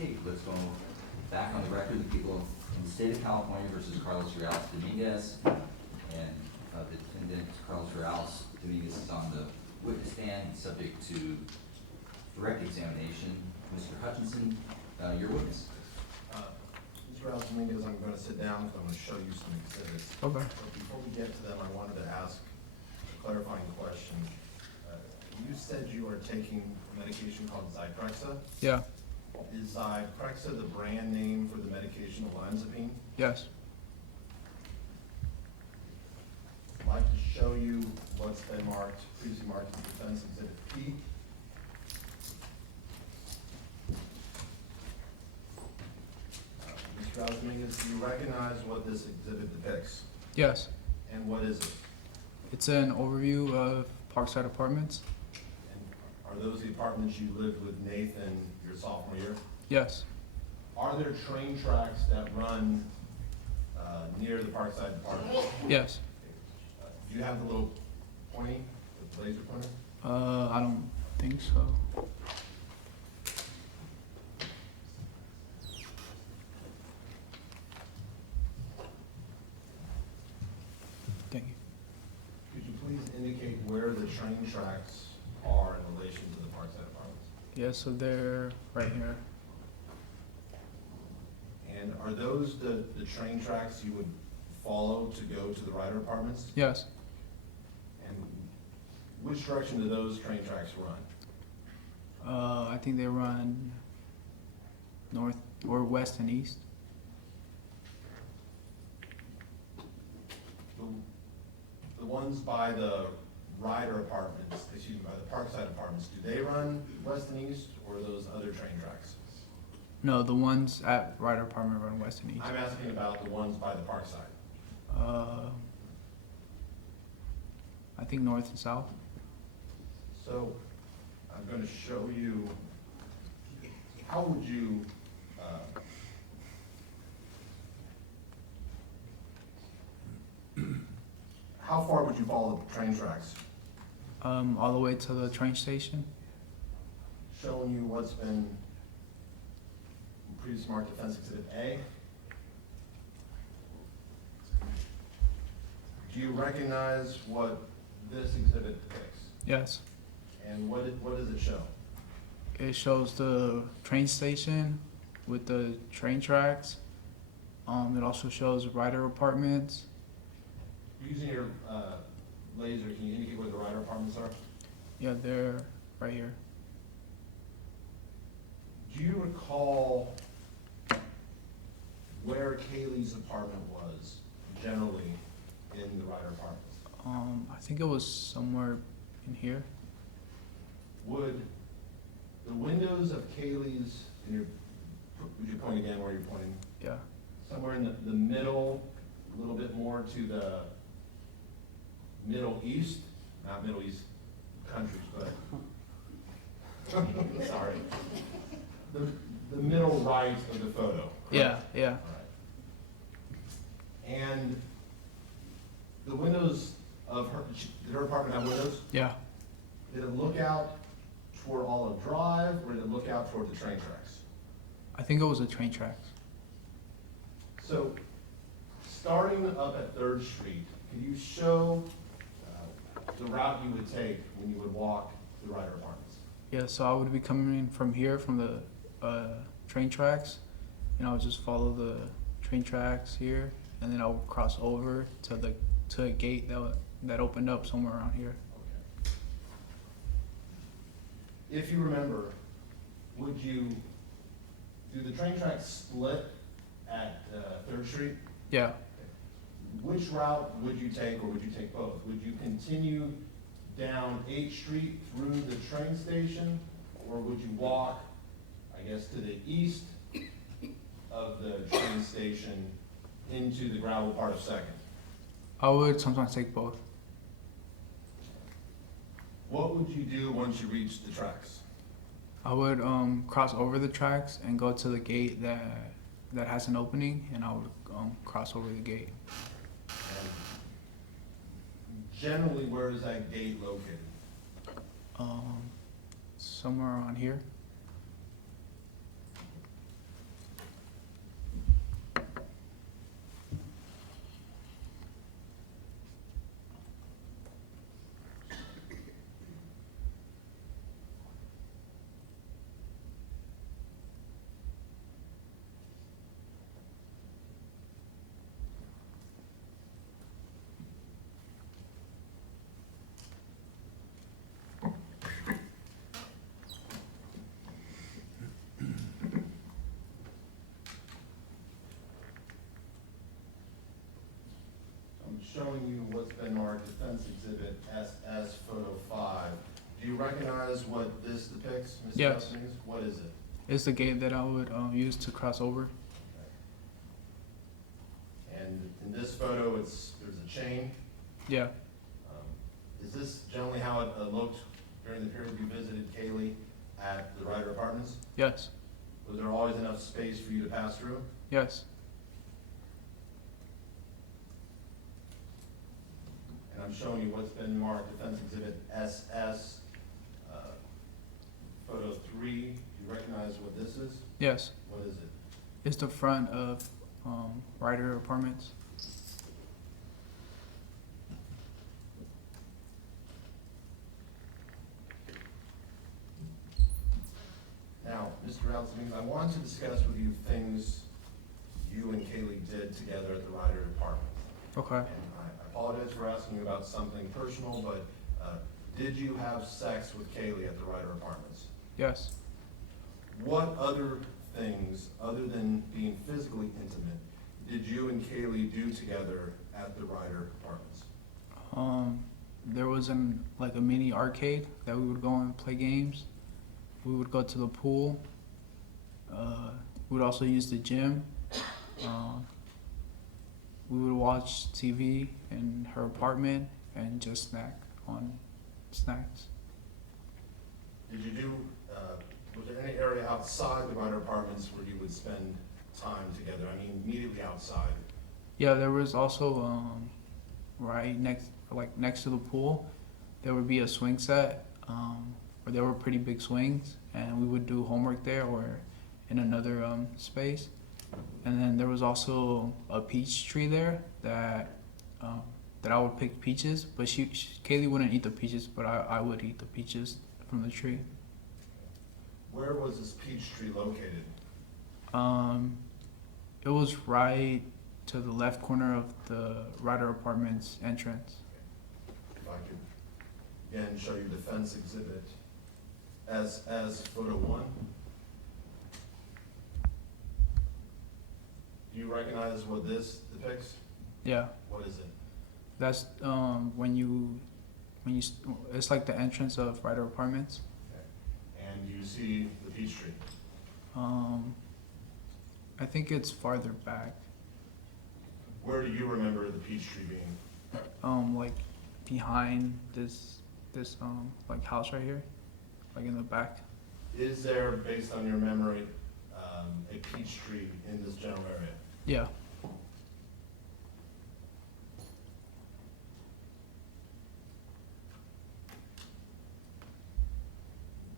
Okay, let's go back on the record. The people in the state of California versus Carlos Reales Dominguez. And the defendant, Carlos Reales Dominguez, is on the witness stand, subject to direct examination. Mr. Hutchinson, your witness. Mr. Reales Dominguez, I'm going to sit down because I'm going to show you some exhibits. Okay. But before we get to them, I wanted to ask a clarifying question. You said you are taking a medication called Zyprexa. Yeah. Is Zyprexa the brand name for the medication olanzapine? Yes. I'd like to show you what's been marked, previously marked as Defense Exhibit P. Mr. Reales Dominguez, do you recognize what this exhibit depicts? Yes. And what is it? It's an overview of Parkside Apartments. And are those the apartments you lived with Nathan your sophomore year? Yes. Are there train tracks that run near the Parkside apartments? Yes. Do you have the little pointy, the laser pointer? I don't think so. Thank you. Could you please indicate where the train tracks are in relation to the Parkside apartments? Yeah, so they're right here. And are those the train tracks you would follow to go to the Ryder apartments? Yes. And which direction do those train tracks run? I think they run north or west and east. The ones by the Ryder apartments, excuse me, by the Parkside apartments, do they run west and east, or are those other train tracks? No, the ones at Ryder Apartment run west and east. I'm asking about the ones by the Parkside. I think north and south. So I'm going to show you, how would you, how far would you follow the train tracks? All the way to the train station. Showing you what's been previously marked Defense Exhibit A. Do you recognize what this exhibit depicts? Yes. And what does it show? It shows the train station with the train tracks. It also shows Ryder Apartments. Using your laser, can you indicate where the Ryder apartments are? Yeah, they're right here. Do you recall where Kaylee's apartment was generally in the Ryder apartments? I think it was somewhere in here. Would the windows of Kaylee's, would you point again where you're pointing? Yeah. Somewhere in the middle, a little bit more to the Middle East, not Middle East countries, but, sorry. The middle right of the photo. Correct? Yeah, yeah. All right. And the windows of her, did her apartment have windows? Yeah. Did it look out toward Olive Drive, or did it look out toward the train tracks? I think it was the train tracks. So, starting up at 3rd Street, could you show the route you would take when you would walk to the Ryder apartments? Yeah, so I would be coming in from here, from the train tracks, and I would just follow the train tracks here, and then I would cross over to a gate that opened up somewhere around here. Okay. If you remember, do the train tracks split at 3rd Street? Yeah. Which route would you take, or would you take both? Would you continue down 8th Street through the train station, or would you walk, I guess, to the east of the train station into the gravel part of 2nd? I would sometimes take both. What would you do once you reached the tracks? I would cross over the tracks and go to the gate that has an opening, and I would cross over the gate. And generally, where is that gate located? Somewhere around here. showing you what's been marked Defense Exhibit SS Photo 5. Do you recognize what this depicts, Mr. Yes. Dominguez? What is it? It's the gate that I would use to cross over. And in this photo, there's a chain. Yeah. Is this generally how it looked during the period you visited Kaylee at the Ryder Apartments? Yes. Was there always enough space for you to pass through? Yes. And I'm showing you what's been marked Defense Exhibit SS, Photo 3. Do you recognize what this is? Yes. What is it? It's the front of Ryder Apartments. Now, Mr. Dominguez, I want to discuss with you things you and Kaylee did together at the Ryder Apartments. Okay. And I apologize for asking you about something personal, but did you have sex with Kaylee at the Ryder Apartments? Yes. What other things, other than being physically intimate, did you and Kaylee do together at the Ryder Apartments? There was a mini arcade that we would go and play games. We would go to the pool. We would also use the gym. We would watch TV in her apartment and just snack on snacks. Did you do, was there any area outside the Ryder Apartments where you would spend time together? I mean, immediately outside? Yeah, there was also right next to the pool, there would be a swing set where there were pretty big swings, and we would do homework there or in another space. And then there was also a peach tree there that I would pick peaches, but Kaylee wouldn't eat the peaches, but I would eat the peaches from the tree. Where was this peach tree located? It was right to the left corner of the Ryder Apartments entrance. If I could again show you Defense Exhibit SS Photo 1. Do you recognize what this depicts? Yeah, What is it? that's it's like the entrance of Ryder Apartments. And you see the peach tree. I think it's farther back, Where do you remember the peach tree being? like behind this like house right here, like in the back. Is there, based on your memory, a peach tree in this general area? Yeah.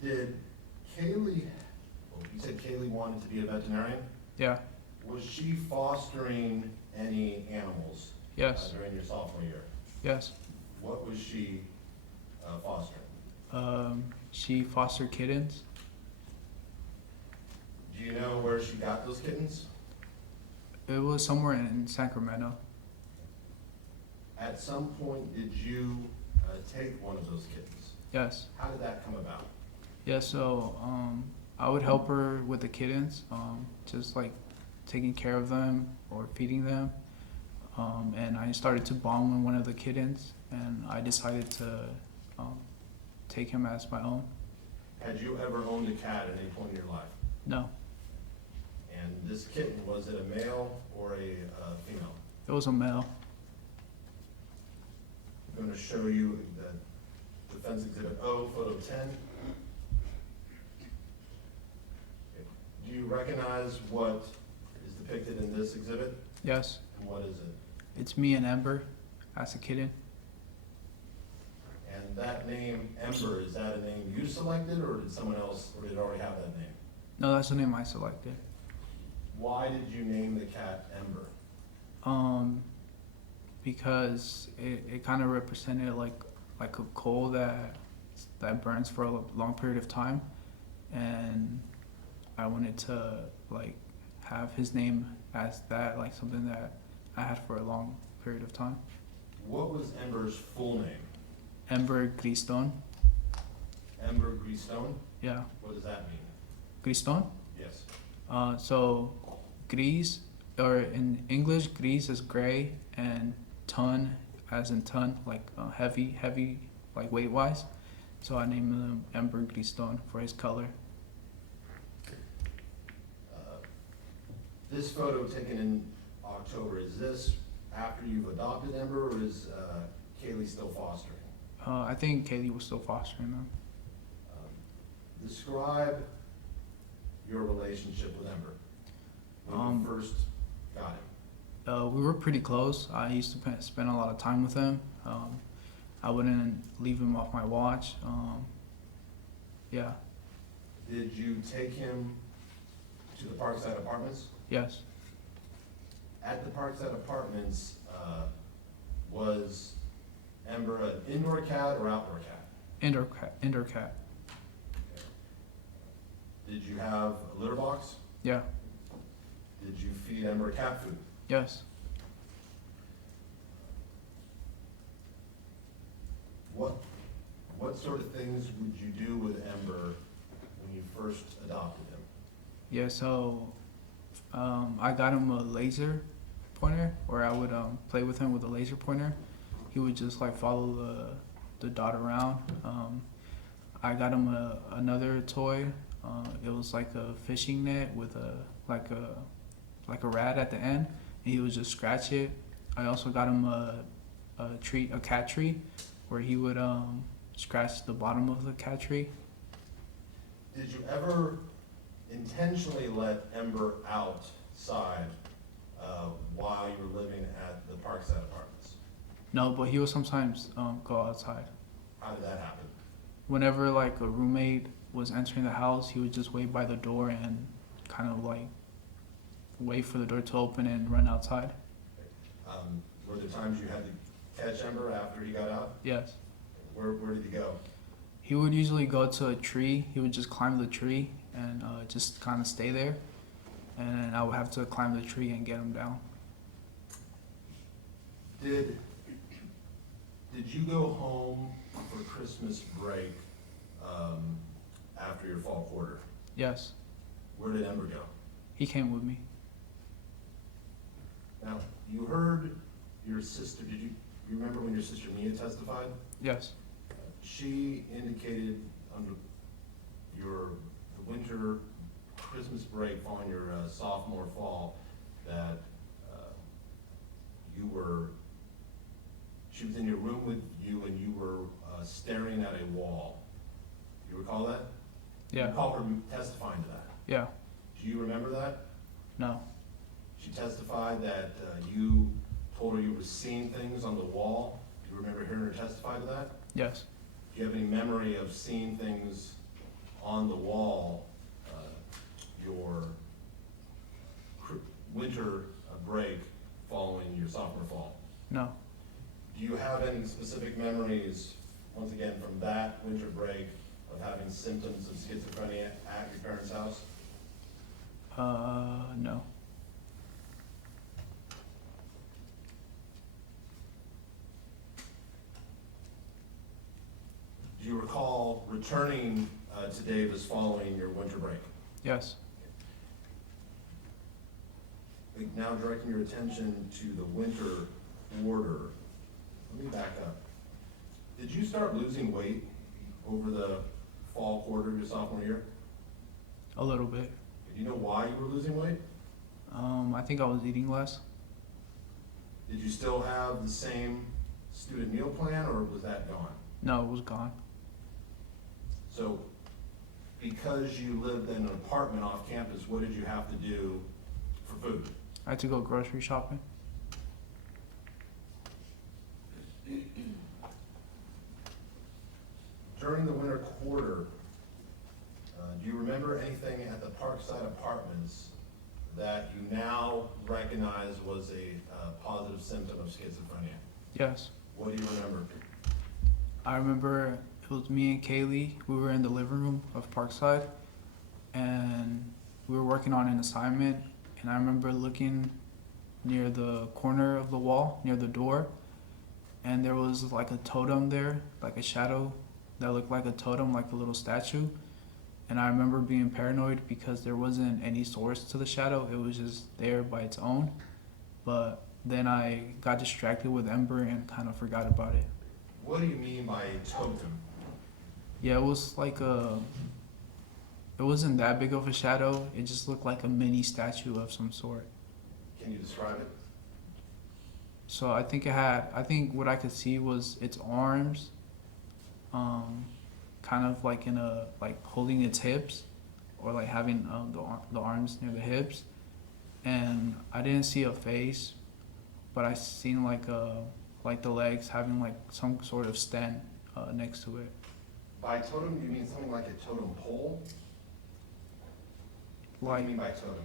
Did Kaylee, well, you said Kaylee wanted to be a veterinarian? Yeah. Was she fostering any animals Yes. during your sophomore year? Yes. What was she fostering? She fostered kittens. Do you know where she got those kittens? It was somewhere in Sacramento. At some point, did you take one of those kittens? Yes. How did that come about? Yeah, so I would help her with the kittens, just like taking care of them or feeding them. And I started to bond with one of the kittens, and I decided to take him as my own. Had you ever owned a cat at any point in your life? No, And this kitten, was it a male or a female? it was a male. I'm going to show you the Defense Exhibit O, Photo 10. Do you recognize what is depicted in this exhibit? Yes, And what is it? it's me and Ember as a kitten. And that name, Ember, is that a name you selected, or did someone else, or did it already have that name? No, that's the name I selected. Why did you name the cat Ember? Because it kind of represented like a coal that burns for a long period of time, and I wanted to like have his name as that, like something that I had for a long period of time. What was Ember's full name? Ember Griston. Ember Greystone? Yeah, What does that mean? Griston. Yes. So gris, or in English, gris is gray, and ton as in ton, like heavy, like weight wise. So I named him Ember Griston for his color. This photo taken in October, is this after you've adopted Ember, or is Kaylee still fostering? I think Kaylee was still fostering them. Describe your relationship with Ember when you first got him. We were pretty close. I used to spend a lot of time with him. I wouldn't leave him off my watch. Yeah, Did you take him to the Parkside Apartments? yes, At the Parkside Apartments, was Ember an indoor cat or outdoor cat? indoor cat. Did you have a litter box? Yeah, Did you feed Ember cat food? yes. What sort of things would you do with Ember when you first adopted him? Yeah, so I got him a laser pointer, or I would play with him with a laser pointer. He would just like follow the dot around. I got him another toy. It was like a fishing net with like a rat at the end, and he would just scratch it. I also got him a cat tree, where he would scratch the bottom of the cat tree. Did you ever intentionally let Ember outside while you were living at the Parkside Apartments? No, but he would sometimes go outside. How did that happen? Whenever like a roommate was entering the house, he would just wait by the door and kind of like wait for the door to open and run outside. Were there times you had to catch Ember after he got out? Yes. Where did he go? He would usually go to a tree. He would just climb the tree and just kind of stay there. And I would have to climb the tree and get him down. Did you go home for Christmas break after your fall quarter? Yes. Where did Ember go? He came with me. Now, you heard your sister, you remember when your sister Mia testified? Yes. She indicated under the winter Christmas break following your sophomore fall that she was in your room with you and you were staring at a wall. Do you recall that? Yeah. You recall her testifying to that? Yeah. Do you remember that? No. She testified that you told her you were seeing things on the wall. Do you remember hearing her testify to that? Yes. Do you have any memory of seeing things on the wall your winter break following your sophomore fall? No. Do you have any specific memories, once again, from that winter break of having symptoms of schizophrenia at your parents' house? No. Do you recall returning to Davis following your winter break? Yes. Now directing your attention to the winter order, let me back up. Did you start losing weight over the fall quarter of your sophomore year? A little bit. Do you know why you were losing weight? I think I was eating less. Did you still have the same student meal plan, or was that gone? No, it was gone. So, because you lived in an apartment off campus, what did you have to do for food? I had to go grocery shopping. During the winter quarter, do you remember anything at the Parkside Apartments that you now recognize was a positive symptom of schizophrenia? Yes. What do you remember? I remember it was me and Kaylee. We were in the living room of Parkside, and we were working on an assignment. And I remember looking near the corner of the wall, near the door, and there was like a totem there, like a shadow that looked like a totem, like a little statue. And I remember being paranoid because there wasn't any source to the shadow. It was just there by its own. But then I got distracted with Ember and kind of forgot about it. What do you mean by a totem? Yeah, it was like it wasn't that big of a shadow. It just looked like a mini statue of some sort. Can you describe it? So I think what I could see was its arms, kind of like like holding its hips, or like having the arms near the hips, and I didn't see a face, but I seen like the legs having like some sort of stand next to it. By totem, you mean something like a totem pole? What do you mean by totem?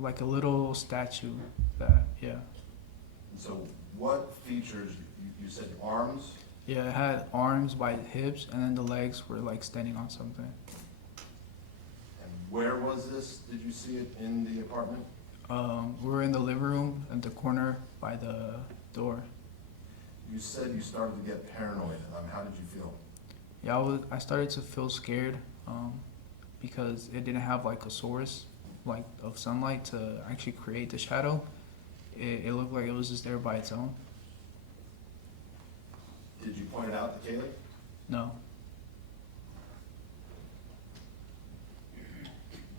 Like a little statue that, yeah. And so what features, you said arms? Yeah, it had arms by the hips, and then the legs were like standing on something. And where was this? Did you see it in the apartment? We were in the living room at the corner by the door. You said you started to get paranoid. How did you feel? Yeah, I started to feel scared, because it didn't have like a source like of sunlight to actually create the shadow. It looked like it was just there by its own. Did you point it out to Kaylee? No.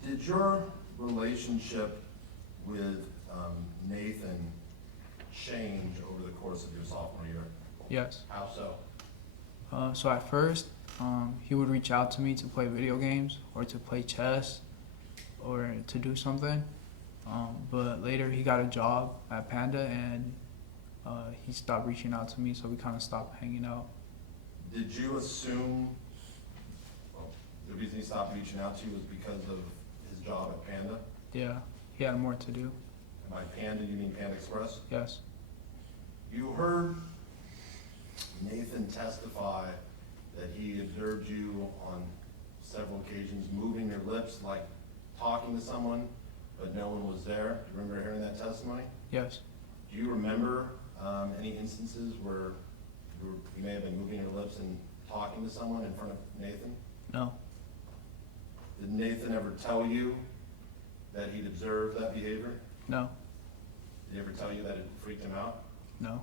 Did your relationship with Nathan change over the course of your sophomore year? Yes. How so? So at first, he would reach out to me to play video games or to play chess or to do something. But later he got a job at Panda and he stopped reaching out to me, so we kind of stopped hanging out. Did you assume, well, the reason he stopped reaching out to you was because of his job at Panda? Yeah, he had more to do. And by Panda, you mean Panda Express? Yes. You heard Nathan testify that he observed you on several occasions moving your lips like talking to someone, but no one was there. Do you remember hearing that testimony? Yes. Do you remember any instances where you may have been moving your lips and talking to someone in front of Nathan? No. Did Nathan ever tell you that he'd observed that behavior? No. Did he ever tell you that it freaked him out? No.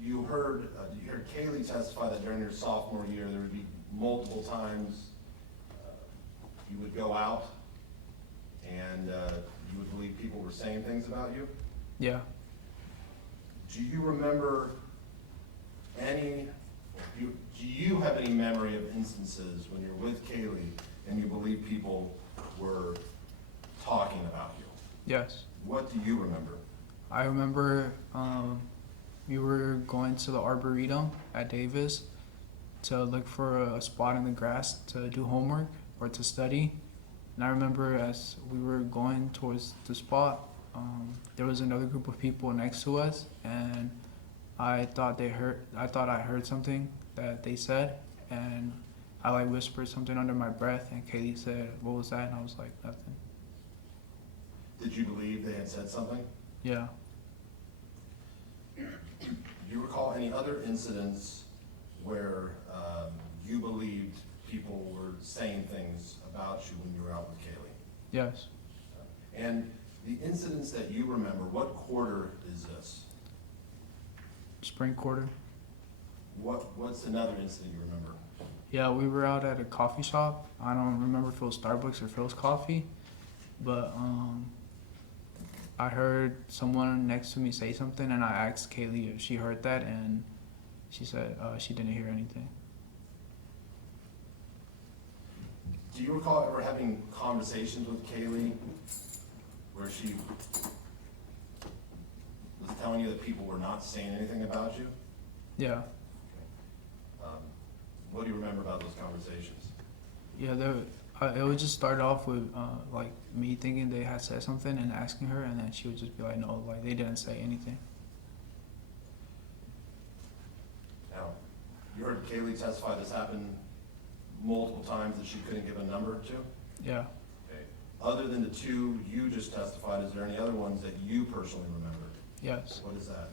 You heard Kaylee testify that during your sophomore year, there would be multiple times you would go out and you would believe people were saying things about you. Yeah. Do you remember do you have any memory of instances when you're with Kaylee and you believe people were talking about you? Yes. What do you remember? I remember we were going to the Arboretum at Davis to look for a spot in the grass to do homework or to study. And I remember as we were going towards the spot, there was another group of people next to us, and I thought I heard something that they said, and I like whispered something under my breath, and Katie said, "What was that?" And I was like, "Nothing." Did you believe they had said something? Yeah. Do you recall any other incidents where you believed people were saying things about you when you were out with Kaylee? Yes. And the incidents that you remember, what quarter is this? Spring quarter. What's another incident you remember? Yeah, we were out at a coffee shop. I don't remember if it was Starbucks or Phil's Coffee, but I heard someone next to me say something, and I asked Kaylee if she heard that, and she said she didn't hear anything. Do you recall ever having conversations with Kaylee where she was telling you that people were not saying anything about you? Yeah. What do you remember about those conversations? Yeah, it would just start off with like me thinking they had said something and asking her, and then she would just be like, "No, like they didn't say anything." Now, you heard Kaylee testify this happened multiple times that she couldn't give a number to? Yeah. Okay. Other than the two you just testified, is there any other ones that you personally remember? Yes. What is that?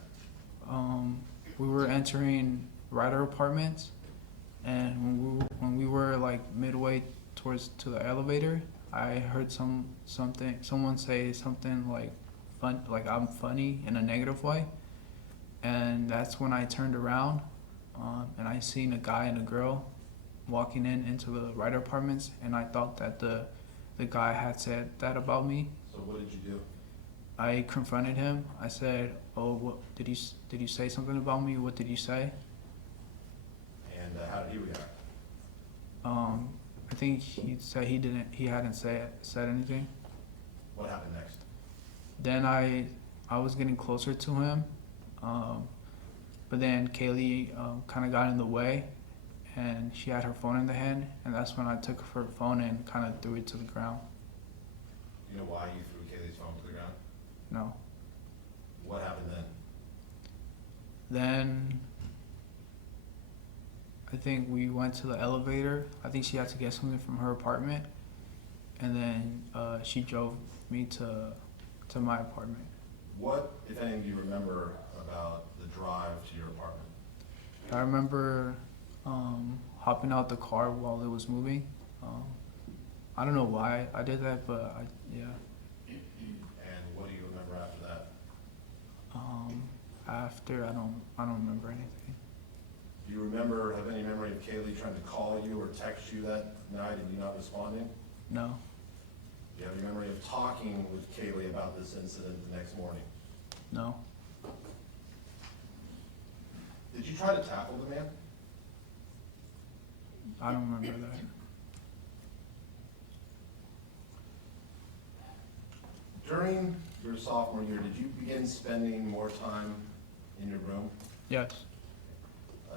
We were entering Ryder Apartments, and when we were like midway towards to the elevator, I heard someone say something like like I'm funny in a negative way, and that's when I turned around, and I seen a guy and a girl walking into the Ryder Apartments, and I thought that the guy had said that about me. So what did you do? I confronted him. I said, "Oh, what did you say something about me? What did you say?" And how did he react? I think he said he hadn't said anything. What happened next? Then I was getting closer to him, but then Kaylee kind of got in the way, and she had her phone in the hand, and that's when I took her phone and kind of threw it to the ground. Do you know why you threw Kaylee's phone to the ground? No. What happened then? Then I think we went to the elevator. I think she had to get something from her apartment, and then she drove me to my apartment. What, if anything, do you remember about the drive to your apartment? I remember hopping out the car while it was moving. I don't know why I did that, but yeah. And what do you remember after that? After I don't remember anything. Do you remember, have any memory of Kaylee trying to call you or text you that night and you not responding? No, Do you have any memory of talking with Kaylee about this incident the next morning? no, Did you try to tackle the man? I don't remember that. During your sophomore year, did you begin spending more time in your room? Yes.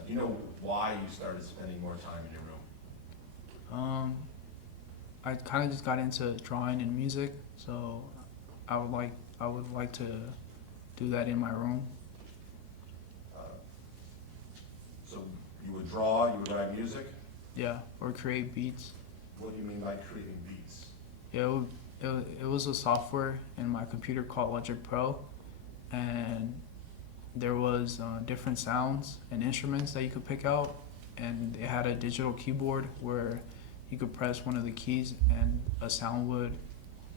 Do you know why you started spending more time in your room? I kind of just got into drawing and music, so I would like to do that in my room. So you would draw, you would write music? Yeah, or create beats. What do you mean by creating beats? Yeah, it was a software in my computer called Logic Pro, and there was different sounds and instruments that you could pick out, and it had a digital keyboard where you could press one of the keys and a sound would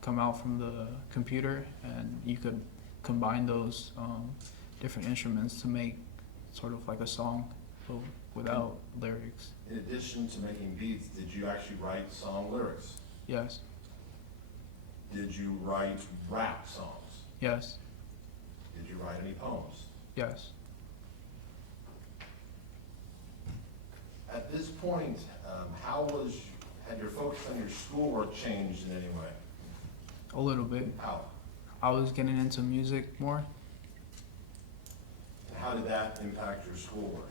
come out from the computer, and you could combine those different instruments to make sort of like a song, but without lyrics. In addition to making beats, did you actually write song lyrics? Yes, Did you write rap songs? yes, Did you write any poems? yes. At this point, had your focus on your schoolwork changed in any way? A little bit. How? I was getting into music more. And how did that impact your schoolwork?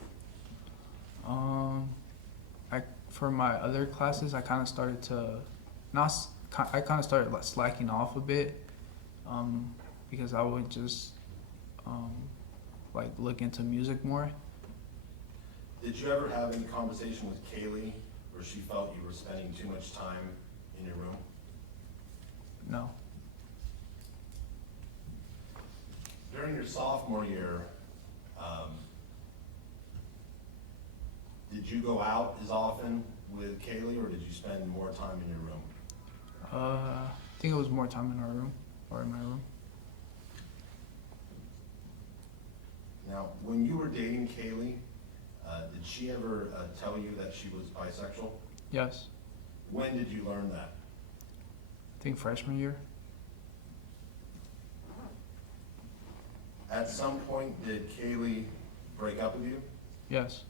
For my other classes, I kind of started to I kind of started like slacking off a bit, because I would just like look into music more. Did you ever have any conversation with Kaylee where she felt you were spending too much time in your room? No, During your sophomore year, did you go out as often with Kaylee, or did you spend more time in your room? I think it was more time in our room or in my room. Now, when you were dating Kaylee, did she ever tell you that she was bisexual? Yes, When did you learn that? I think freshman year. At some point, did Kaylee break up with you? Yes,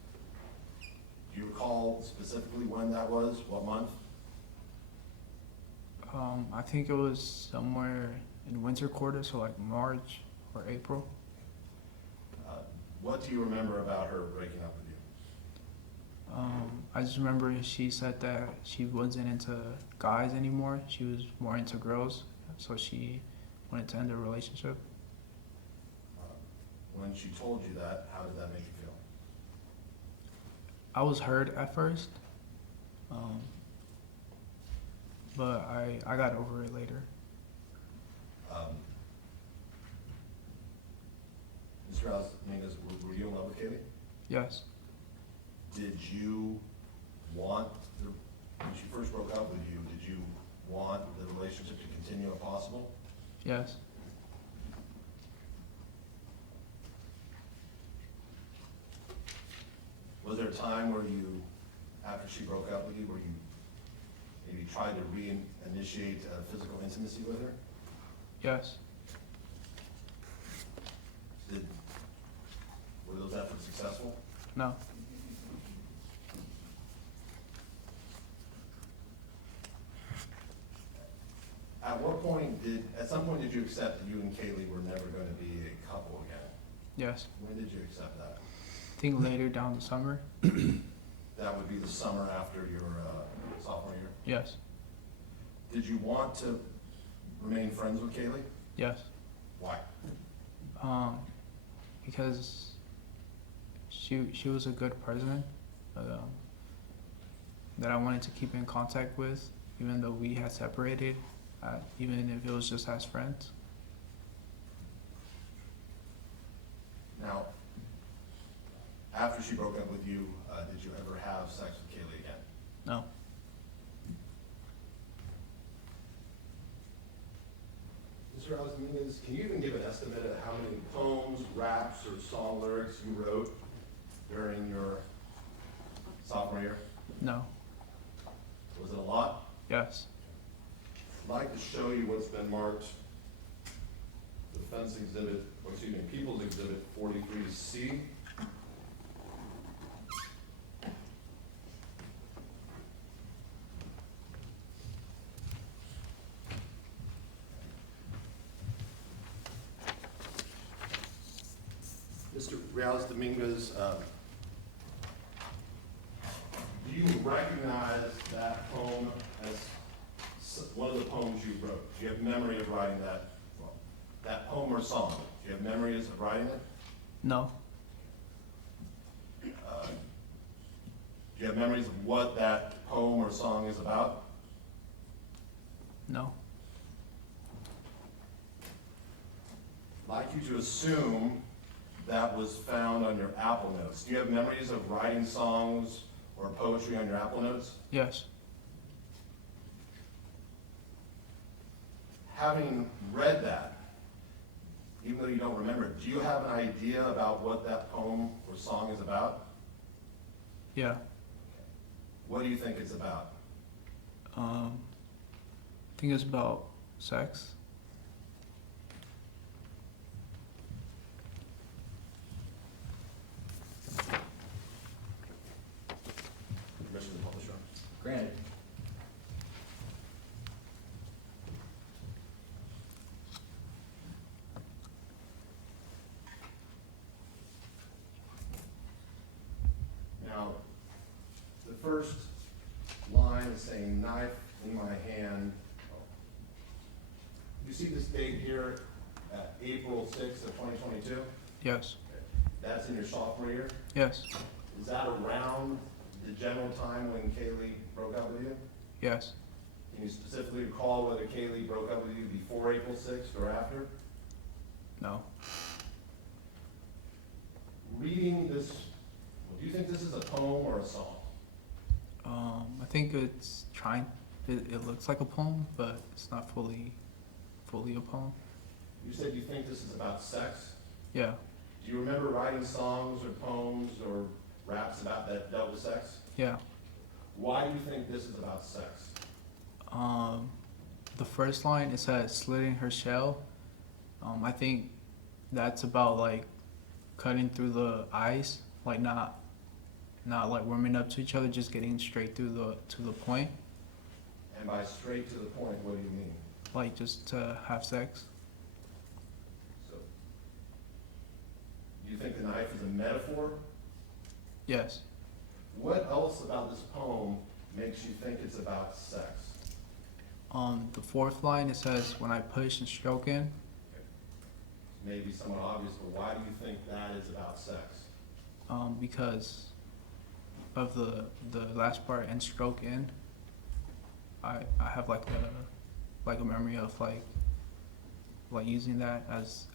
Do you recall specifically when that was? What month? I think it was somewhere in winter quarter, so like March or April. What do you remember about her breaking up with you? I just remember she said that she wasn't into guys anymore. She was more into girls, so she wanted to end the relationship. When she told you that, how did that make you feel? I was hurt at first, but I got over it later. Mr. Dominguez, were you in love with Kaylee? Yes, did you want, when she first broke up with you, did you want the relationship to continue if possible? Yes. Was there a time where you, after she broke up with you, where you maybe tried to reinitiate physical intimacy with her? Yes. Were those efforts successful? No. At some point did you accept that you and Kaylee were never going to be a couple again? Yes. When did you accept that? I think later down the summer. That would be the summer after your sophomore year? Yes. Did you want to remain friends with Kaylee? Yes. Why? Because she was a good person that I wanted to keep in contact with, even though we had separated, even if it was just as friends. Now, after she broke up with you, did you ever have sex with Kaylee again? No. Mr. Dominguez, can you even give an estimate of how many poems, raps, or song lyrics you wrote during your sophomore year? No. Was it a lot? Yes. I'd like to show you what's been marked Defense Exhibit, or excuse me, People's Exhibit 43C. Mr. Dominguez, do you recognize that poem as one of the poems you wrote? Do you have memory of writing that poem or song? Do you have memories of writing it? No. Do you have memories of what that poem or song is about? No. I'd like you to assume that was found on your Apple Notes. Do you have memories of writing songs or poetry on your Apple Notes? Yes. Having read that, even though you don't remember it, do you have an idea about what that poem or song is about? Yeah. What do you think it's about? I think it's about sex. Permission to publish, Your Honor. Granted. Now, the first line is saying knife in my hand. You see this date here, April 6th of 2022? Yes. That's in your sophomore year? Yes. Is that around the general time when Kaylee broke up with you? Yes. Can you specifically recall whether Kaylee broke up with you before April 6th or after? No. Reading this, do you think this is a poem or a song? I think it's it looks like a poem, but it's not fully a poem. You said you think this is about sex? Yeah. Do you remember writing songs or poems or raps about that dealt with sex? Yeah. Why do you think this is about sex? The first line, it says slitting her shell. I think that's about like cutting through the ice, like not like warming up to each other, just getting straight to the point. And by straight to the point, what do you mean? Like just to have sex. So, do you think the knife is a metaphor? Yes. What else about this poem makes you think it's about sex? The fourth line, it says when I push and stroke in. Maybe somewhat obvious, but why do you think that is about sex? Because of the last part, and stroke in. I have like a memory of like using that as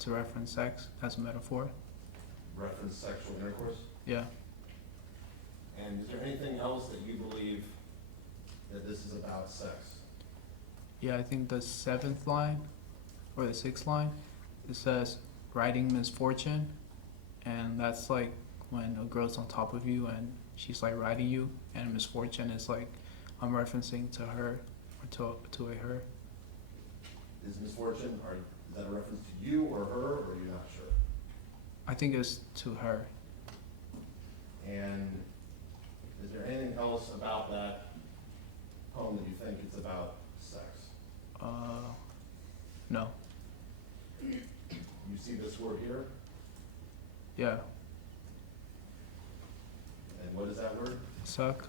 to reference sex as a metaphor. Reference sexual intercourse? Yeah. And is there anything else that you believe that this is about sex? Yeah, I think the 7th line or the 6th line, it says riding misfortune, and that's like when a girl's on top of you and she's like riding you, and misfortune is like I'm referencing to her or to a her. Is misfortune, or is that a reference to you or her, or are you not sure? I think it's to her. And is there anything else about that poem that you think it's about sex? No. You see this word here, Yeah. and what is that word? Suck.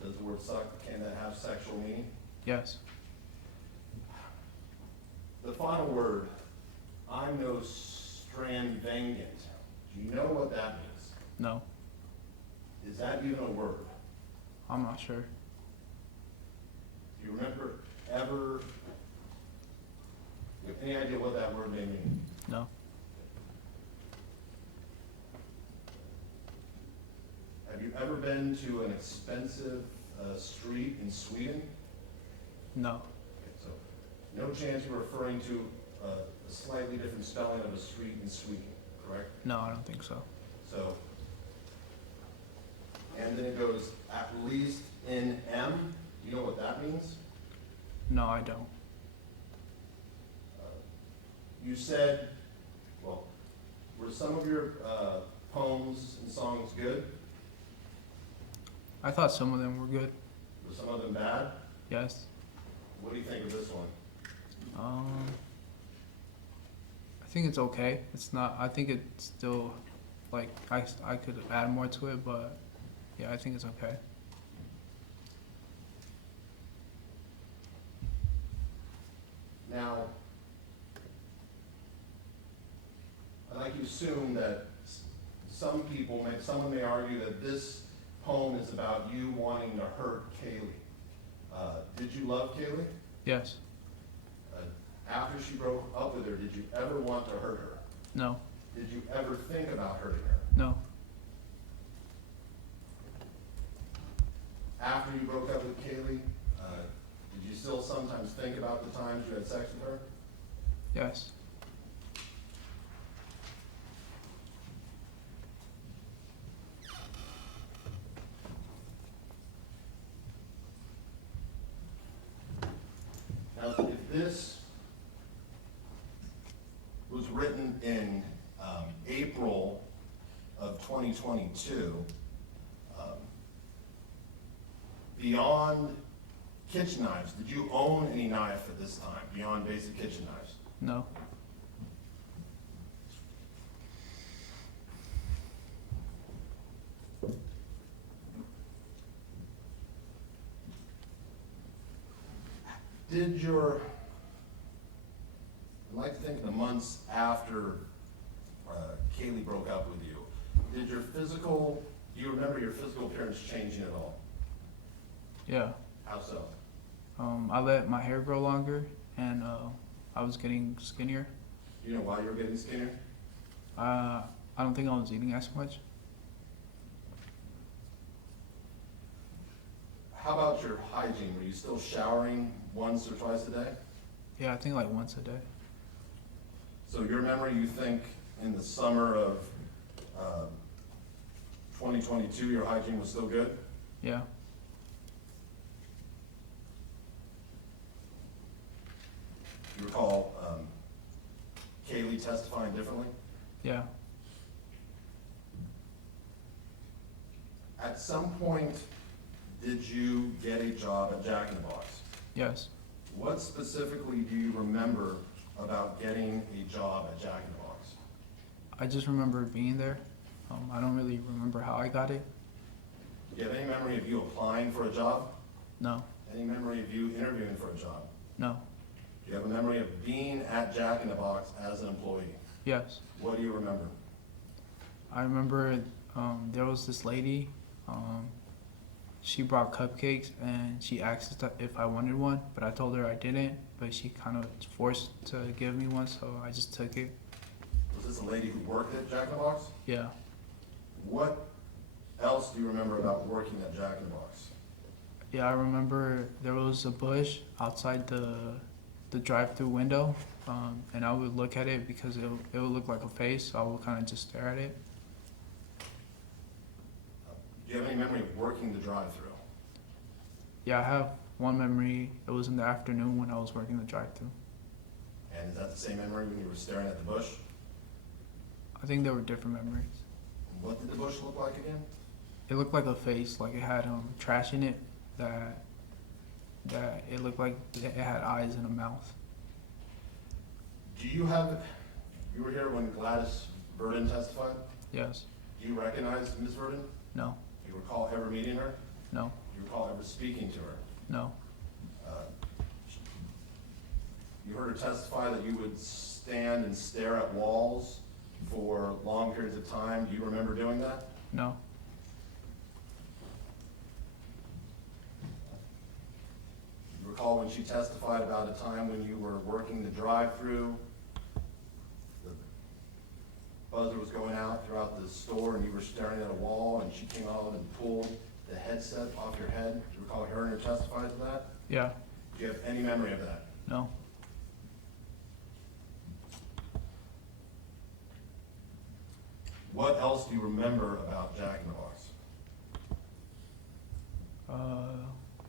Does the word suck, can that have sexual meaning? Yes. The final word, I'm no Strandvangant. Do you know what that means? No. Is that even a word? I'm not sure. Do you remember ever, you have any idea what that word may mean? No. Have you ever been to an expensive street in Sweden? No. Okay, so no chance you're referring to a slightly different spelling of a street in Sweden, correct? No, I don't think so. So, and then it goes at least in M. Do you know what that means? No, I don't. You said, well, were some of your poems and songs good? I thought some of them were good. Were some of them bad? Yes. What do you think of this one? I think it's okay. It's not. I think it's still, like I could add more to it, but yeah, I think it's okay. Now, I'd like you to assume that someone may argue that this poem is about you wanting to hurt Kaylee. Did you love Kaylee? Yes. After she broke up with her, did you ever want to hurt her? No. Did you ever think about hurting her? No. After you broke up with Kaylee, did you still sometimes think about the times you had sex with her? Yes. Now, if this was written in April of 2022, beyond kitchen knives, did you own any knife at this time, beyond basic kitchen knives? No. Did your, I'd like to think the months after Kaylee broke up with you, did your physical, do you remember your physical appearance changing at all? Yeah. How so? I let my hair grow longer, and I was getting skinnier. Do you know why you were getting skinnier? I don't think I was eating as much. How about your hygiene? Were you still showering once or twice a day? Yeah, I think like once a day. So your memory, you think in the summer of 2022, your hygiene was still good? Yeah. You recall Kaylee testifying differently? Yeah. At some point, did you get a job at Jack in the Box? Yes. What specifically do you remember about getting a job at Jack in the Box? I just remember being there. I don't really remember how I got it. Do you have any memory of you applying for a job? No. Any memory of you interviewing for a job? No. Do you have a memory of being at Jack in the Box as an employee? Yes. What do you remember? I remember there was this lady. She brought cupcakes and she asked if I wanted one, but I told her I didn't. But she kind of forced to give me one, so I just took it. Was this a lady who worked at Jack in the Box? Yeah. What else do you remember about working at Jack in the Box? Yeah, I remember there was a bush outside the drive-through window, and I would look at it because it would look like a face, so I would kind of just stare at it. Do you have any memory of working the drive-through? Yeah, I have one memory. It was in the afternoon when I was working the drive-through. And is that the same memory when you were staring at the bush? I think there were different memories. What did the bush look like again? It looked like a face, like it had trash in it that it looked like it had eyes and a mouth. You were here when Gladys Verdon testified? Yes. Do you recognize Ms. Verdon? No. Do you recall ever meeting her? No. Do you recall ever speaking to her? No. You heard her testify that you would stand and stare at walls for long periods of time. Do you remember doing that? No. You recall when she testified about a time when you were working the drive-through, the buzzer was going out throughout the store and you were staring at a wall and she came out and pulled the headset off your head? Do you recall hearing her testify to that? Yeah. Do you have any memory of that? No. What else do you remember about Jack in the Box?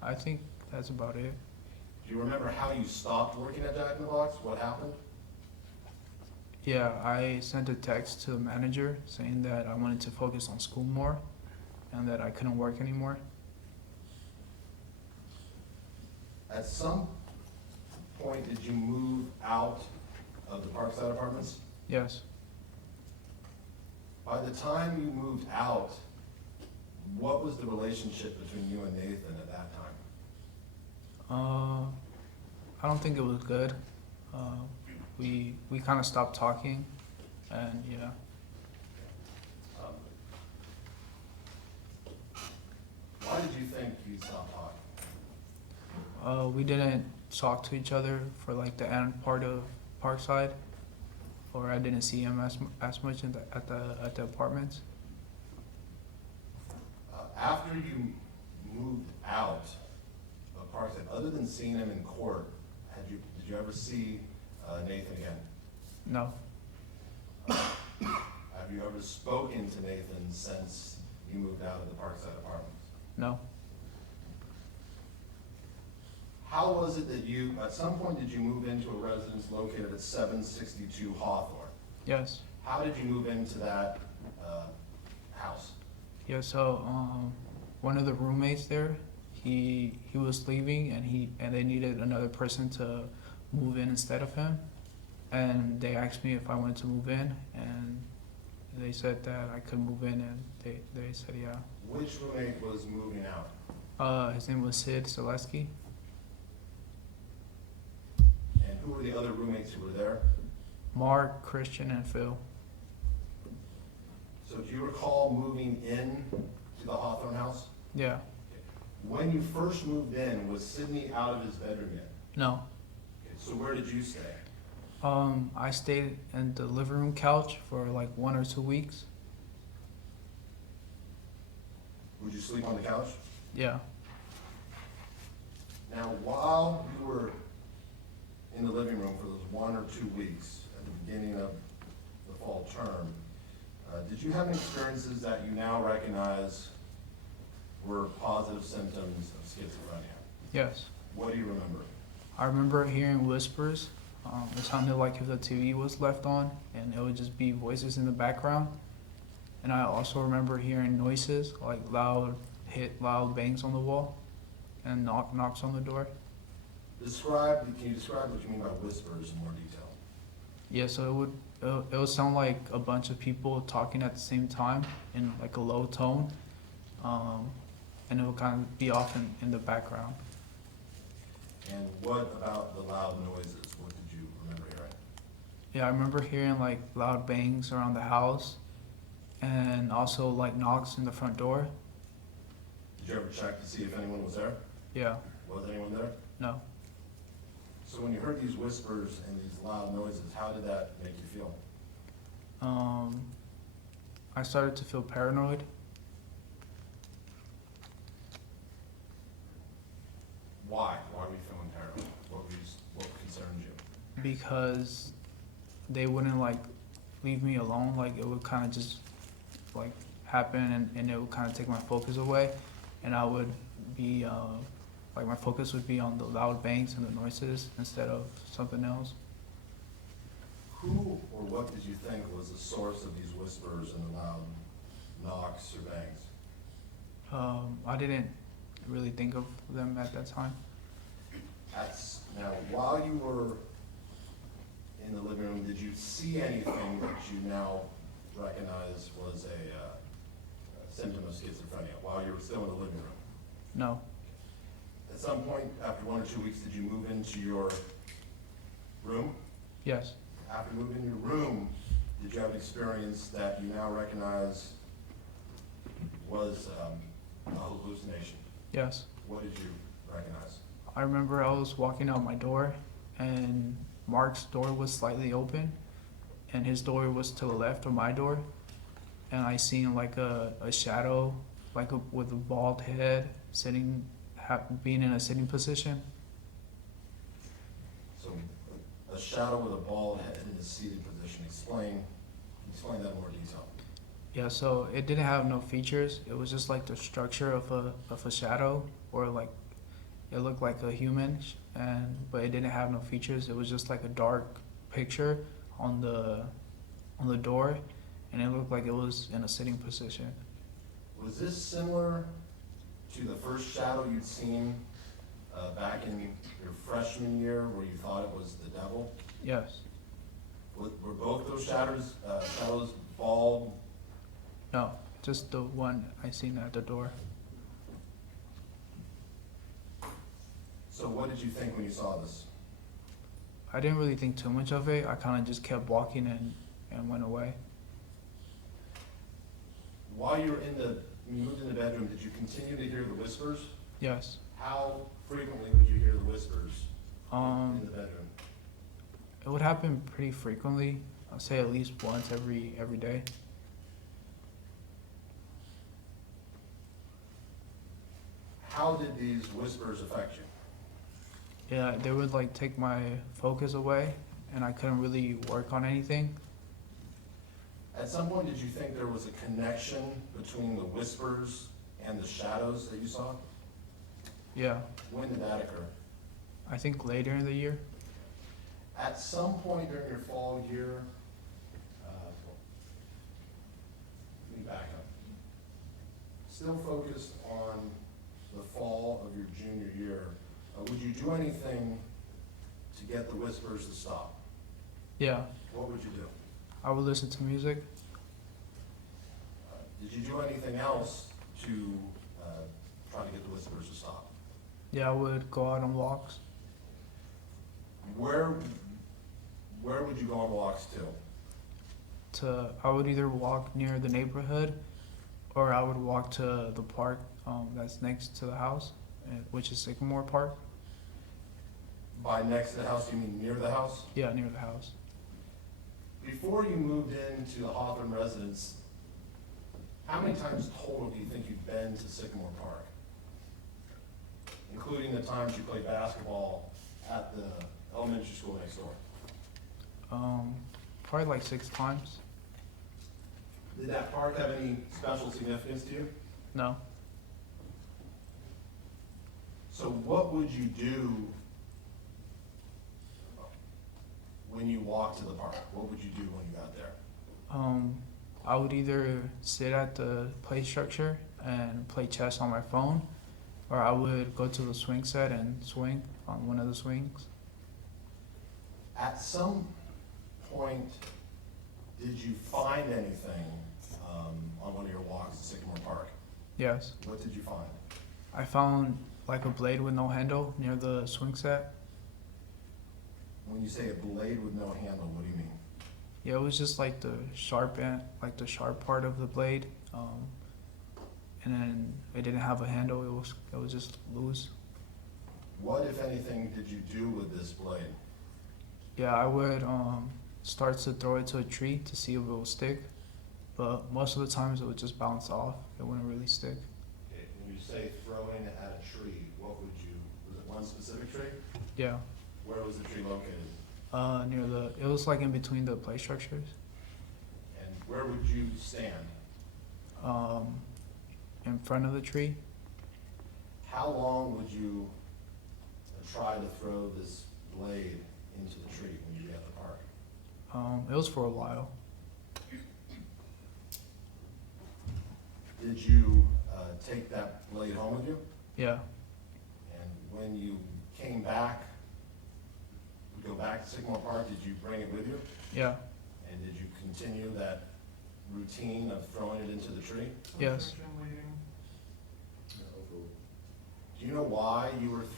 I think that's about it. Do you remember how you stopped working at Jack in the Box? What happened? Yeah, I sent a text to the manager saying that I wanted to focus on school more and that I couldn't work anymore. At some point, did you move out of the Parkside Apartments? Yes. By the time you moved out, what was the relationship between you and Nathan at that time? I don't think it was good. We kind of stopped talking, and yeah. Why did you think you stopped talking? We didn't talk to each other for like the end part of Parkside, or I didn't see him as much at the apartments. After you moved out of Parkside, other than seeing him in court, did you ever see Nathan again? No. Have you ever spoken to Nathan since you moved out of the Parkside Apartments? No. How was it that at some point did you move into a residence located at 762 Hawthorne? Yes. How did you move into that house? Yeah. So one of the roommates there, he was leaving, and they needed another person to move in instead of him, and they asked me if I wanted to move in, and they said that I could move in, and they said yeah. Which roommate was moving out? His name was Sid Selesky. And who were the other roommates who were there? Mark, Christian, and Phil. So do you recall moving in to the Hawthorne house? Yeah. When you first moved in, was Sidney out of his bedroom yet? No. Okay, so where did you stay? I stayed in the living room couch for like 1 or 2 weeks. Would you sleep on the couch? Yeah. Now, while you were in the living room for those 1 or 2 weeks at the beginning of the fall term, did you have any experiences that you now recognize were positive symptoms of schizophrenia? Yes. What do you remember? I remember hearing whispers. It sounded like if the TV was left on, and it would just be voices in the background. And I also remember hearing noises, like loud bangs on the wall, and knocks on the door. Can you describe what you mean by whispers in more detail? Yeah, so it would sound like a bunch of people talking at the same time in like a low tone, and it would kind of be off in the background. And what about the loud noises? What did you remember hearing? Yeah, I remember hearing like loud bangs around the house, and also like knocks in the front door. Did you ever check to see if anyone was there? Yeah. Was anyone there? No. So when you heard these whispers and these loud noises, how did that make you feel? I started to feel paranoid, Why? Why were you feeling paranoid? What concerned you? Because they wouldn't like leave me alone. Like it would kind of just like happen, and it would kind of take my focus away, and I would be like my focus would be on the loud bangs and the noises instead of something else. Who or what did you think was the source of these whispers and the loud knocks or bangs? I didn't really think of them at that time. Now, while you were in the living room, did you see anything that you now recognize was a symptom of schizophrenia while you were still in the living room? No. At some point, after 1 or 2 weeks, did you move into your room? Yes. After moving into your room, did you have an experience that you now recognize was a hallucination? Yes. What did you recognize? I remember I was walking out my door, and Mark's door was slightly open, and his door was to the left of my door, and I seen like a shadow, with a bald head, being in a sitting position. So, a shadow with a bald head in a seated position. Explain that in more detail. Yeah, so it didn't have no features. It was just like the structure of a shadow, or like it looked like a human, but it didn't have no features. It was just like a dark picture on the door, and it looked like it was in a sitting position. Was this similar to the first shadow you'd seen back in your freshman year, where you thought it was the devil? Yes. Were both those shadows bald? No, just the one I seen at the door. So what did you think when you saw this? I didn't really think too much of it. I kind of just kept walking and went away. While you moved in the bedroom, did you continue to hear the whispers? Yes. How frequently would you hear the whispers in the bedroom? It would happen pretty frequently. I'd say at least once every day. How did these whispers affect you? Yeah, they would like take my focus away, and I couldn't really work on anything. At some point, did you think there was a connection between the whispers and the shadows that you saw? Yeah, When did that occur? I think later in the year. At some point during your fall year, let me back up. Still focused on the fall of your junior year, would you do anything to get the whispers to stop? Yeah, What would you do? I would listen to music. Did you do anything else to try to get the whispers to stop? Yeah, I would go out on walks. Where would you go on walks to? I would either walk near the neighborhood, or I would walk to the park that's next to the house, which is Sycamore Park. By next to the house, you mean near the house? Yeah, near the house. Before you moved into the Hawthorne residence, how many times total do you think you've been to Sycamore Park? Including the times you played basketball at the elementary school next door. Probably like 6 times. Did that park have any special significance to you? No. So what would you do when you walked to the park? What would you do when you got there? I would either sit at the play structure and play chess on my phone, or I would go to the swing set and swing on one of the swings. At some point, did you find anything on one of your walks at Sycamore Park? Yes. What did you find? I found like a blade with no handle near the swing set. When you say a blade with no handle, what do you mean? Yeah, it was just like the sharp end, like the sharp part of the blade, and then it didn't have a handle. It was just loose. What, if anything, did you do with this blade? Yeah, I would start to throw it to a tree to see if it will stick, but most of the times it would just bounce off. It wouldn't really stick. Okay, when you say throwing at a tree, what would you, was it one specific tree? Yeah. Where was the tree located? It was like in between the play structures. And where would you stand? In front of the tree. How long would you try to throw this blade into the tree when you get at the park? It was for a while. Did you take that blade home with you? Yeah. And when you came back, go back to Sycamore Park, did you bring it with you? Yeah. And did you continue that routine of throwing it into the tree? Yes. Do you know why you would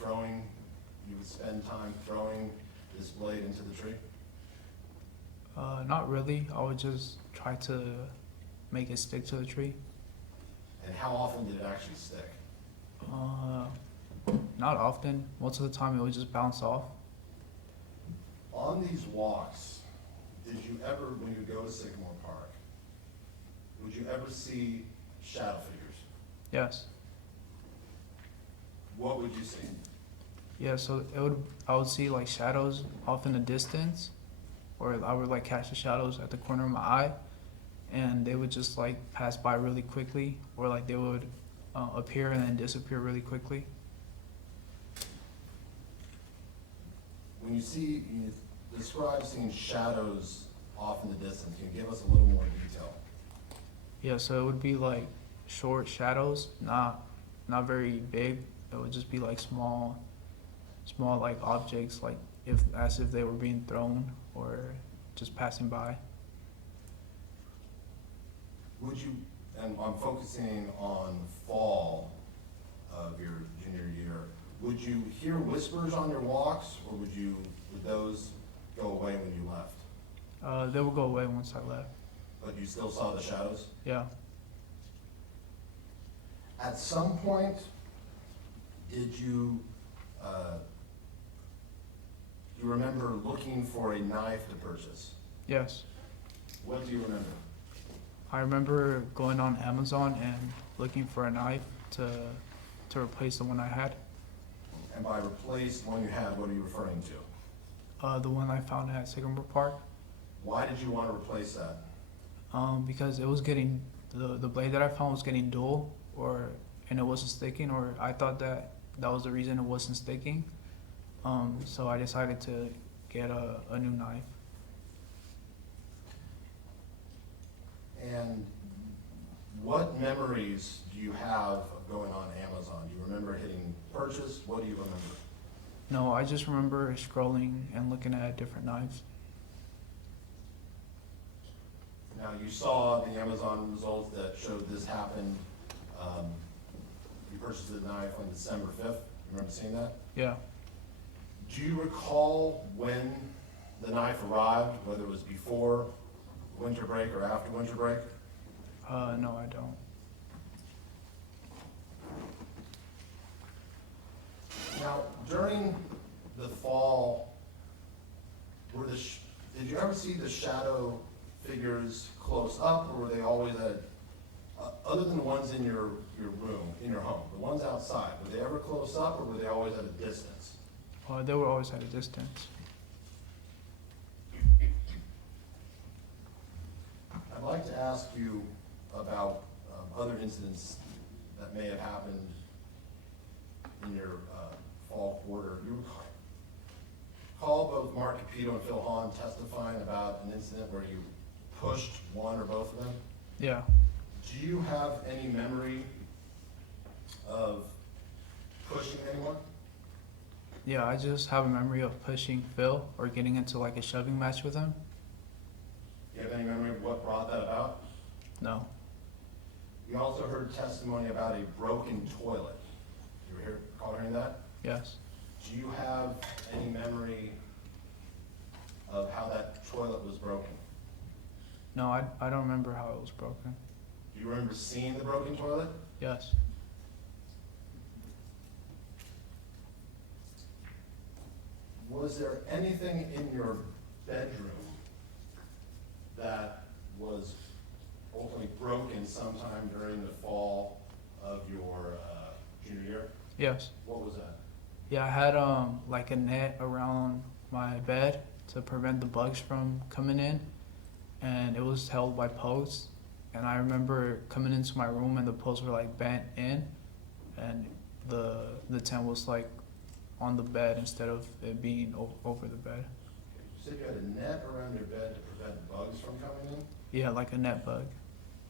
spend time throwing this blade into the tree? Not really. I would just try to make it stick to the tree. And how often did it actually stick? Not often. Most of the time it would just bounce off. On these walks, did you ever, when you go to Sycamore Park, would you ever see shadow figures? Yes. What would you see? Yeah, so I would see like shadows off in the distance, or I would like catch the shadows at the corner of my eye, and they would just like pass by really quickly, or like they would appear and then disappear really quickly. When you describe seeing shadows off in the distance, can you give us a little more detail? Yeah, so it would be like short shadows, not very big. It would just be like small like objects, like as if they were being thrown or just passing by. Would you, and I'm focusing on fall of your junior year, would you hear whispers on your walks, or would those go away when you left? They would go away once I left. But you still saw the shadows? Yeah. At some point, did you remember looking for a knife to purchase? Yes. What do you remember? I remember going on Amazon and looking for a knife to replace the one I had. And by replace the one you had, what are you referring to? The one I found at Sycamore Park. Why did you want to replace that? Because it was getting, the blade that I found was getting dull, and it wasn't sticking, or I thought that was the reason it wasn't sticking. So I decided to get a new knife. And what memories do you have of going on Amazon? Do you remember hitting purchase? What do you remember? No, I just remember scrolling and looking at different knives. Now, you saw the Amazon results that showed this happened. You purchased the knife on December 5th. You remember seeing that? Yeah. Do you recall when the knife arrived, whether it was before winter break or after winter break? No, I don't. Now, during the fall, did you ever see the shadow figures close up, or were they always other than the ones in your room, in your home, the ones outside, were they ever close up, or were they always at a distance? They were always at a distance. I'd like to ask you about other incidents that may have happened in your fall quarter. You recall both Mark Capito and Phil Hahn testifying about an incident where you pushed one or both of them? Yeah. Do you have any memory of pushing anyone? Yeah, I just have a memory of pushing Phil or getting into like a shoving match with him. Do you have any memory of what brought that about? No. We also heard testimony about a broken toilet. You recall hearing that? Yes. Do you have any memory of how that toilet was broken? No, I don't remember how it was broken. Do you remember seeing the broken toilet? Yes. Was there anything in your bedroom that was ultimately broken sometime during the fall of your junior year? Yes. What was that? Yeah, I had like a net around my bed to prevent the bugs from coming in, and it was held by posts. And I remember coming into my room and the posts were like bent in, and the tent was like on the bed instead of it being over the bed. You said you had a net around your bed to prevent bugs from coming in? Yeah, like a net bug.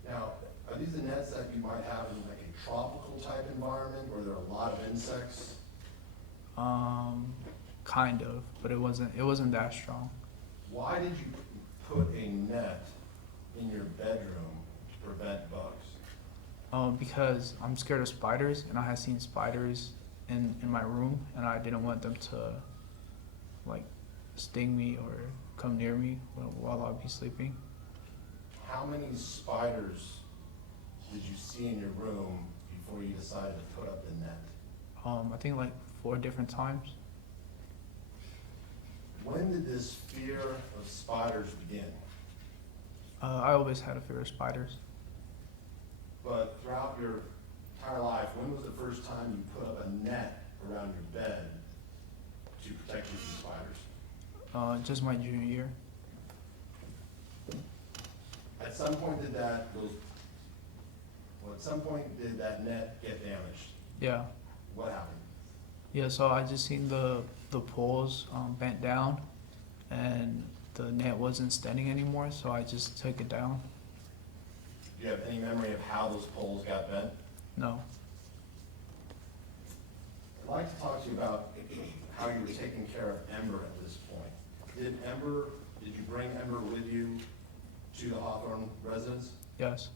Now, are these the nets that you might have in like a tropical type environment where there are a lot of insects? Kind of, but it wasn't that strong. Why did you put a net in your bedroom to prevent bugs? Because I'm scared of spiders, and I had seen spiders in my room, and I didn't want them to like sting me or come near me while I'd be sleeping. How many spiders did you see in your room before you decided to put up the net? I think like 4 different times. When did this fear of spiders begin? I always had a fear of spiders. But throughout your entire life, when was the first time you put up a net around your bed to protect you from spiders? Just my junior year. At some point did that net get damaged? Yeah. What happened? Yeah, so I just seen the poles bent down, and the net wasn't standing anymore, so I just took it down. Do you have any memory of how those poles got bent? No. I'd like to talk to you about how you were taking care of Ember at this point. Did you bring Ember with you to the Hawthorne residence? Yes.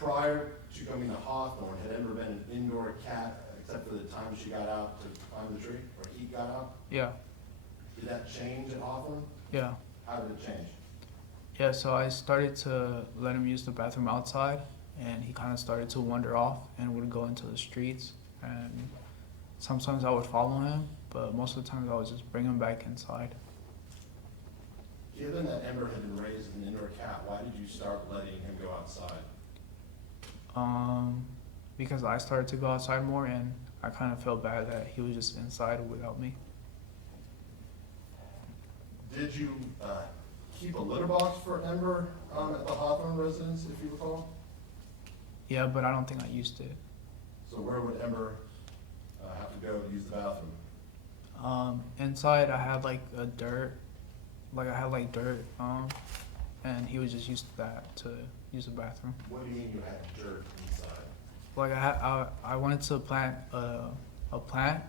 Prior to coming to Hawthorne, had Ember been an indoor cat except for the time she got out to climb the tree, or he got out? Yeah. Did that change at Hawthorne? Yeah. How did it change? Yeah, so I started to let him use the bathroom outside, and he kind of started to wander off and would go into the streets. And sometimes I would follow him, but most of the times I would just bring him back inside. Given that Ember had been raised as an indoor cat, why did you start letting him go outside? Because I started to go outside more, and I kind of felt bad that he was just inside without me. Did you keep a litter box for Ember at the Hawthorne residence, if you recall? Yeah, but I don't think I used it. So where would Ember have to go to use the bathroom? Inside I had like dirt, and he would just use that to use the bathroom. What do you mean you had dirt inside? Like I wanted to plant a plant,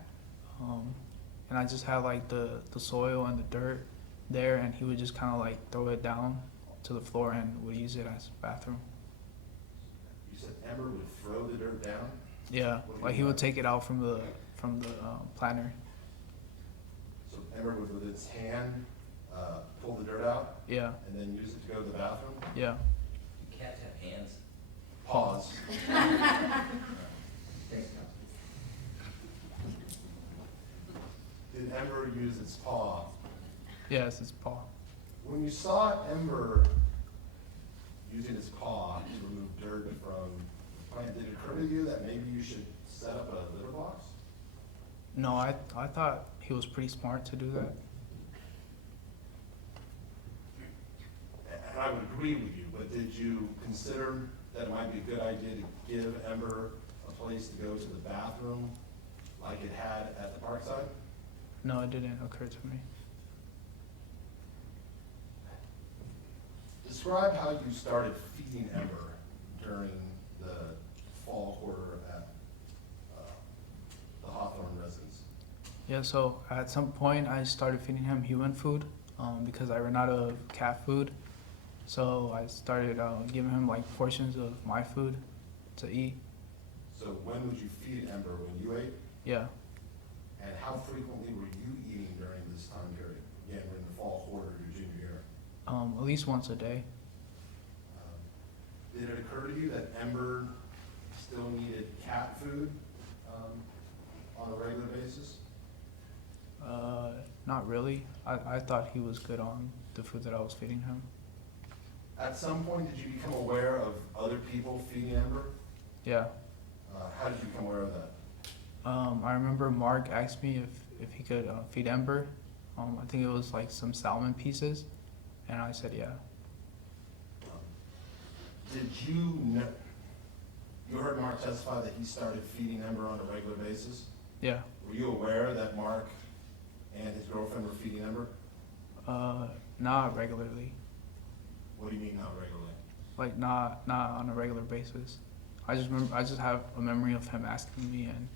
and I just had like the soil and the dirt there, and he would just kind of like throw it down to the floor and would use it as a bathroom. You said Ember would throw the dirt down? Yeah, What do you like he mean would by- take it out from the planter. So Ember would with its hand pull the dirt out Yeah, and then use it to go to the bathroom? yeah. Do cats have hands? Pause. Thanks, Did Ember use its paw? Yes, it's paw. When you saw Ember using its paw to remove dirt from the plant, did it occur to you that maybe you should set up a litter box? No, I thought he was pretty smart to do that. And I would agree with you, but did you consider that it might be a good idea to give Ember a place to go to the bathroom like it had at the Parkside? No, it didn't occur to me. Describe how you started feeding Ember during the fall quarter at the Hawthorne residence. Yeah, so at some point I started feeding him human food because I ran out of cat food. So I started giving him like portions of my food to eat. So when would you feed Ember? When you ate? Yeah, And how frequently were you eating during this time period? Again, we're in the fall quarter of your junior year. at least once a day. Did it occur to you that Ember still needed cat food on a regular basis? Not really. I thought he was good on the food that I was feeding him. At some point, did you become aware of other people feeding Ember? Yeah, How did you become aware of that? I remember Mark asked me if he could feed Ember. I think it was like some salmon pieces, and I said yeah. Did you know, you heard Mark testify that he started feeding Ember on a regular basis? Yeah. Were you aware that Mark and his girlfriend were feeding Ember? Not regularly. What do you mean not regularly? Like not on a regular basis. I just have a memory of him asking me, and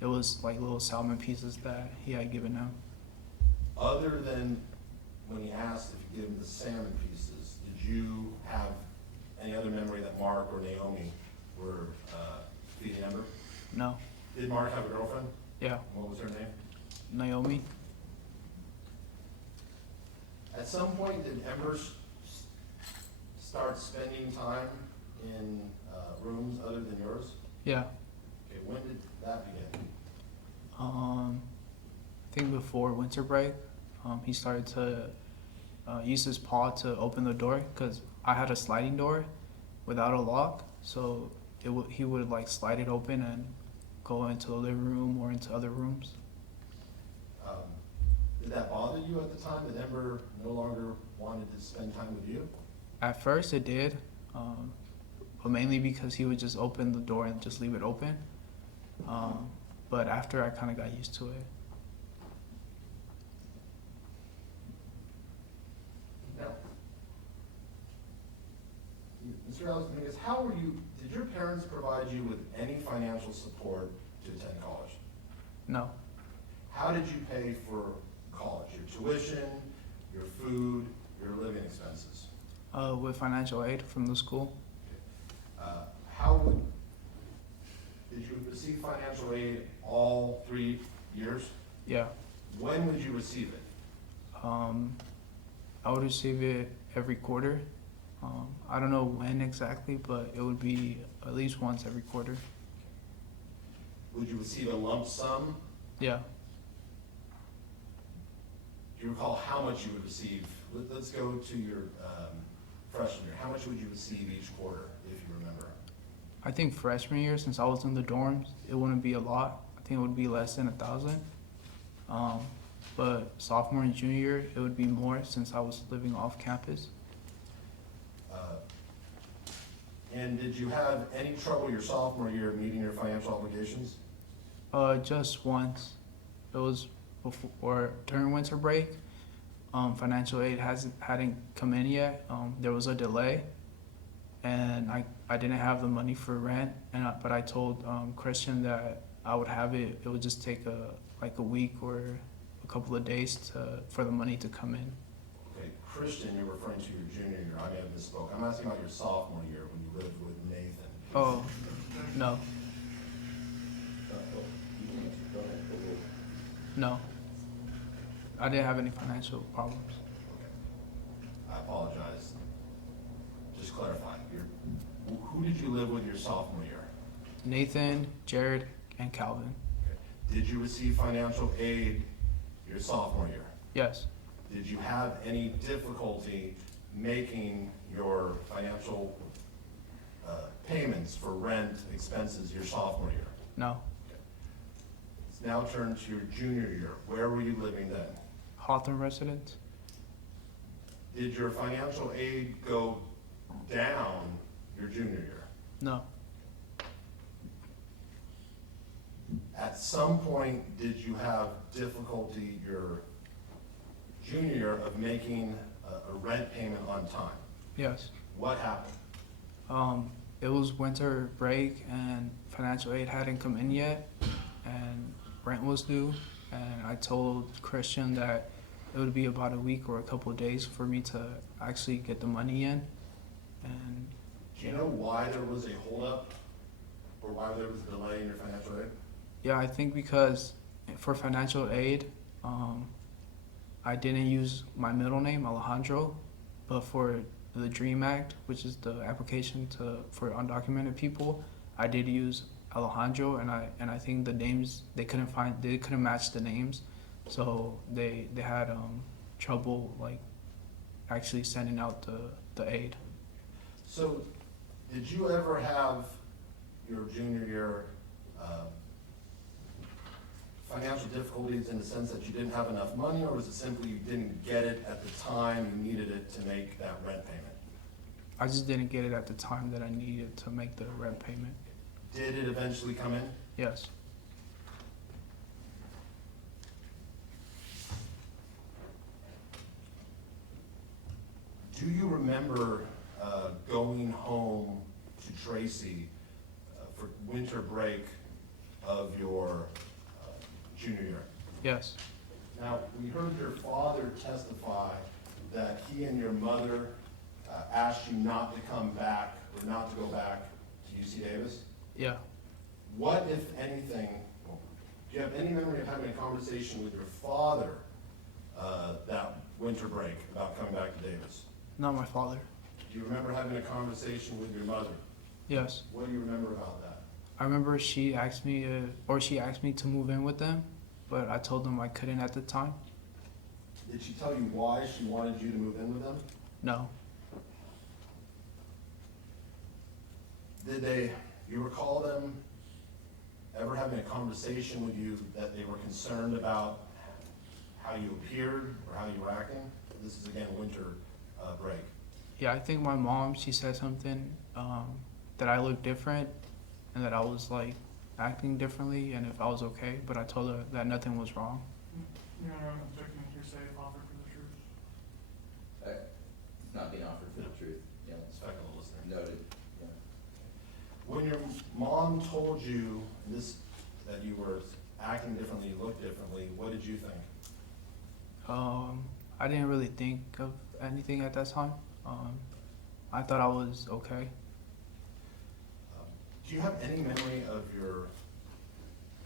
it was like little salmon pieces that he had given him. Other than when he asked if you give him the salmon pieces, did you have any other memory that Mark or Naomi were feeding Ember? No. Did Mark have a girlfriend? Yeah. What was her name? Naomi. At some point, did Ember start spending time in rooms other than yours? Yeah. Okay, when did that begin? I think before winter break, he started to use his paw to open the door because I had a sliding door without a lock, so he would like slide it open and go into the living room or into other rooms. Did that bother you at the time that Ember no longer wanted to spend time with you? At first it did, but mainly because he would just open the door and just leave it open. But after I kind of got used to it. Now, Mr. Dominguez, did your parents provide you with any financial support to attend college? No. How did you pay for college? Your tuition, your food, your living expenses? With financial aid from the school. Did you receive financial aid all 3 years? Yeah. When would you receive it? I would receive it every quarter. I don't know when exactly, but it would be at least once every quarter. Would you receive a lump sum? Yeah. Do you recall how much you would receive? Let's go to your freshman year. How much would you receive each quarter, if you remember? I think freshman year, since I was in the dorms, it wouldn't be a lot. I think it would be less than 1,000. But sophomore and junior year, it would be more since I was living off campus. And did you have any trouble your sophomore year meeting your financial obligations? Just once. It was before during winter break. Financial aid hadn't come in yet. There was a delay, and I didn't have the money for rent. But I told Christian that I would have it. It would just take a week or a couple of days for the money to come in. Okay, Christian, you're referring to your junior year. I may have misspoke. I'm asking about your sophomore year when you lived with Nathan. Oh, no. No. I didn't have any financial problems. Okay. I apologize. Just clarifying. Who did you live with your sophomore year? Nathan, Jared, and Calvin. Okay. Did you receive financial aid your sophomore year? Yes. Did you have any difficulty making your financial payments for rent expenses your sophomore year? No. Let's now turn to your junior year. Where were you living then? Hawthorne residence? Did your financial aid go down your junior year? No. At some point, did you have difficulty your junior year of making a rent payment on time? Yes. What happened? It was winter break and financial aid hadn't come in yet, and rent was due, and I told Christian that it would be about a week or a couple of days for me to actually get the money in. And do you know why there was a holdup or why there was a delay in your financial aid? yeah, I think because for financial aid, I didn't use my middle name, Alejandro, but for the DREAM Act, which is the application for undocumented people, I did use Alejandro, and I think the names they couldn't match the names, so they had trouble like actually sending out the aid. So, did you ever have your junior year financial difficulties in the sense that you didn't have enough money, or was it simply you didn't get it at the time you needed it to make that rent payment? I just didn't get it at the time that I needed to make the rent payment. Did it eventually come in? Yes. Do you remember going home to Tracy for winter break of your junior year? Yes. Now, we heard your father testify that he and your mother asked you not to come back or not to go back to UC Davis. Yeah. What, if anything, do you have any memory of having a conversation with your father that winter break about coming back to Davis? Not my father. Do you remember having a conversation with your mother? Yes. What do you remember about that? I remember she asked me to move in with them, but I told them I couldn't at the time. Did she tell you why she wanted you to move in with them? No. Did you recall them ever having a conversation with you that they were concerned about how you appeared or how you were acting? This is again winter break. Yeah, I think my mom, she said something that I looked different and that I was like acting differently and if I was okay, but I told her that nothing was wrong. Your Honor, I'm objecting to hearsay if offered for the truth. It's not being offered for the truth, yeah, Speculative listener. noted, yeah. When your mom told you this, that you were acting differently, you looked differently, what did you think? I didn't really think of anything at that time. I thought I was okay. Do you have any memory of your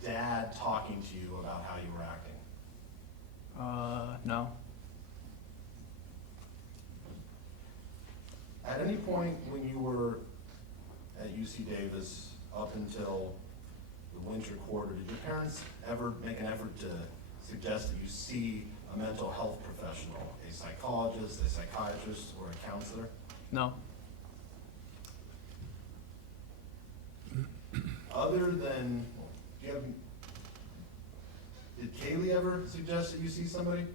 dad talking to you about how you were acting? No. At any point when you were at UC Davis up until the winter quarter, did your parents ever make an effort to suggest that you see a mental health professional, a psychologist, a psychiatrist, or a counselor? No. Other than, did Kaylee ever suggest that you see somebody?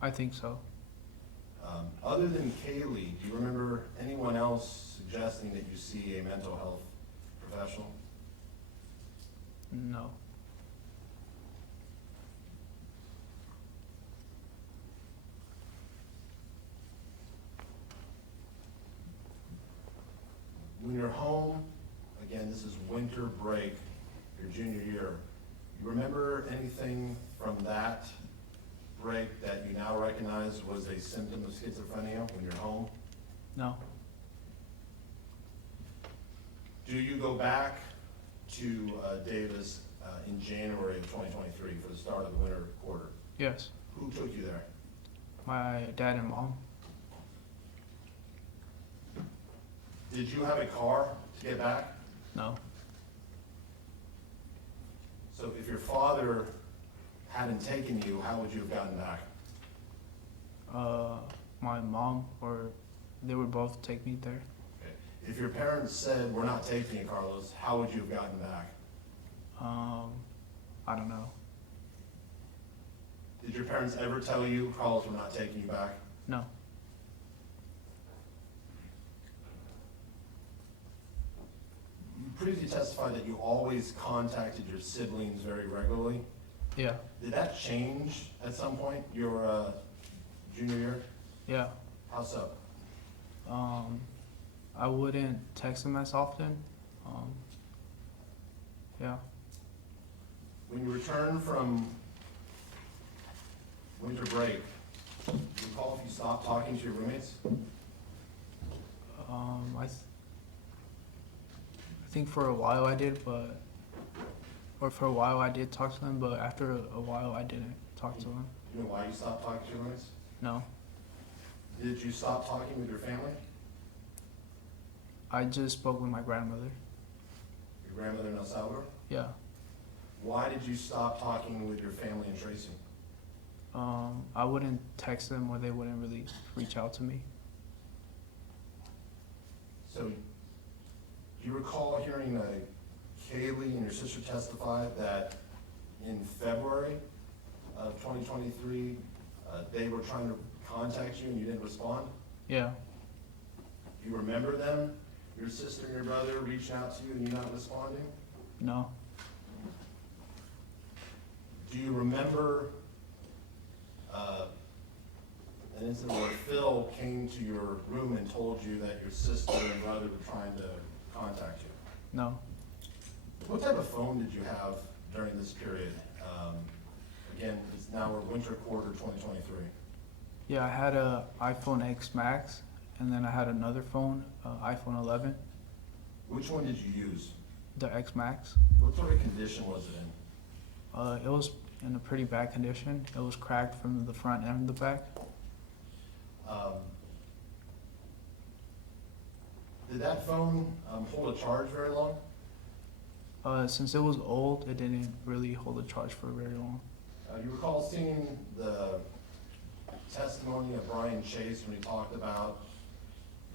I think so. Other than Kaylee, do you remember anyone else suggesting that you see a mental health professional? No. When you're home, again, this is winter break, your junior year, you remember anything from that break that you now recognize was a symptom of schizophrenia when you're home? No. Do you go back to Davis in January of 2023 for the start of the winter quarter? Yes. Who took you there? My dad and mom. Did you have a car to get back? No. So if your father hadn't taken you, how would you have gotten back? My mom or they would both take me there. Okay. If your parents said, "We're not taking you, Carlos," how would you have gotten back? I don't know. Did your parents ever tell you, "Carlos, we're not taking you back"? No. You previously testified that you always contacted your siblings very regularly. Yeah. Did that change at some point, your junior year? Yeah. How so? I wouldn't text them as often. Yeah. When you returned from winter break, do you recall if you stopped talking to your roommates? I think for a while I did, for a while I did talk to them, but after a while I didn't talk to them. Do you know why you stopped talking to your roommates? No. Did you stop talking with your family? I just spoke with my grandmother. Your grandmother in El Salvador? Yeah. Why did you stop talking with your family in Tracy? I wouldn't text them or they wouldn't really reach out to me. So, do you recall hearing Kaylee and your sister testify that in February of 2023, they were trying to contact you and you didn't respond? Yeah. Do you remember them, your sister and your brother reaching out to you and you not responding? No. Do you remember an incident where Phil came to your room and told you that your sister and brother were trying to contact you? No. What type of phone did you have during this period? Again, it's now we're winter quarter 2023. Yeah, I had a iPhone X Max, and then I had another phone, iPhone 11, Which one did you use? the X Max. What sort of condition was it in? It was in a pretty bad condition. It was cracked from the front and the back. Did that phone hold a charge very long? Since it was old, it didn't really hold a charge for very long. You recall seeing the testimony of Brian Chase when he talked about,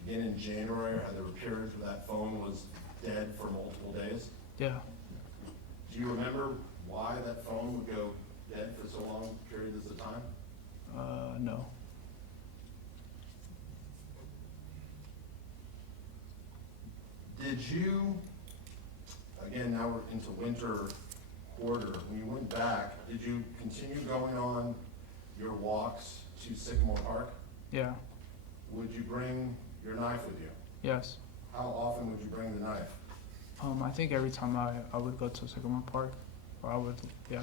again in January, how there were periods where that phone was dead for multiple days? Yeah. Do you remember why that phone would go dead for so long periods of time? No. Did you, again, now we're into winter quarter, when you went back, did you continue going on your walks to Sycamore Park? Yeah. Would you bring your knife with you? Yes. How often would you bring the knife? I think every time I would go to Sycamore Park, or I would, yeah.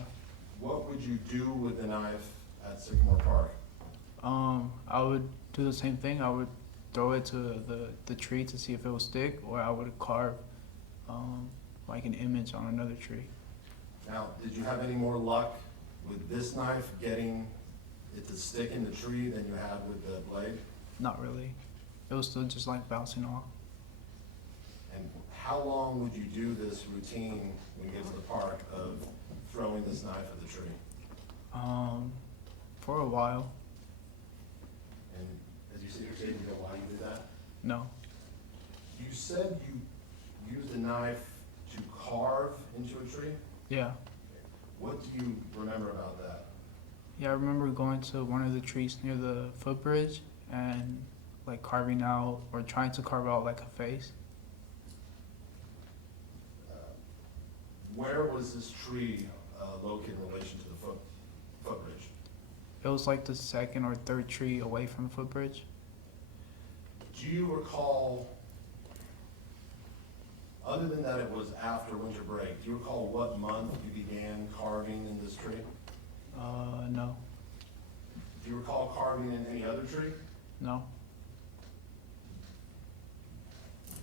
What would you do with the knife at Sycamore Park? I would do the same thing. I would throw it to the tree to see if it would stick, or I would carve like an image on another tree. Now, did you have any more luck with this knife getting it to stick in the tree than you had with the blade? Not really. It was still just like bouncing off. And how long would you do this routine when you get to the park of throwing this knife at the tree? For a while. And as you sit here saying, you know why you did that? No. You said you used a knife to carve into a tree? Yeah. What do you remember about that? Yeah, I remember going to one of the trees near the footbridge and like carving out or trying to carve out like a face. Where was this tree located in relation to the footbridge? It was like the second or third tree away from the footbridge. Do you recall, other than that it was after winter break, do you recall what month you began carving in this tree? No. Do you recall carving in any other tree? No.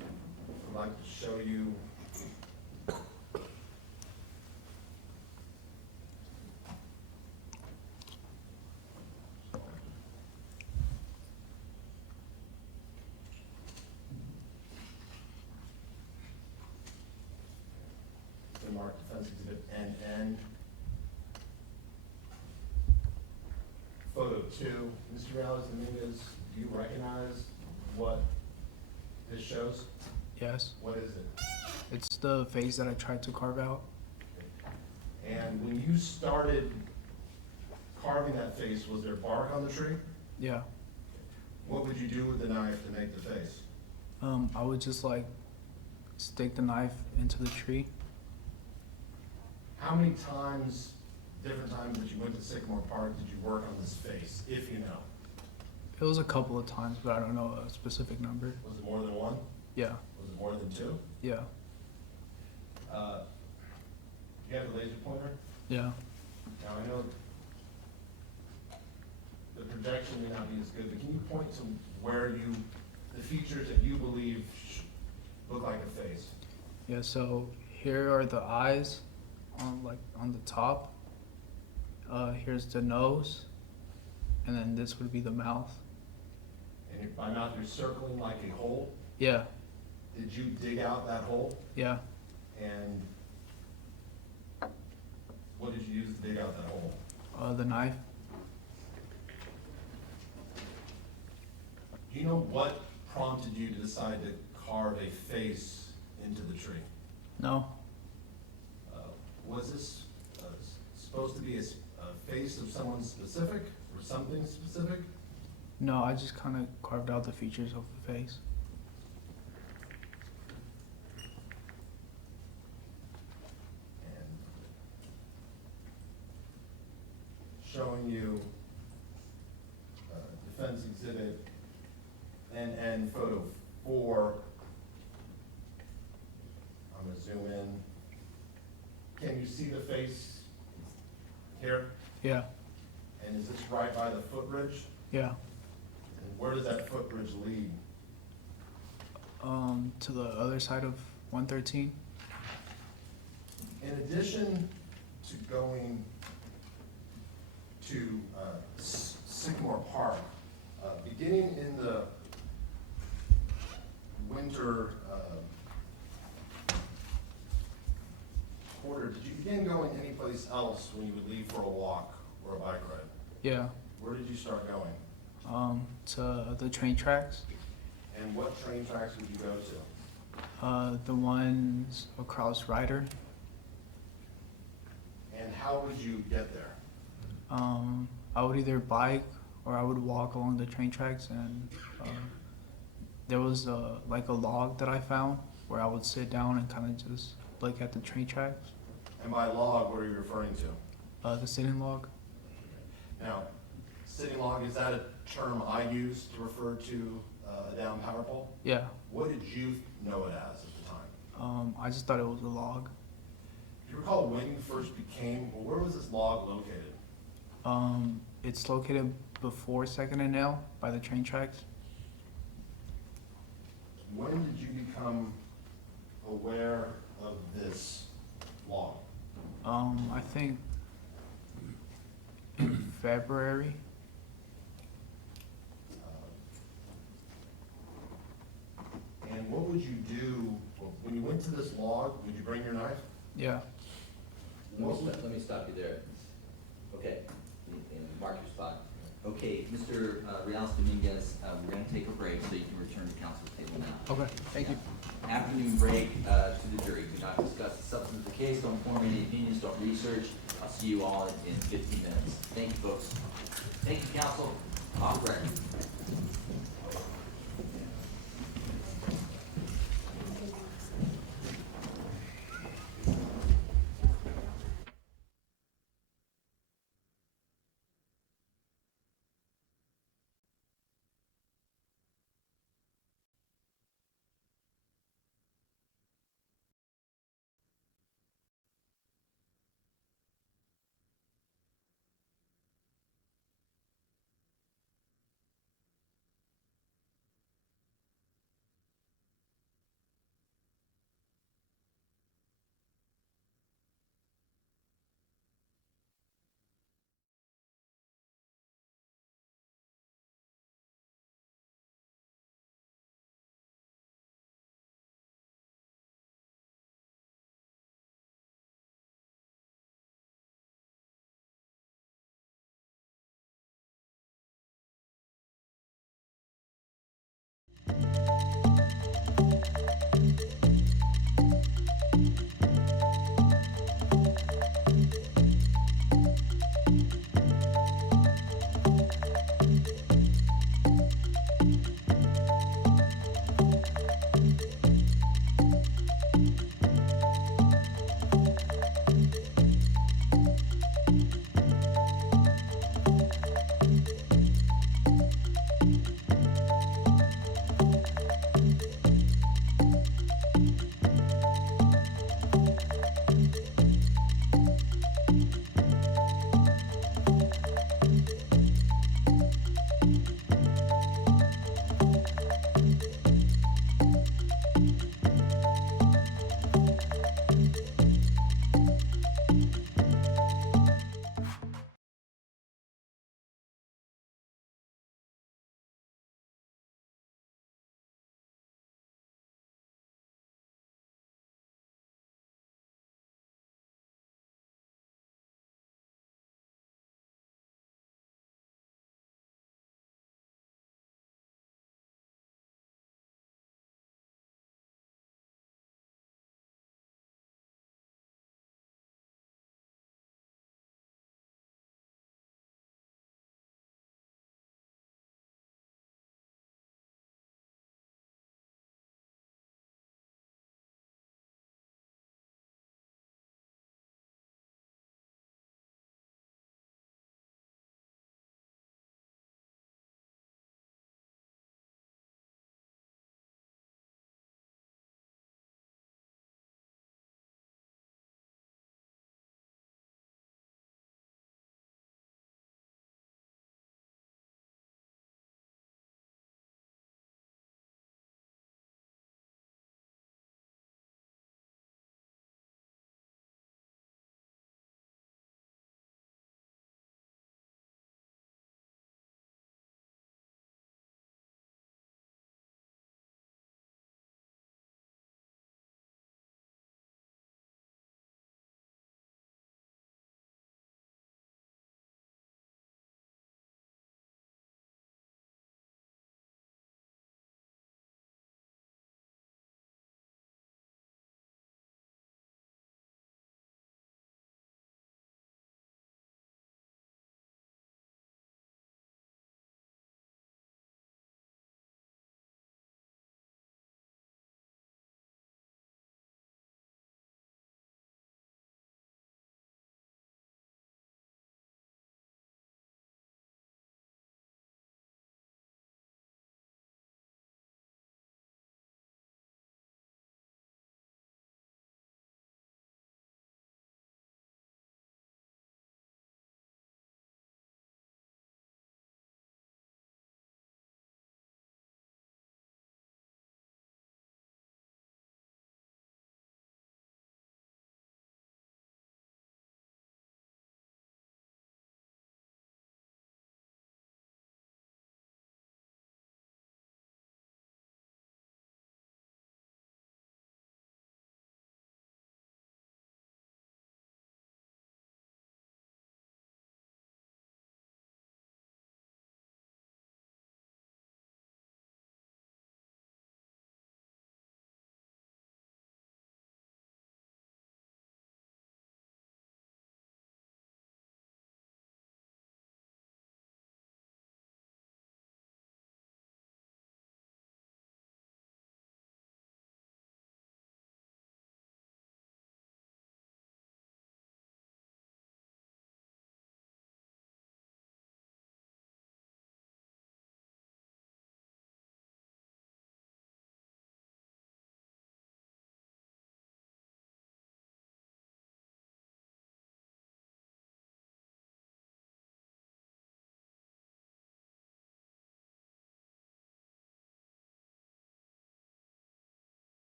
I'd like to show you the marked defense exhibit NN. Photo 2. Mr. Dominguez, do you recognize what this shows? Yes. What is it? It's the face that I tried to carve out. And when you started carving that face, was there bark on the tree? Yeah. What would you do with the knife to make the face? I would just like stick the knife into the tree. How many times, different times that you went to Sycamore Park, did you work on this face, if you know? It was a couple of times, but I don't know a specific number. Was it more than one? Yeah. Was it more than two? Yeah. Do you have a laser pointer? Yeah. Now, I know the projection may not be as good, but can you point to where the features that you believe look like a face? Yeah, so here are the eyes on the top. Here's the nose, and then this would be the mouth. And by mouth, you're circling like a hole. Yeah. Did you dig out that hole? Yeah. And what did you use to dig out that hole? The knife. Do you know what prompted you to decide to carve a face into the tree? No. Was this supposed to be a face of someone specific or something specific? No, I just kind of carved out the features of the face. And showing you defense exhibit and photo 4. I'm gonna zoom in. Can you see the face here? Yeah, And is this right by the footbridge? yeah. And where does that footbridge lead? To the other side of 113. In addition to going to Sycamore Park, beginning in the winter quarter, did you begin going anyplace else when you would leave for a walk or a bike ride? Yeah. Where did you start going? To the train tracks. And what train tracks would you go to? The ones across Ryder. And how would you get there? I would either bike or I would walk along the train tracks, and there was like a log that I found where I would sit down and kind of just look at the train tracks. And by log, what are you referring to? The sitting log. Now, sitting log, is that a term I use to refer to a down power pole? Yeah. What did you know it as at the time? I just thought it was a log. Do you recall when you first became, or where was this log located? It's located before Second and Nail by the train tracks. When did you become aware of this log? I think in February. And what would you do, when you went to this log, would you bring your knife? Yeah. Let me stop you there. Okay, and mark your spot. Okay, Mr. Rios Dominguez, we're gonna take a break so you can return to council's table now. Okay. Thank you. Afternoon break to the jury. Do not discuss the substance of the case, don't form any opinions, don't research. I'll see you all in 15 minutes. Thank you, folks. Thank you, council. Off record.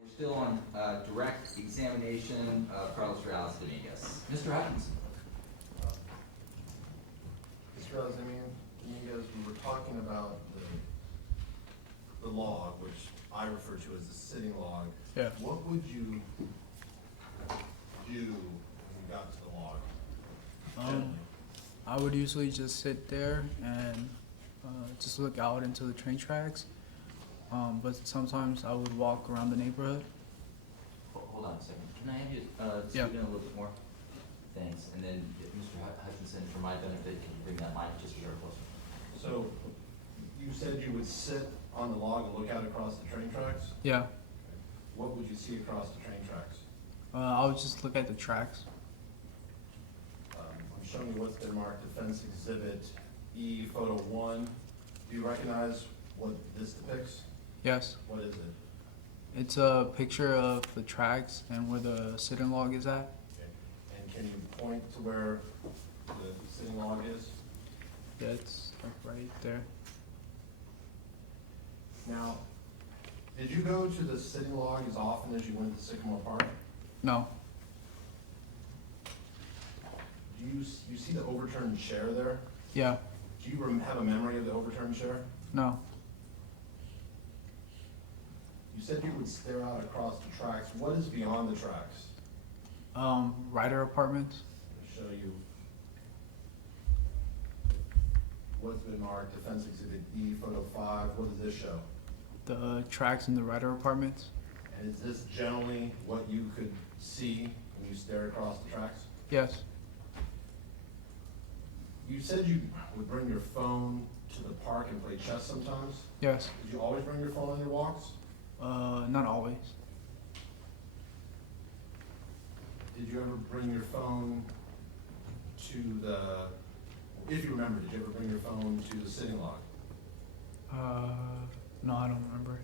We're still on direct examination of Carlos Dominguez. Mr. Hutchinson. Mr. Dominguez, we were talking about the log, which I refer to as the sitting log. Yeah. What would you do when you got to the log? Generally? I would usually just sit there and just look out into the train tracks. But sometimes I would walk around the neighborhood. Hold on a second. Can I have you speak Yeah. in a little bit more? Thanks. And then Mr. Hutchinson, for my benefit, can you bring that mic just a little closer? So, you said you would sit on the log and look out across the train tracks? Yeah. What would you see across the train tracks? I would just look at the tracks. I'm showing you what's been marked Defense Exhibit E, Photo 1. Do you recognize what this depicts? Yes. What is it? It's a picture of the tracks and where the sitting log is at. Okay. And can you point to where the sitting log is? Yeah, it's like right there. Now, did you go to the sitting log as often as you went to Sycamore Park? No. Do you see the overturned chair there? Yeah. Do you have a memory of the overturned chair? No. You said you would stare out across the tracks. What is beyond the tracks? Rider apartments. I'll show you what's been marked Defense Exhibit E, Photo 5. What does this show? The tracks in the rider apartments. And is this generally what you could see when you stare across the tracks? Yes. You said you would bring your phone to the park and play chess sometimes. Yes. Did you always bring your phone on your walks? Not always. Did you ever bring your phone to the, if you remember, did you ever bring your phone to the sitting log? No, I don't remember.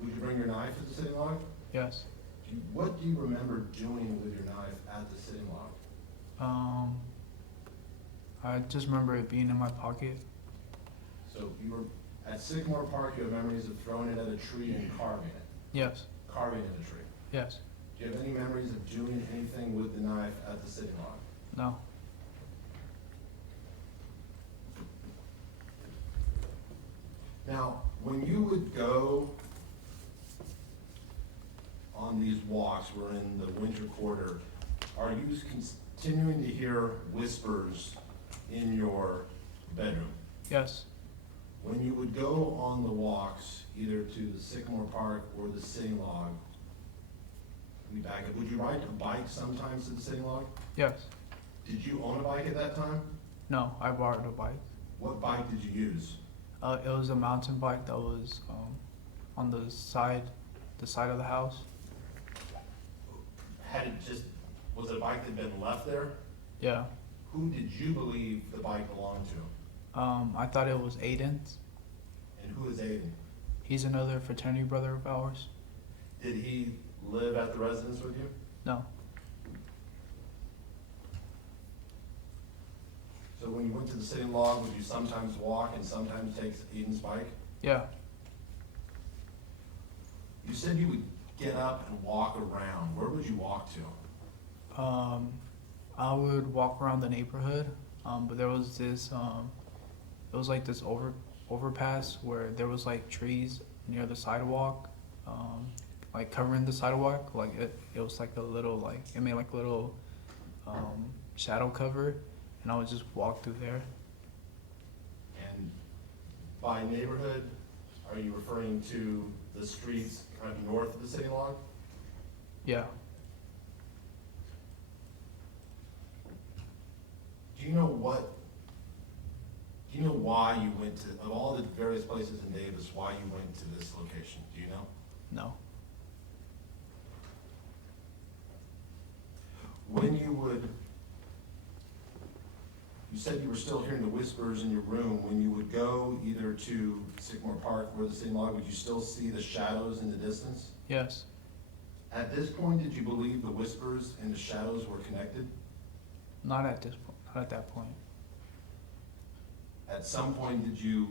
Would you bring your knife to the sitting log? Yes. What do you remember doing with your knife at the sitting log? I just remember it being in my pocket. So you were, at Sycamore Park, you have memories of throwing it at a tree and carving it, Yes. carving in a tree. Yes. Do you have any memories of doing anything with the knife at the sitting log? No. Now, when you would go on these walks, we're in the winter quarter, are you continuing to hear whispers in your bedroom. Yes. When you would go on the walks, either to the Sycamore Park or the Sitting Log, let me back up, would you ride a bike sometimes to the Sitting Log? Yes. Did you own a bike at that time? No, I borrowed a bike. What bike did you use? It was a mountain bike that was on the side of the house. Had it just, was it a bike that had been left there? Yeah. Who did you believe the bike belonged to? I thought it was Aiden's. And who is Aiden? He's another fraternity brother of ours. Did he live at the residence with you? No. So when you went to the Sitting Log, would you sometimes walk and sometimes take Aiden's bike? Yeah. You said you would get up and walk around. Where would you walk to? I would walk around the neighborhood, but there was this, it was like this overpass where there was like trees near the sidewalk, like covering the sidewalk. Like it was like a little, like, it made like a little, shadow cover, and I would just walk through there. And by neighborhood, are you referring to the streets kind of north of the Sitting Log? Yeah. Do you know why you went to, of all the various places in Davis, why you went to this location? Do you know? No. When you said you were still hearing the whispers in your room, when you would go either to Sycamore Park or the Sitting Log, would you still see the shadows in the distance? Yes. At this point, did you believe the whispers and the shadows were connected? Not at this point. Not at that point. At some point, did you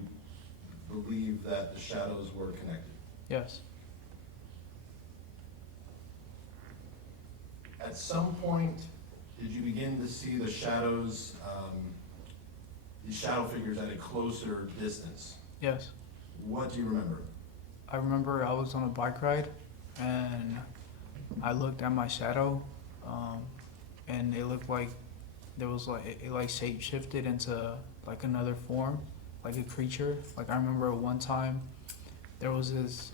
believe that the shadows were connected? Yes. At some point, did you begin to see the shadows, these shadow figures at a closer distance? Yes. What do you remember? I remember I was on a bike ride, and I looked at my shadow, and it looked like there was like, it like shape shifted into like another form, like a creature. Like I remember one time there was this,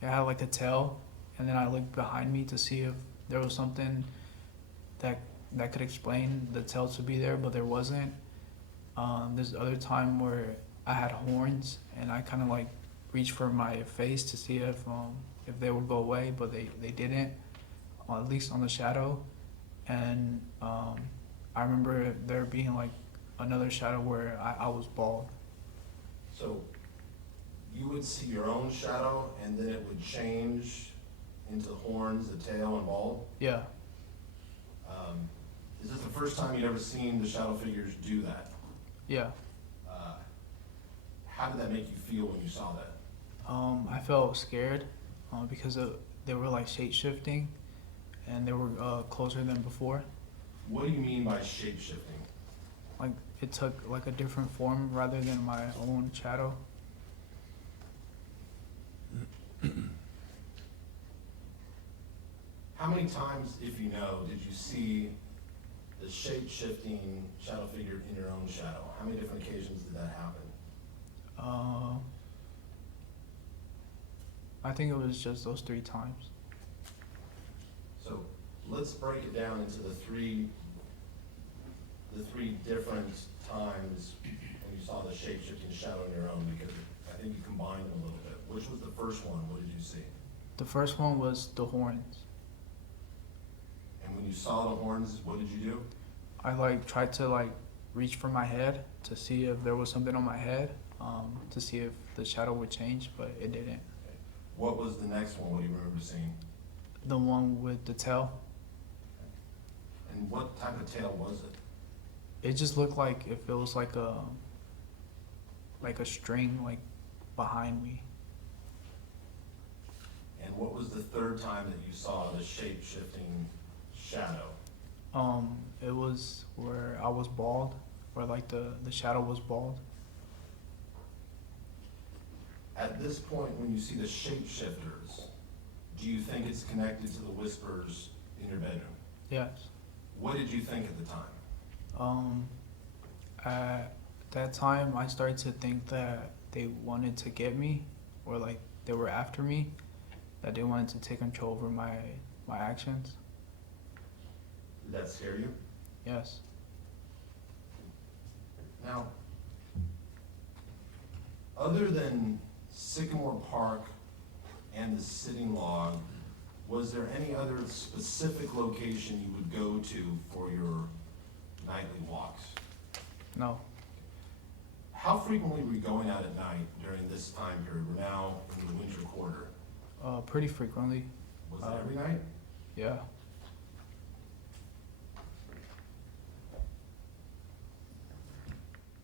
it had like a tail, and then I looked behind me to see if there was something that could explain the tail to be there, but there wasn't. There's other time where I had horns, and I kind of like reached for my face to see if they would go away, but they didn't, at least on the shadow. And I remember there being like another shadow where I was bald. So you would see your own shadow and then it would change into horns, the tail, and bald? Yeah. Is this the first time you'd ever seen the shadow figures do that? Yeah. How did that make you feel when you saw that? I felt scared because they were like shape shifting, and they were closer than before. What do you mean by shape shifting? Like it took like a different form rather than my own shadow. How many times, if you know, did you see the shape-shifting shadow figure in your own shadow? How many different occasions did that happen? I think it was just those 3 times. So let's break it down into the three different times when you saw the shape-shifting shadow in your own, because I think you combined them a little bit. Which was the first one? What did you see? The first one was the horns. And when you saw the horns, what did you do? I like tried to like reach for my head to see if there was something on my head, to see if the shadow would change, but it didn't. Okay. What was the next one? What do you remember seeing? The one with the tail. And what type of tail was it? It just looked like if it was like a string like behind me. And what was the third time that you saw the shape-shifting shadow? It was where I was bald, where like the shadow was bald. At this point, when you see the shapeshifters, do you think it's connected to the whispers in your bedroom? Yes. What did you think at the time? At that time, I started to think that they wanted to get me, or like they were after me, that they wanted to take control over my actions. Did that scare you? Yes. Now, other than Sycamore Park and the sitting log, was there any other specific location you would go to for your nightly walks? No. How frequently were you going out at night during this time period? We're now in the winter quarter. Pretty frequently. Was it every night? Yeah.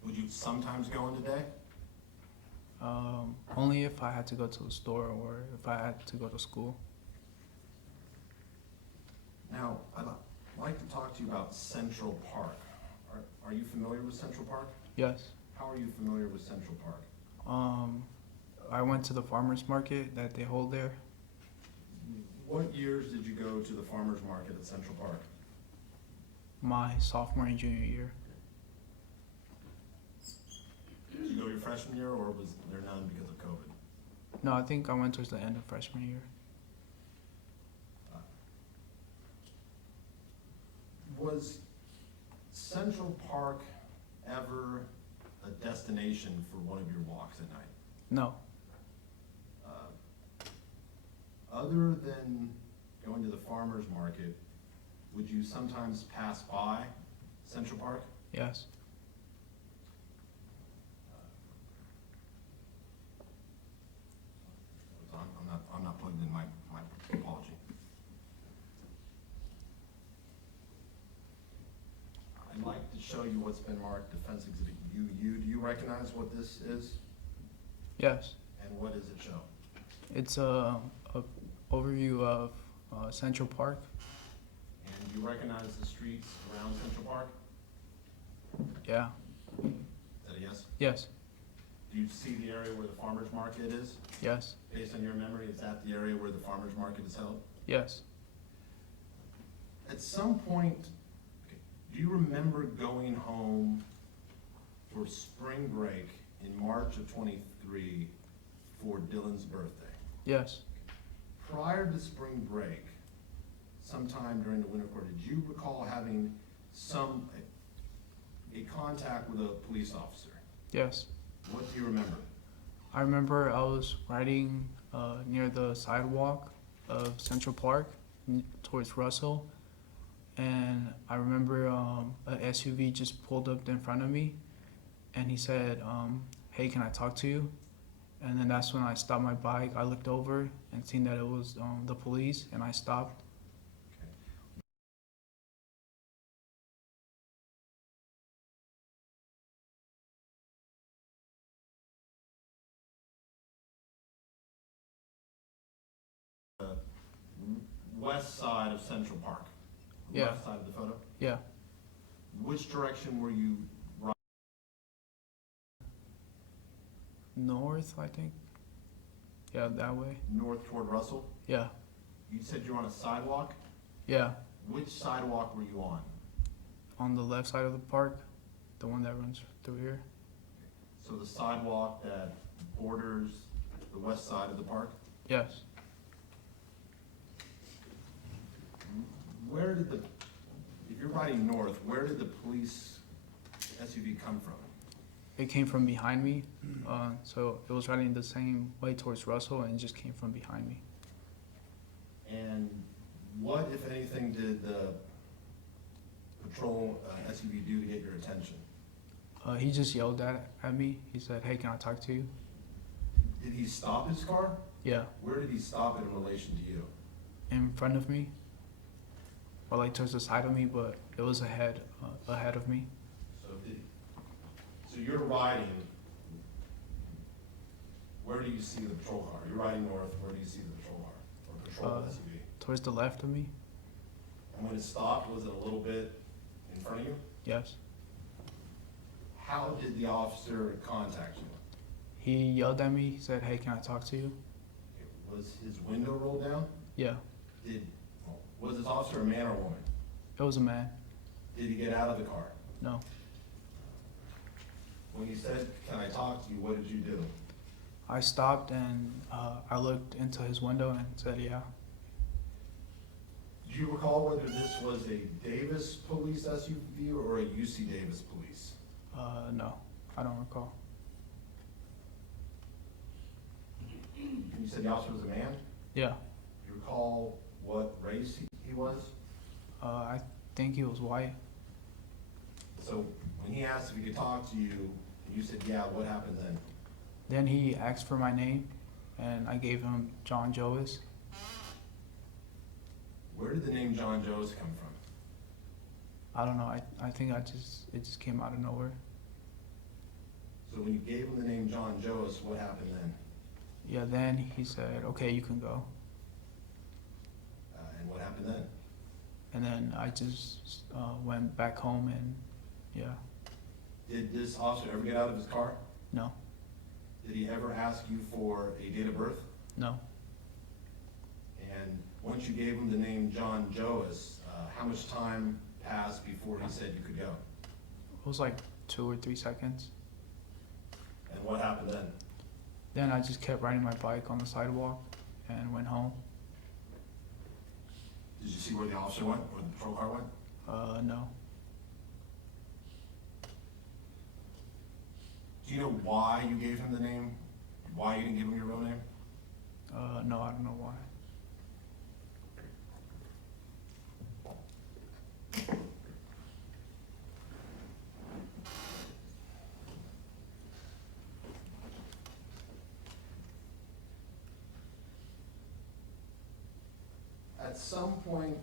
Would you sometimes go in the day? Only if I had to go to the store or if I had to go to school. Now, I'd like to talk to you about Central Park. Are you familiar with Central Park? Yes. How are you familiar with Central Park? I went to the farmer's market that they hold there. What years did you go to the farmer's market at Central Park? My sophomore and junior year. Did you go your freshman year, or was there none because of COVID? No, I think I went towards the end of freshman year. Was Central Park ever a destination for one of your walks at night? No. Other than going to the farmer's market, would you sometimes pass by Central Park? Yes. I'm not plugged in, my apology. I'd like to show you what's been marked Defense Exhibit UU. Do you recognize what this is? Yes. And what does it show? It's a overview of Central Park. And you recognize the streets around Central Park? Yeah. Is that a yes? Yes. Do you see the area where the farmer's market is? Yes. Based on your memory, is that the area where the farmer's market is held? Yes. At some point, do you remember going home for spring break in March of '23 for Dylan's birthday? Yes. Prior to spring break, sometime during the winter quarter, did you recall having a contact with a police officer? Yes. What do you remember? I remember I was riding near the sidewalk of Central Park towards Russell, and I remember a SUV just pulled up in front of me, and he said, "Hey, can I talk to you?" And then that's when I stopped my bike. I looked over and seen that it was the police, and I stopped. West side of Central Park. Yeah. Left side of the photo. Yeah. Which direction were you riding? North, I think. Yeah, that way. North toward Russell? Yeah. You said you're on a sidewalk? Yeah. Which sidewalk were you on? On the left side of the park, the one that runs through here. So the sidewalk that borders the west side of the park? Yes. Where did if you're riding north, where did the police SUV come from? It came from behind me, so it was riding the same way towards Russell, and it just came from behind me. And what, if anything, did the patrol SUV do to get your attention? He just yelled at me. He said, "Hey, can I talk to you?" Did he stop his car? Yeah. Where did he stop it in relation to you? In front of me, or like towards the side of me, but it was ahead of me. So you're riding, where do you see the patrol car? You're riding north, where do you see the patrol car, or patrol SUV? Towards the left of me. And when it stopped, was it a little bit in front of you? Yes. How did the officer contact you? He yelled at me. He said, "Hey, can I talk to you?" Was his window rolled down? Yeah. Was this officer a man or a woman? It was a man. Did he get out of the car? No. When he said, "Can I talk to you?" what did you do? I stopped and I looked into his window and said, yeah. Do you recall whether this was a Davis police SUV or a UC Davis police? No, I don't recall. And you said the officer was a man? Yeah. Do you recall what race he was? I think he was white. So when he asked if he could talk to you, and you said, yeah, what happened then? Then he asked for my name, and I gave him John Joes. Where did the name John Joes come from? I don't know. I think it just came out of nowhere. So when you gave him the name John Joes, what happened then? Yeah. Then he said, "Okay, you can go." And what happened then? And then I just went back home, and yeah. Did this officer ever get out of his car? No. Did he ever ask you for a date of birth? No. And once you gave him the name John Joes, how much time passed before he said you could go? It was like 2 or 3 seconds. And what happened then? Then I just kept riding my bike on the sidewalk and went home. Did you see where the officer went, or the patrol car went? No. Do you know why you gave him the name? Why you didn't give him your real name? No, I don't know why. At some point,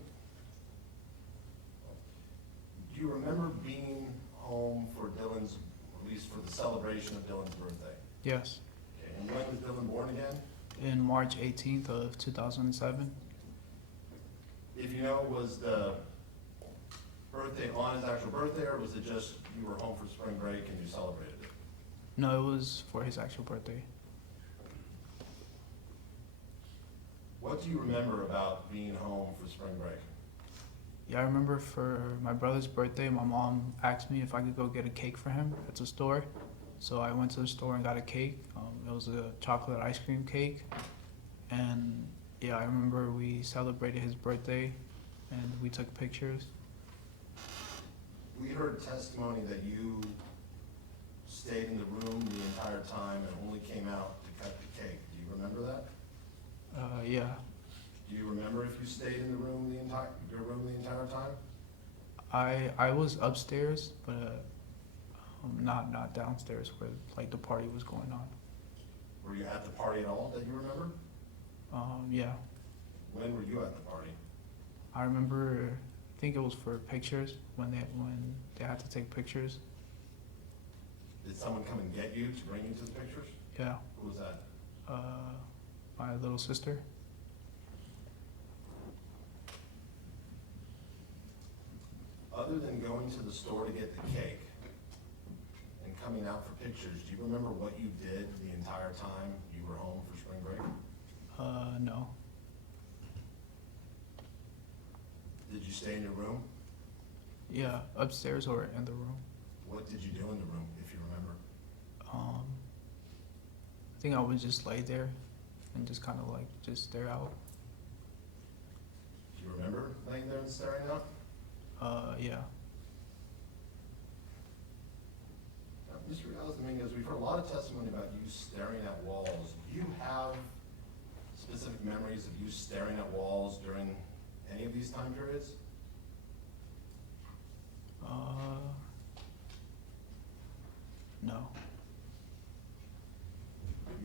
do you remember being home for Dylan's, at least for the celebration of Dylan's birthday? Yes. Okay, and when was Dylan born again? In March 18th of 2007. If you know, was the birthday on his actual birthday, or was it just you were home for spring break and you celebrated it? No, it was for his actual birthday. What do you remember about being home for spring break? Yeah, I remember for my brother's birthday, my mom asked me if I could go get a cake for him at the store. So I went to the store and got a cake. It was a chocolate ice cream cake. And yeah, I remember we celebrated his birthday and we took pictures. We heard testimony that you stayed in the room the entire time and only came out to cut the cake. Do you remember that? Yeah. Do you remember if you stayed in the room the entire time? I was upstairs, but not downstairs where like the party was going on. Were you at the party at all that you remember? Yeah. When were you at the party? I remember, I think it was for pictures when they had to take pictures. Did someone come and get you to bring you to the pictures? Yeah. Who was that? My little sister. Other than going to the store to get the cake and coming out for pictures, do you remember what you did the entire time you were home for spring break? No. Did you stay in your room? Yeah, upstairs or in the room. What did you do in the room, if you remember? I think I would just lay there and just kind of like just stare out. Do you remember laying there and staring out? Yeah. Now, Mr. Dominguez, we've heard a lot of testimony about you staring at walls. Do you have specific memories of you staring at walls during any of these time periods? No.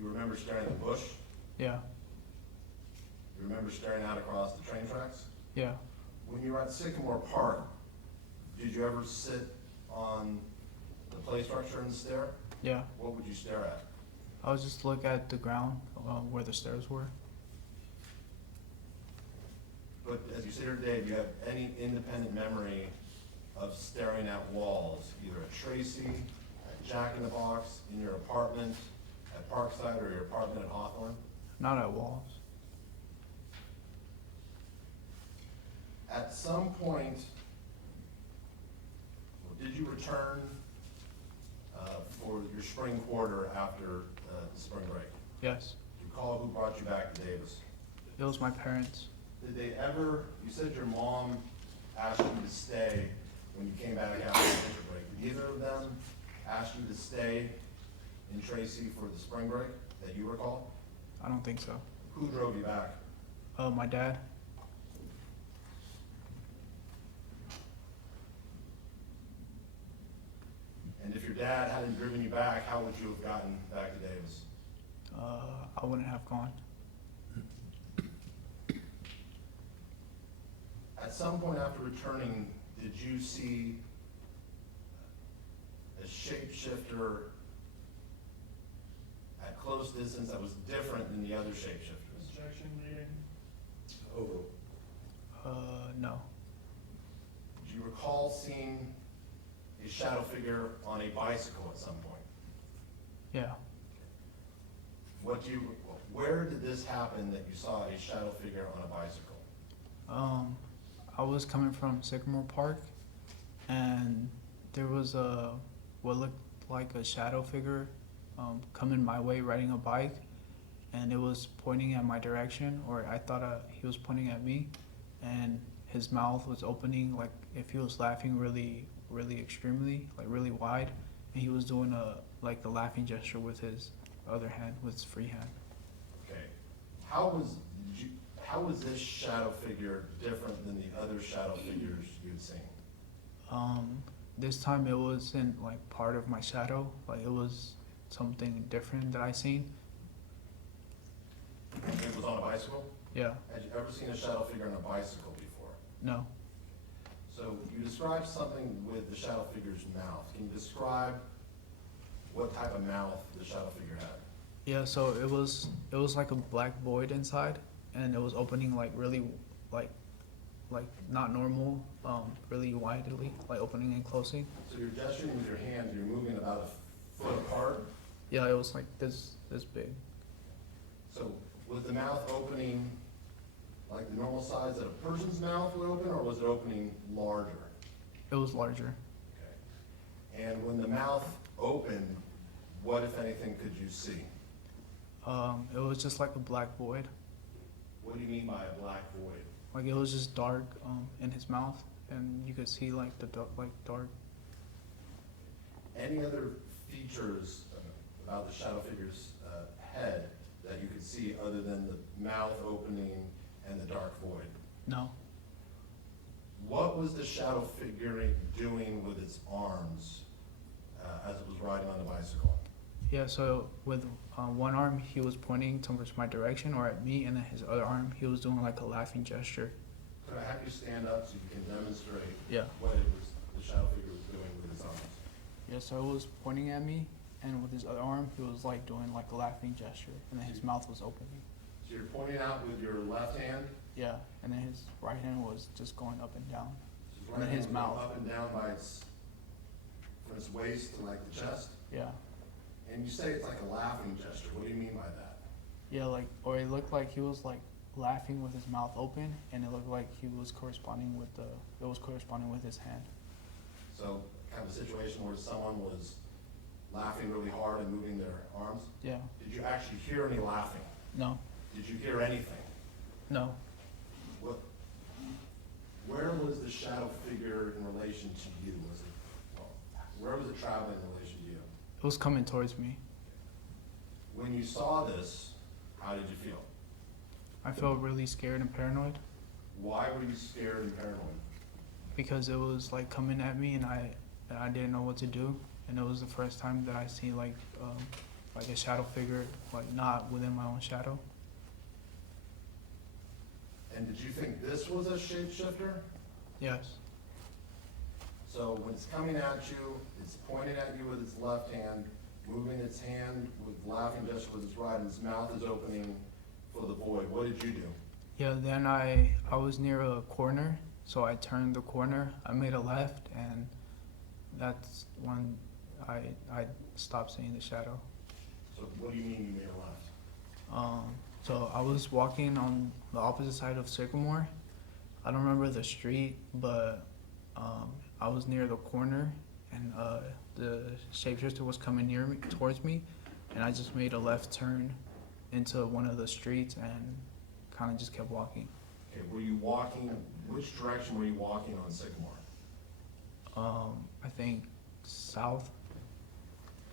You remember staring at the bush? Yeah. You remember staring out across the train tracks? Yeah. When you were at Sycamore Park, did you ever sit on the play structure and stare? Yeah. What would you stare at? I would just look at the ground where the stairs were. But as you sit here today, do you have any independent memory of staring at walls, either at Tracy, at Jack in the Box, in your apartment at Parkside, or your apartment at Hawthorne? Not at walls. At some point, did you return for your spring quarter after the spring break? Yes. Do you recall who brought you back to Davis? It was my parents. Did they ever, you said your mom asked you to stay when you came back after the winter break. Did either of them ask you to stay in Tracy for the spring break that you recall? I don't think so. Who drove you back? My dad. And if your dad hadn't driven you back, how would you have gotten back to Davis? I wouldn't have gone. At some point after returning, did you see a shapeshifter at close distance that was different than the other shapeshifters? Objection meeting. No. Do you recall seeing a shadow figure on a bicycle at some point? Yeah. Where did this happen that you saw a shadow figure on a bicycle? I was coming from Sycamore Park, and there was what looked like a shadow figure coming my way riding a bike, and it was pointing at my direction, or I thought he was pointing at me, and his mouth was opening like if he was laughing really, really extremely, like really wide, and he was doing a laughing gesture with his other hand, with his free hand. Okay. How was this shadow figure different than the other shadow figures you'd seen? This time it wasn't like part of my shadow, like it was something different that I seen. It was on a bicycle? Yeah. Had you ever seen a shadow figure on a bicycle before? No. So you described something with the shadow figure's mouth. Can you describe what type of mouth the shadow figure had? Yeah, so it was like a black void inside, and it was opening like really like not normal, really widely, like opening and closing. So you're gesturing with your hands, you're moving about a foot apart. Yeah, it was like this big. So was the mouth opening like the normal size that a person's mouth would open, or was it opening larger? It was larger. Okay. And when the mouth opened, what, if anything, could you see? It was just like a black void. What do you mean by a black void? Like it was just dark in his mouth, and you could see like the dark. Any other features about the shadow figure's head that you could see other than the mouth opening and the dark void? No. What was the shadow figure doing with its arms as it was riding on the bicycle? Yeah, so with one arm he was pointing towards my direction or at me, and then his other arm he was doing like a laughing gesture. Could I have you stand up so you can demonstrate Yeah. what it was the shadow figure was doing with its arms? Yeah, so it was pointing at me, and with his other arm he was like doing like a laughing gesture, and then his mouth was opening. So you're pointing out with your left hand? Yeah, and then his right hand was just going up and down. So And then his going mouth. Up and down by from its waist to like the chest? Yeah. And you say it's like a laughing gesture. What do you mean by that? Yeah, or it looked like he was like laughing with his mouth open, and it looked like it was corresponding with his hand. So kind of a situation where someone was laughing really hard and moving their arms? Yeah. Did you actually hear any laughing? No. Did you hear anything? No. Where was the shadow figure in relation to you? Where was it traveling in relation to you? It was coming towards me. When you saw this, how did you feel? I felt really scared and paranoid Why were you scared and paranoid? because it was like coming at me, and I didn't know what to do, and it was the first time that I seen like a shadow figure, like not within my own shadow. And did you think this was a shapeshifter? Yes. So when it's coming at you, it's pointing at you with its left hand, moving its hand with laughing gesture with its right, and its mouth is opening for the void. What did you do? Yeah, then I was near a corner, so I turned the corner, I made a left, and that's when I stopped seeing the shadow. So what do you mean you made a left? So I was walking on the opposite side of Sycamore. I don't remember the street, but I was near the corner, and the shapeshifter was coming near me, towards me, and I just made a left turn into one of the streets and kind of just kept walking. Okay, were you walking, which direction were you walking on Sycamore? I think south.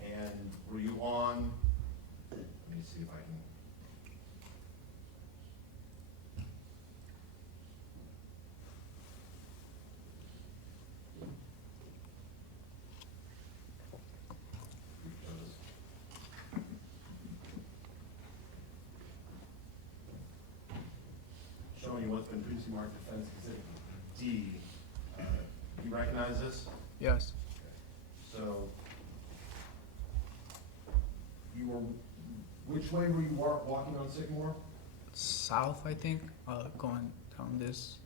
And were you on, let me see if I can. Showing you what's been previously marked offense exhibit D. You recognize this? Yes. So, you were, which way were you walking on Sycamore? South, I think, going down this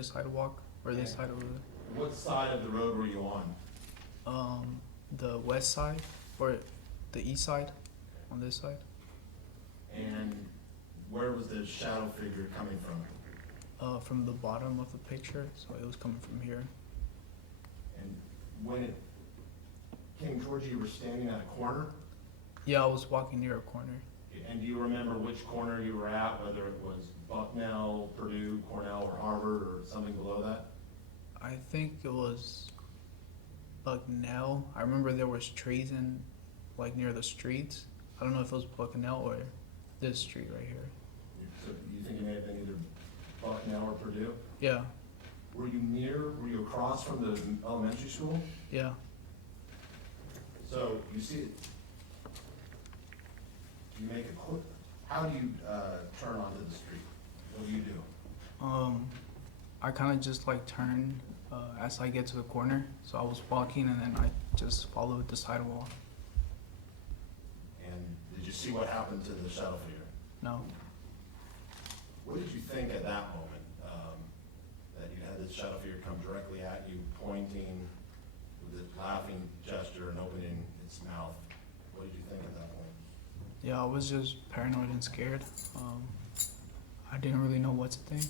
sidewalk, or this side over there. What side of the road were you on? The west side, or the east side, on this side. And where was the shadow figure coming from? From the bottom of the picture, so it was coming from here. And when it came towards you, you were standing at a corner? Yeah, I was walking near a corner. And do you remember which corner you were at, whether it was Bucknell, Purdue, Cornell, or Harvard, or something below that? I think it was Bucknell. I remember there was trees in, like, near the streets. I don't know if it was Bucknell or this street right here. So you think it may have been either Bucknell or Purdue? Yeah, Were you across from the elementary school? yeah. So you see it, you make a quick, how do you turn onto the street? What do you do? I kind of just like turn as I get to the corner. So I was walking and then I just followed the sidewalk. And did you see what happened to the shadow figure? No. What did you think at that moment, that you had this shadow figure come directly at you, pointing with a laughing gesture and opening its mouth? What did you think at that point? Yeah, I was just paranoid and scared. I didn't really know what to think.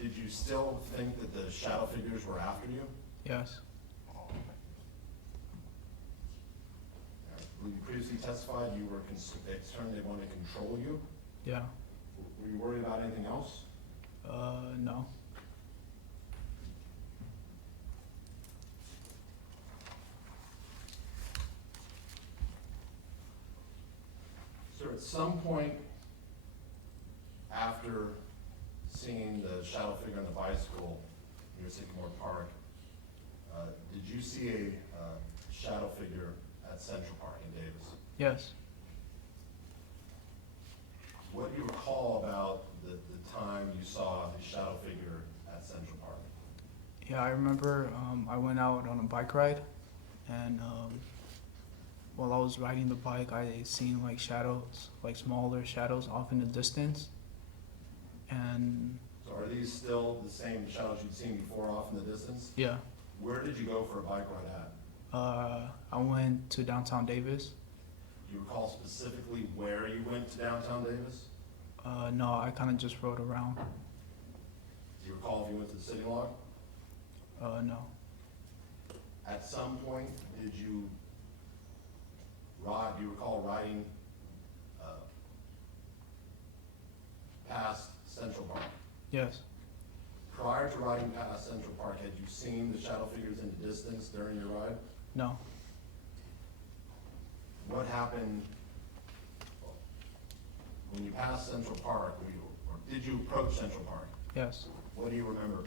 Did you still think that the shadow figures were after you? Yes. When you previously testified, you were concerned they wanted to control you. Yeah. Were you worried about anything else? No. Sir, at some point after seeing the shadow figure on the bicycle near Sycamore Park, did you see a shadow figure at Central Park in Davis? Yes. What do you recall about the time you saw the shadow figure at Central Park? Yeah, I remember I went out on a bike ride, and while I was riding the bike, I seen like shadows, like smaller shadows off in the distance. And So are these still the same shadows you'd seen before off in the distance? yeah, Where did you go for a bike ride at? I went to downtown Davis. Do you recall specifically where you went to downtown Davis? No, I kind of just rode around. Do you recall if you went to the city log? No. At some point, did you do you recall riding past Central Park? Yes. Prior to riding past Central Park, had you seen the shadow figures in the distance during your ride? No. What happened when you passed Central Park, or did you approach Central Park? Yes. What do you remember?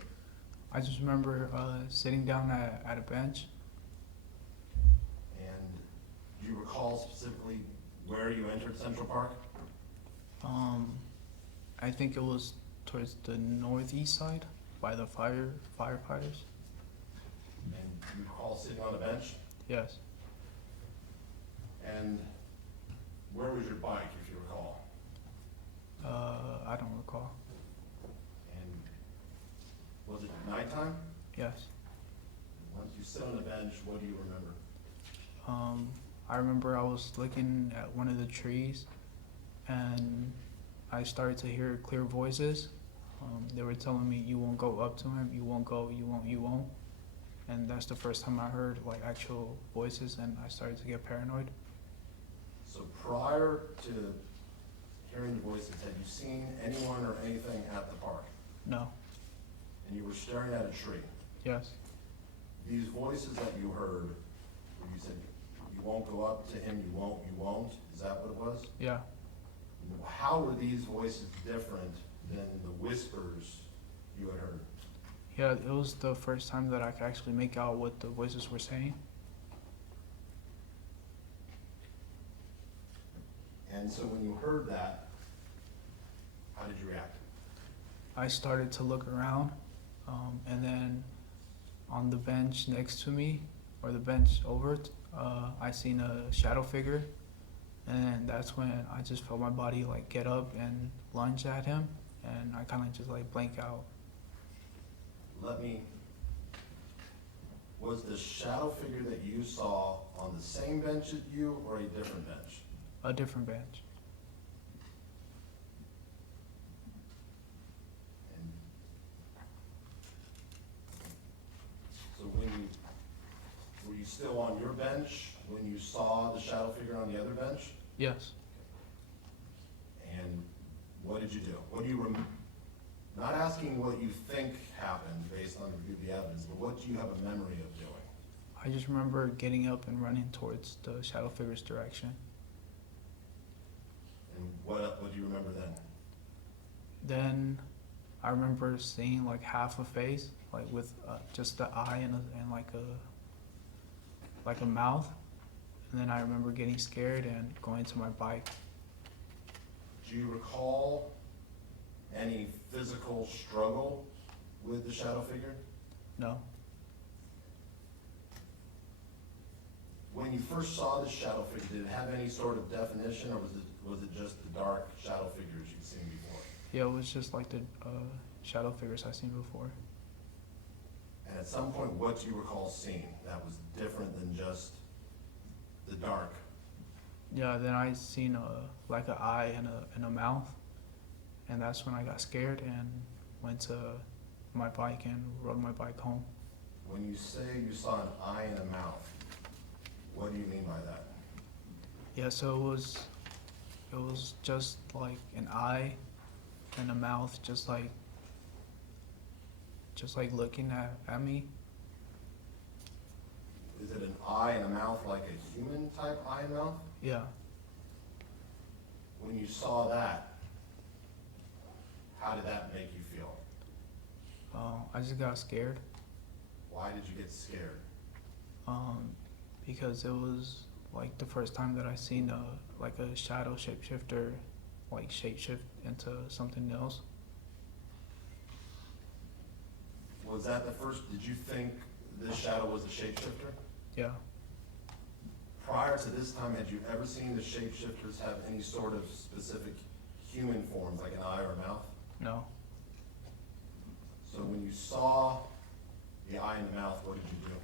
I just remember sitting down at a bench. And do you recall specifically where you entered Central Park? I think it was towards the northeast side by the firefighters. And do you recall sitting on a bench? Yes. And where was your bike, if you recall? I don't recall. And was it nighttime? Yes. Once you sit on the bench, what do you remember? I remember I was looking at one of the trees and I started to hear clear voices They were telling me, you won't go up to him, you won't go, you won't. And that's the first time I heard like actual voices, and I started to get paranoid. So prior to hearing the voices, had you seen anyone or anything at the park? No. And you were staring at a tree. Yes. These voices that you heard, where you said, you won't go up to him, you won't, is that what it was? Yeah. How were these voices different than the whispers you had heard? Yeah, it was the first time that I could actually make out what the voices were saying. And so when you heard that, how did you react? I started to look around, and then on the bench next to me, or the bench over, I seen a shadow figure, and that's when I just felt my body like get up and lunge at him, and I kind of just like blank out. Was the shadow figure that you saw on the same bench as you or a different bench? A different bench. And so were you still on your bench when you saw the shadow figure on the other bench? Yes. And what did you do? What do you not asking what you think happened based on the evidence, but what do you have a memory of doing? I just remember getting up and running towards the shadow figure's direction. And what do you remember then? Then I remember seeing like half a face, like with just the eye and like a mouth. And then I remember getting scared and going to my bike. Do you recall any physical struggle with the shadow figure? No. When you first saw the shadow figure, did it have any sort of definition, or was it just the dark shadow figures you'd seen before? Yeah, it was just like the shadow figures I've seen before. And at some point, what do you recall seeing that was different than just the dark? Yeah, then I seen like an eye and a mouth, and that's when I got scared and went to my bike and rode my bike home. When you say you saw an eye and a mouth, what do you mean by that? Yeah, so it was just like an eye and a mouth, just like looking at me. Is it an eye and a mouth like a human type eye and mouth? Yeah. When you saw that, how did that make you feel? I just got scared. Why did you get scared? Because it was like the first time that I seen like a shadow shapeshifter like shapeshift into something else. Was that the first, did you think this shadow was a shapeshifter? Yeah. Prior to this time, had you ever seen the shapeshifters have any sort of specific human forms, like an eye or a mouth? No. So when you saw the eye and the mouth, what did you do?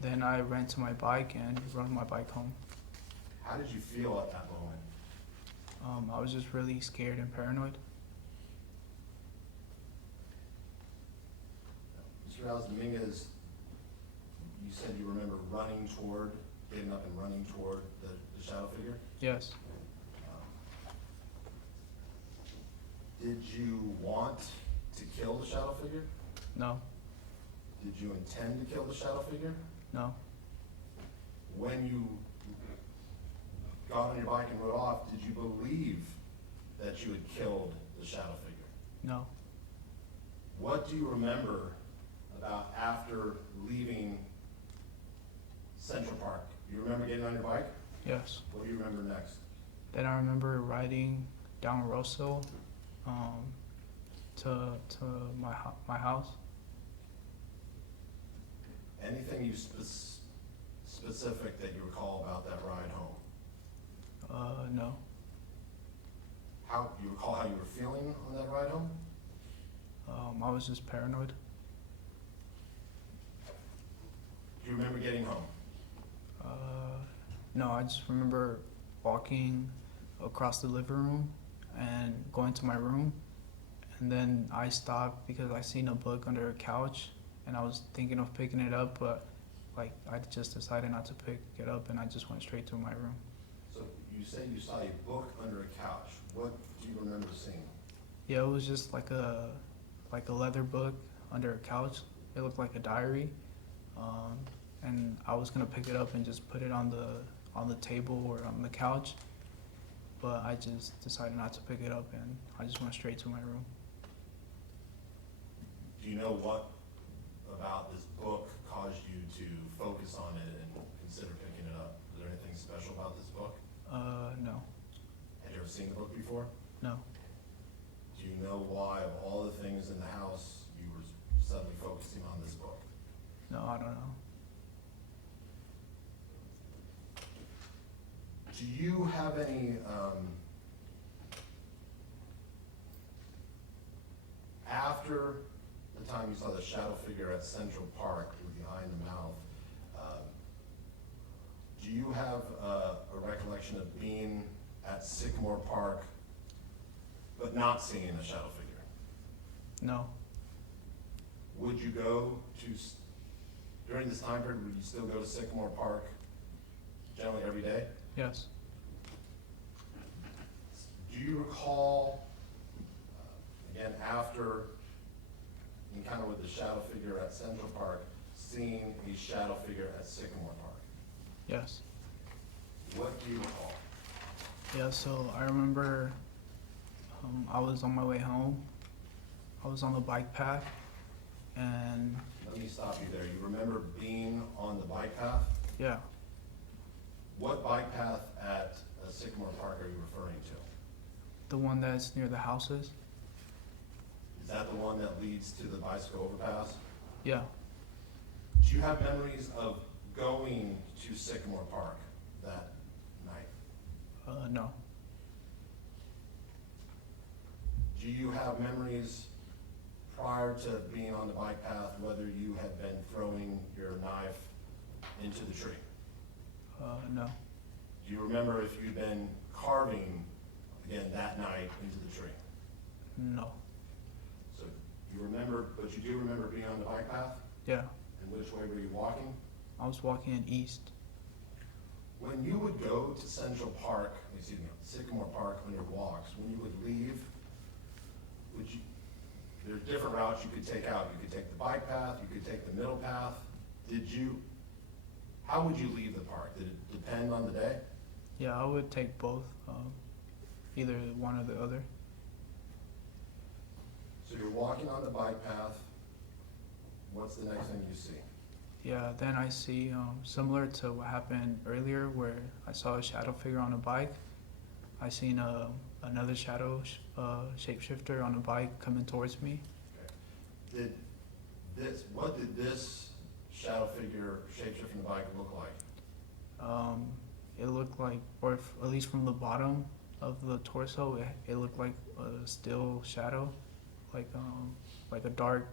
Then I ran to my bike and rode my bike home. How did you feel at that moment? I was just really scared and paranoid. Mr. Dominguez, you said you remember getting up and running toward the shadow figure? Yes. Did you want to kill the shadow figure? No. Did you intend to kill the shadow figure? No. When you got on your bike and rode off, did you believe that you had killed the shadow figure? No. What do you remember about after leaving Central Park? You remember getting on your bike? Yes. What do you remember next? Then I remember riding down Rosso to my house. Anything specific that you recall about that ride home? No. Do you recall how you were feeling on that ride home? I was just paranoid. Do you remember getting home? No, I just remember walking across the living room and going to my room, and then I stopped because I seen a book under a couch, and I was thinking of picking it up, but like I just decided not to pick it up, and I just went straight to my room. So you say you saw a book under a couch. What do you remember seeing? Yeah, it was just like a leather book under a couch. It looked like a diary, and I was gonna pick it up and just put it on the table or on the couch, but I just decided not to pick it up, and I just went straight to my room. Do you know what about this book caused you to focus on it and consider picking it up? Is there anything special about this book? No, Had you ever seen the book before? no. Do you know why, of all the things in the house, you were suddenly focusing on this book? No, I don't know. Do you have any, after the time you saw the shadow figure at Central Park with the eye in the mouth, do you have a recollection of being at Sycamore Park but not seeing a shadow figure? No, Would you go to, during this time period, would you still go to Sycamore Park generally every day? yes, Do you recall, again, after encounter with the shadow figure at Central Park, seeing a shadow figure at Sycamore Park? yes. What do you recall? Yeah, so I remember I was on my way home. I was on the bike path, and Let me stop you there. You remember being on the bike path? yeah, What bike path at Sycamore Park are you referring to? the one that's near the houses. Is that the one that leads to the bicycle overpass? Yeah, Do you have memories of going to Sycamore Park that night? no, Do you have memories prior to being on the bike path, whether you had been throwing your knife into the tree? no, Do you remember if you'd been carving, again, that night into the tree? no, So you remember, but you do remember being on the bike path? yeah. And which way were you walking? I was walking in east. When you would go to Central Park, excuse me, Sycamore Park on your walks, when you would leave, would you, there are different routes you could take out. You could take the bike path, you could take the middle path. How would you leave the park? Did it depend on the day? Yeah, I would take both, either one or the other. So you're walking on the bike path, what's the next thing you see? Yeah, then I see, similar to what happened earlier where I saw a shadow figure on a bike. I seen another shadow shapeshifter on a bike coming towards me. What did this shadow figure shapeshift from the bike look like? It looked like, or at least from the bottom of the torso, it looked like a still shadow, like a dark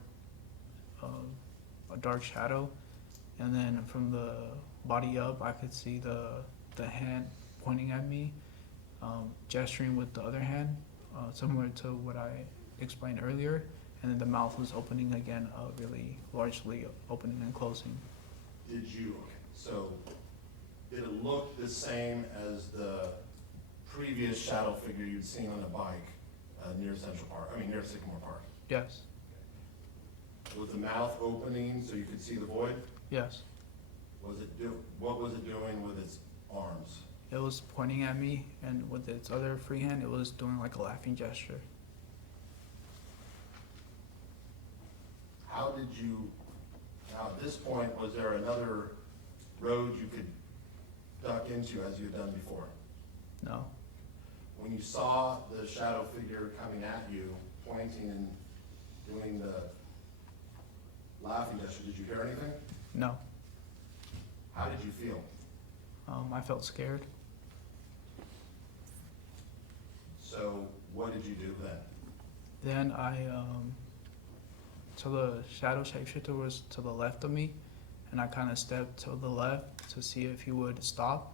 shadow. And then from the body up, I could see the hand pointing at me, gesturing with the other hand, similar to what I explained earlier. And then the mouth was opening again, really largely opening and closing. So did it look the same as the previous shadow figure you'd seen on a bike near near Sycamore Park? Yes, Was the mouth opening so you could see the void? yes. What was it doing with its arms? It was pointing at me, and with its other free hand, it was doing like a laughing gesture. Now at this point, was there another road you could duck into as you had done before? No, When you saw the shadow figure coming at you, pointing and doing the laughing gesture, did you hear anything? no. How did you feel? I felt scared. So what did you do then? Then so the shadow shapeshifter was to the left of me, and I kind of stepped to the left to see if he would stop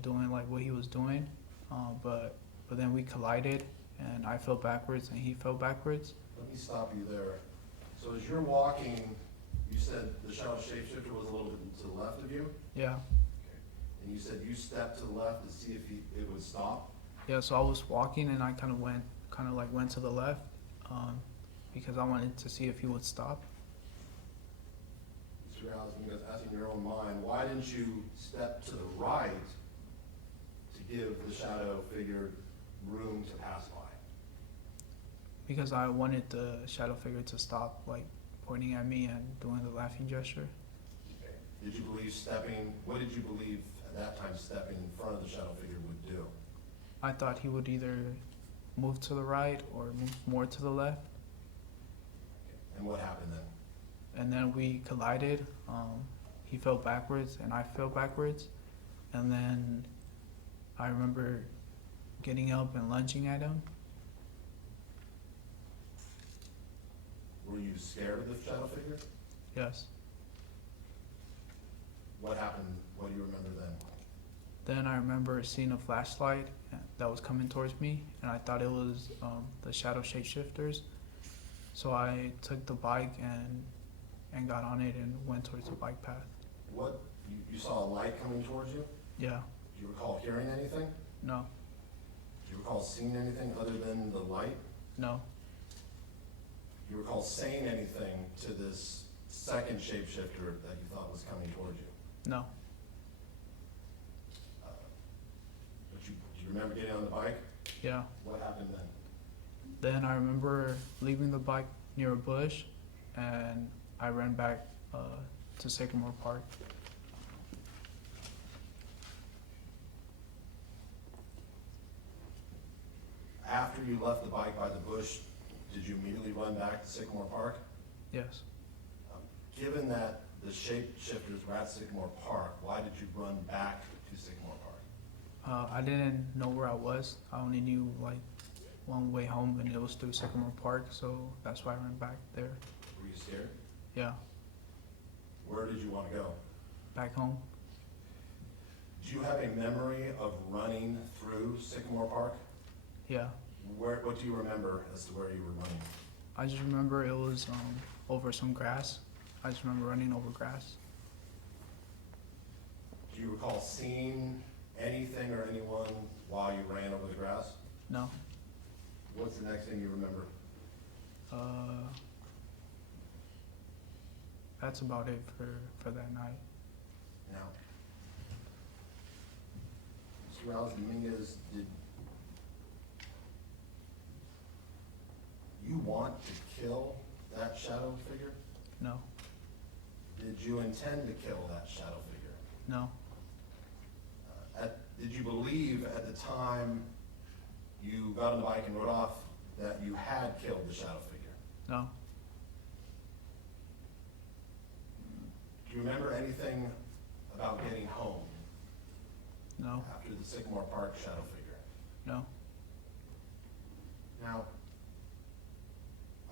doing like what he was doing. But then we collided, and I fell backwards and he fell backwards. Let me stop you there. So as you're walking, you said the shadow shapeshifter was a little bit to the left of you? Yeah, And you said you stepped to the left to see if it would stop? yeah. So I was walking and I kind of went to the left, because I wanted to see if he would stop. Mr. Rouse, I'm just asking your own mind, why didn't you step to the right to give the shadow figure room to pass by? Because I wanted the shadow figure to stop, like pointing at me and doing the laughing gesture. Okay. Did you believe what did you believe at that time stepping in front of the shadow figure would do? I thought he would either move to the right or move more to the left, Okay. And what happened then? and then we collided. He fell backwards and I fell backwards, and then I remember getting up and lunging at him. Were you scared of the shadow figure? Yes. What happened? What do you remember then? Then I remember seeing a flashlight that was coming towards me, and I thought it was the shadow shapeshifters. So I took the bike and got on it and went towards the bike path. You saw a light coming towards you? Yeah. Do you recall hearing anything? No. Do you recall seeing anything other than the light? No. Do you recall saying anything to this second shapeshifter that you thought was coming towards you? No. But do you remember getting on the bike? Yeah. What happened then? Then I remember leaving the bike near a bush, and I ran back to Sycamore Park. After you left the bike by the bush, did you immediately run back to Sycamore Park? Yes. Given that the shapeshifters were at Sycamore Park, why did you run back to Sycamore Park? I didn't know where I was. I only knew like one way home, and it was through Sycamore Park, so that's why I ran back there. Were you scared? Yeah. Where did you want to go? Back home. Do you have a memory of running through Sycamore Park? Yeah. What do you remember as to where you were running? I just remember it was over some grass. I just remember running over grass. Do you recall seeing anything or anyone while you ran over the grass? No. What's the next thing you remember? That's about it for that night. Now, Mr. Rouse, Dominguez, did you want to kill that shadow figure? No. Did you intend to kill that shadow figure? No. Did you believe at the time you got on the bike and rode off that you had killed the shadow figure? No. Do you remember anything about getting home No. after the Sycamore Park shadow figure? No. Now,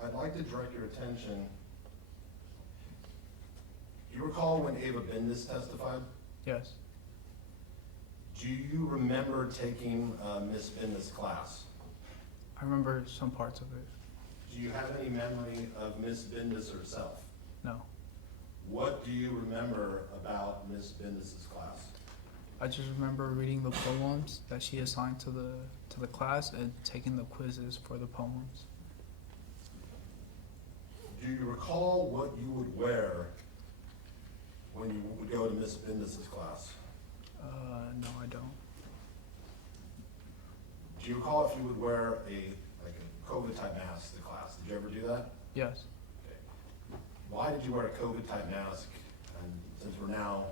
I'd like to direct your attention. Do you recall when Ava Bendis testified? Yes. Do you remember taking Miss Bendis' class? I remember some parts of it. Do you have any memory of Miss Bendis herself? No. What do you remember about Miss Bendis' class? I just remember reading the poems that she assigned to the class and taking the quizzes for the poems. Do you recall what you would wear when you would go to Miss Bendis' class? No, I don't. Do you recall if you would wear a COVID type mask to class? Did you ever do that? Yes. Okay. Why did you wear a COVID type mask? And since we're now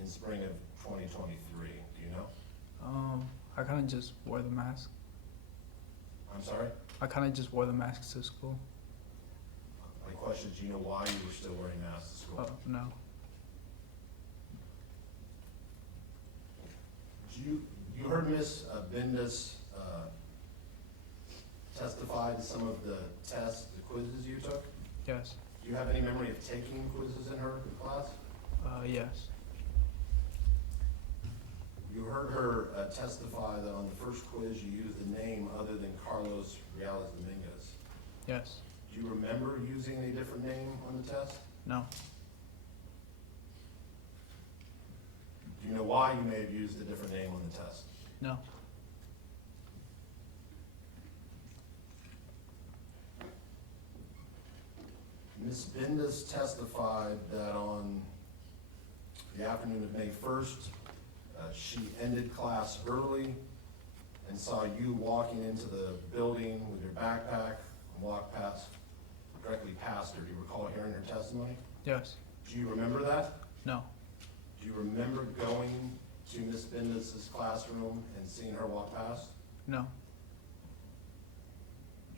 in spring of 2023, do you know? I kind of just wore the mask. I'm sorry? I kind of just wore the mask to school. My question is, do you know why you were still wearing masks to school? No. You heard Miss Bendis testify to some of the tests, the quizzes you took? Yes. Do you have any memory of taking quizzes in her class? Yes. You heard her testify that on the first quiz you used a name other than Carlos Reales Dominguez. Yes. Do you remember using a different name on the test? No. Do you know why you may have used a different name on the test? No. Ms. Bendis testified that on the afternoon of May 1st, she ended class early and saw you walking into the building with your backpack and walked directly past her. Do you recall hearing her testimony? Yes. Do you remember that? No. Do you remember going to Ms. Bendis' classroom and seeing her walk past? No.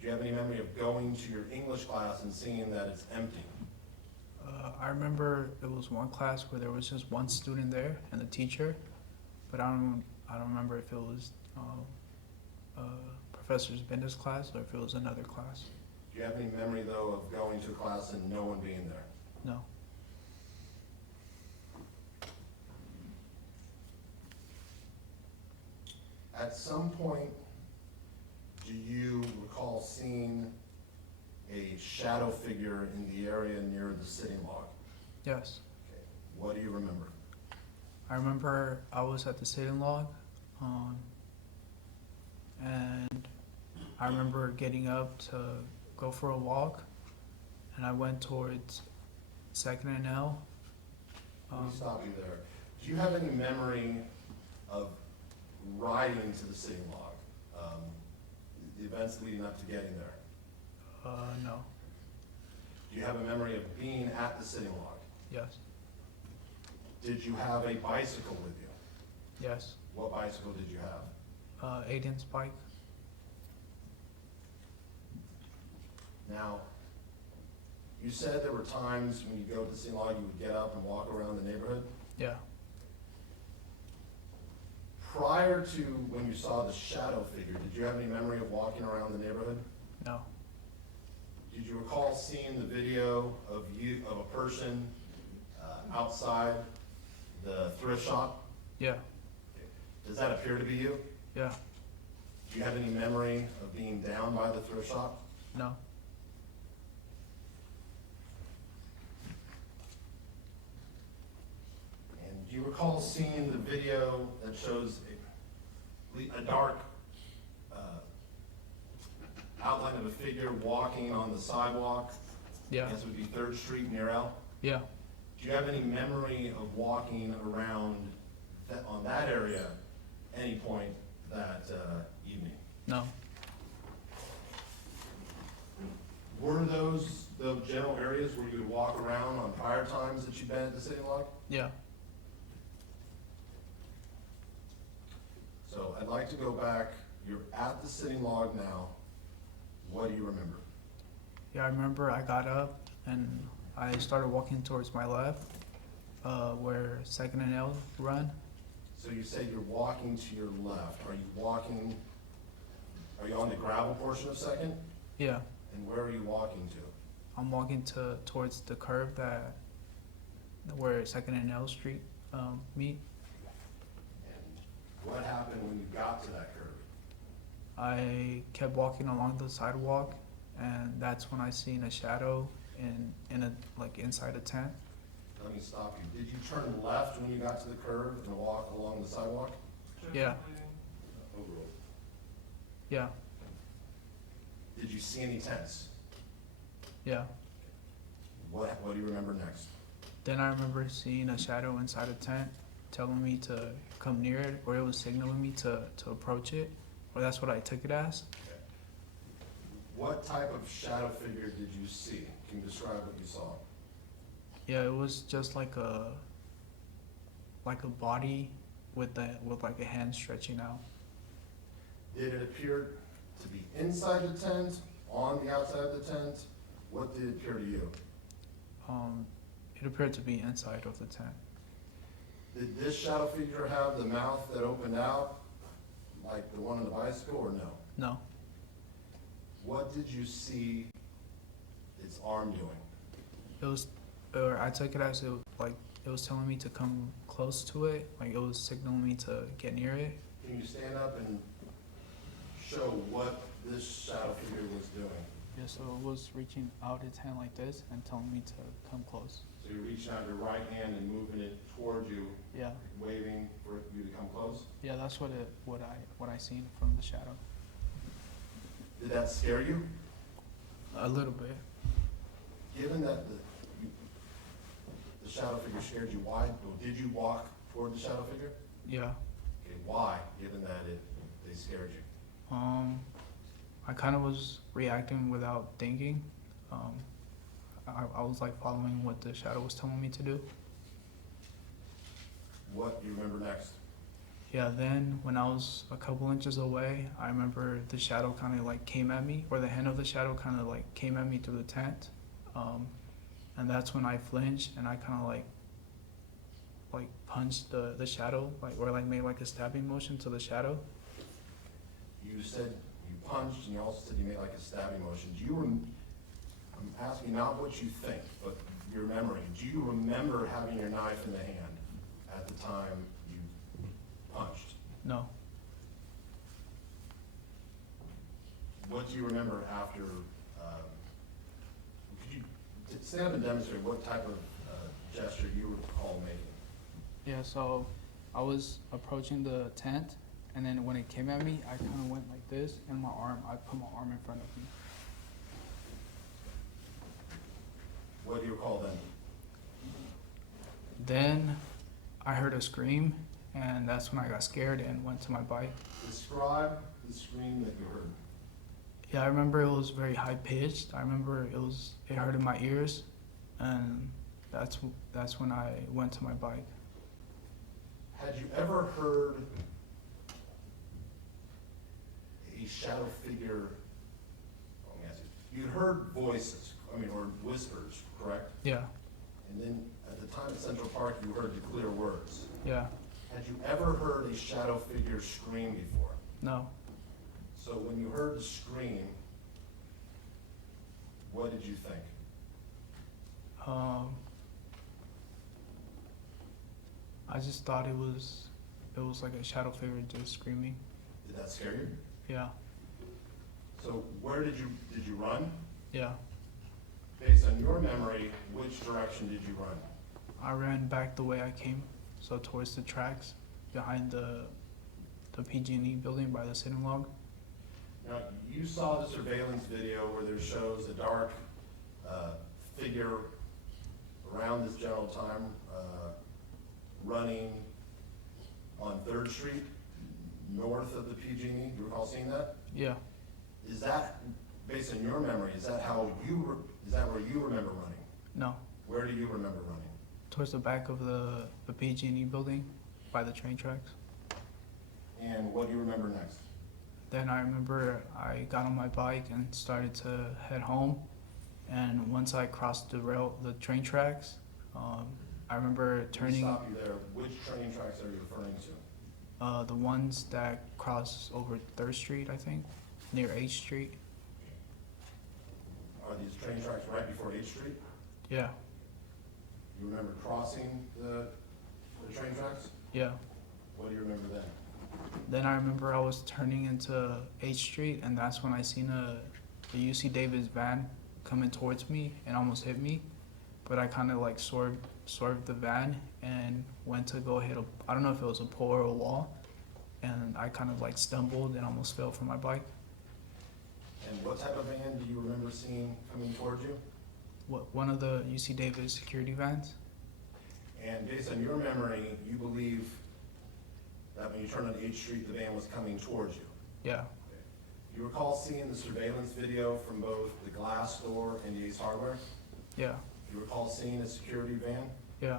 Do you have any memory of going to your English class and seeing that it's empty? I remember it was one class where there was just one student there and the teacher, but I don't remember if it was Professor Bender's class or if it was another class. Do you have any memory, though, of going to a class and no one being there? No. At some point, do you recall seeing a shadow figure in the area near the sitting log? Yes. Okay. What do you remember? I remember I was at the sitting log, and I remember getting up to go for a walk, and I went towards 2nd and L. Let me stop you there. Do you have any memory of riding to the sitting log? The events leading up to getting there? No. Do you have a memory of being at the sitting log? Yes. Did you have a bicycle with you? Yes. What bicycle did you have? Aiden's bike. Now, you said there were times when you go to the sitting log, you would get up and walk around the neighborhood. Yeah. Prior to when you saw the shadow figure, did you have any memory of walking around the neighborhood? No. Did you recall seeing the video of a person outside the thrift shop? Yeah. Does that appear to be you? Yeah. Do you have any memory of being down by the thrift shop? No. And do you recall seeing the video that shows a dark outline of a figure walking on the sidewalk? Yeah. This would be 3rd Street near L. Yeah. Do you have any memory of walking around on that area any point that evening? No. Were those the general areas where you would walk around on prior times that you've been at the sitting log? Yeah. So I'd like to go back. You're at the sitting log now. What do you remember? Yeah, I remember I got up and I started walking towards my left, where 2nd and L run. So you said you're walking to your left. Are you on the gravel portion of 2nd? Yeah. And where are you walking to? I'm walking towards the curve where 2nd and L Street meet. And what happened when you got to that curve? I kept walking along the sidewalk, and that's when I seen a shadow inside a tent. Let me stop you. Did you turn left when you got to the curve and walk along the sidewalk? Yeah. Overall. Yeah. Did you see any tents? Yeah. What do you remember next? Then I remember seeing a shadow inside a tent, telling me to come near it, or it was signaling me to approach it, or that's what I took it as. Okay. What type of shadow figure did you see? Can you describe what you saw? Yeah, it was just like a body with like a hand stretching out. Did it appear to be inside the tent, on the outside of the tent? What did it appear to you? It appeared to be inside of the tent. Did this shadow figure have the mouth that opened out, like the one on the bicycle, or no? No. What did you see its arm doing? It was, or I took it as it was like it was telling me to come close to it, like it was signaling me to get near it. Can you stand up and show what this shadow figure was doing? Yeah, so it was reaching out its hand like this and telling me to come close. So you're reaching out your right hand and moving it towards you, Yeah, waving for you to come close? yeah, that's what I seen from the shadow. Did that scare you? A little bit. Given that the shadow figure scared you, why, did you walk toward the shadow figure? Yeah. Okay, why, given that they scared you? I kind of was reacting without thinking. I was like following what the shadow was telling me to do. What do you remember next? Yeah, then when I was a couple inches away, I remember the shadow kind of like came at me, or the hand of the shadow kind of like came at me through the tent. And that's when I flinched and I kind of like punched the shadow, like, or like made like a stabbing motion to the shadow. You said you punched, and you also said you made like a stabbing motion. I'm asking not what you think, but your memory. Do you remember having your knife in the hand at the time you punched? No. What do you remember after, could you stand up and demonstrate what type of gesture you recall making? Yeah, so I was approaching the tent, and then when it came at me, I kind of went like this, and I put my arm in front of me. What do you recall then? Then I heard a scream, and that's when I got scared and went to my bike. Describe the scream that you heard. Yeah, I remember it was very high pitched. I remember it hurt in my ears, and that's when I went to my bike. Had you ever heard a shadow figure, let me ask you, you'd heard voices, or whispers, correct? Yeah, And then at the time at Central Park, you heard the clear words. yeah, Had you ever heard a shadow figure scream before? no. So when you heard the scream, what did you think? I just thought it was like a shadow figure just screaming. Did that scare you? Yeah, So where did you run? yeah. Based on your memory, which direction did you run? I ran back the way I came, so towards the tracks behind the PG&E building by the sitting log. Now, you saw the surveillance video where there shows a dark figure around this general time running on 3rd Street, north of the PG&E. Do you recall seeing that? Yeah, Is that, based on your memory, is that where you remember running? no. Where do you remember running? Towards the back of the PG&E building by the train tracks. And what do you remember next? Then I remember I got on my bike and started to head home. And once I crossed the train tracks, I remember Let me turning stop you there. Which train tracks are you referring to? the ones that cross over 3rd Street, I think, near 8th Street. Are these train tracks right before 8th Street? Yeah, You remember crossing the train tracks? yeah. What do you remember then? Then I remember I was turning into 8th Street, and that's when I seen a UC Davis van coming towards me and almost hit me. But I kind of like swerved the van and went to go hit I don't know if it was a pole or a wall, and I kind of like stumbled and almost fell from my bike. And what type of van do you remember seeing coming towards you? One of the UC Davis security vans? And based on your memory, you believe that when you turned on 8th Street, the van was coming towards you? Yeah, You recall seeing the surveillance video from both the glass store and the Ace Hardware? yeah, You recall seeing a security van? yeah.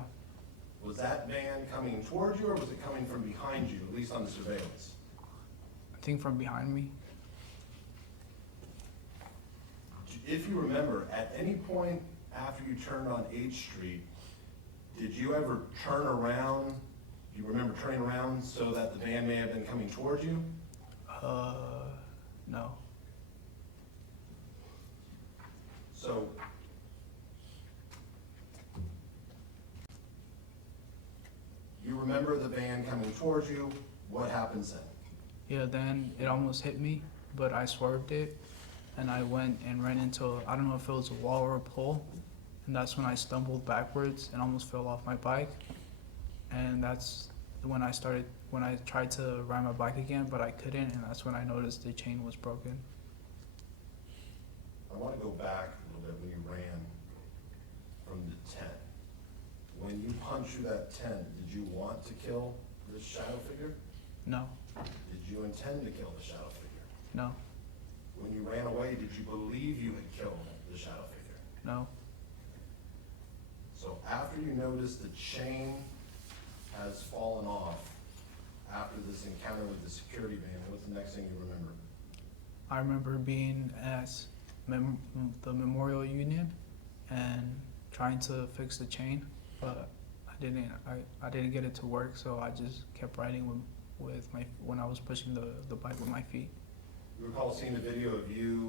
Was that van coming towards you, or was it coming from behind you, at least on the surveillance? I think from behind me. If you remember, at any point after you turned on 8th Street, did you ever turn around? Do you remember turning around so that the van may have been coming towards you? No. So, remember the van coming towards you. What happens then? Yeah, then it almost hit me, but I swerved it, and I went and ran into, I don't know if it was a wall or a pole, and that's when I stumbled backwards and almost fell off my bike. And that's when I tried to ride my bike again, but I couldn't, and that's when I noticed the chain was broken. I want to go back a little bit when you ran from the tent. When you punched through that tent, did you want to kill this shadow figure? No, Did you intend to kill the shadow figure? no, When you ran away, did you believe you had killed the shadow figure? no. So after you noticed the chain has fallen off, after this encounter with the security van, what's the next thing you remember? I remember being at the Memorial Union and trying to fix the chain, but I didn't get it to work, so I just kept riding when I was pushing the bike with my feet. You recall seeing a video of you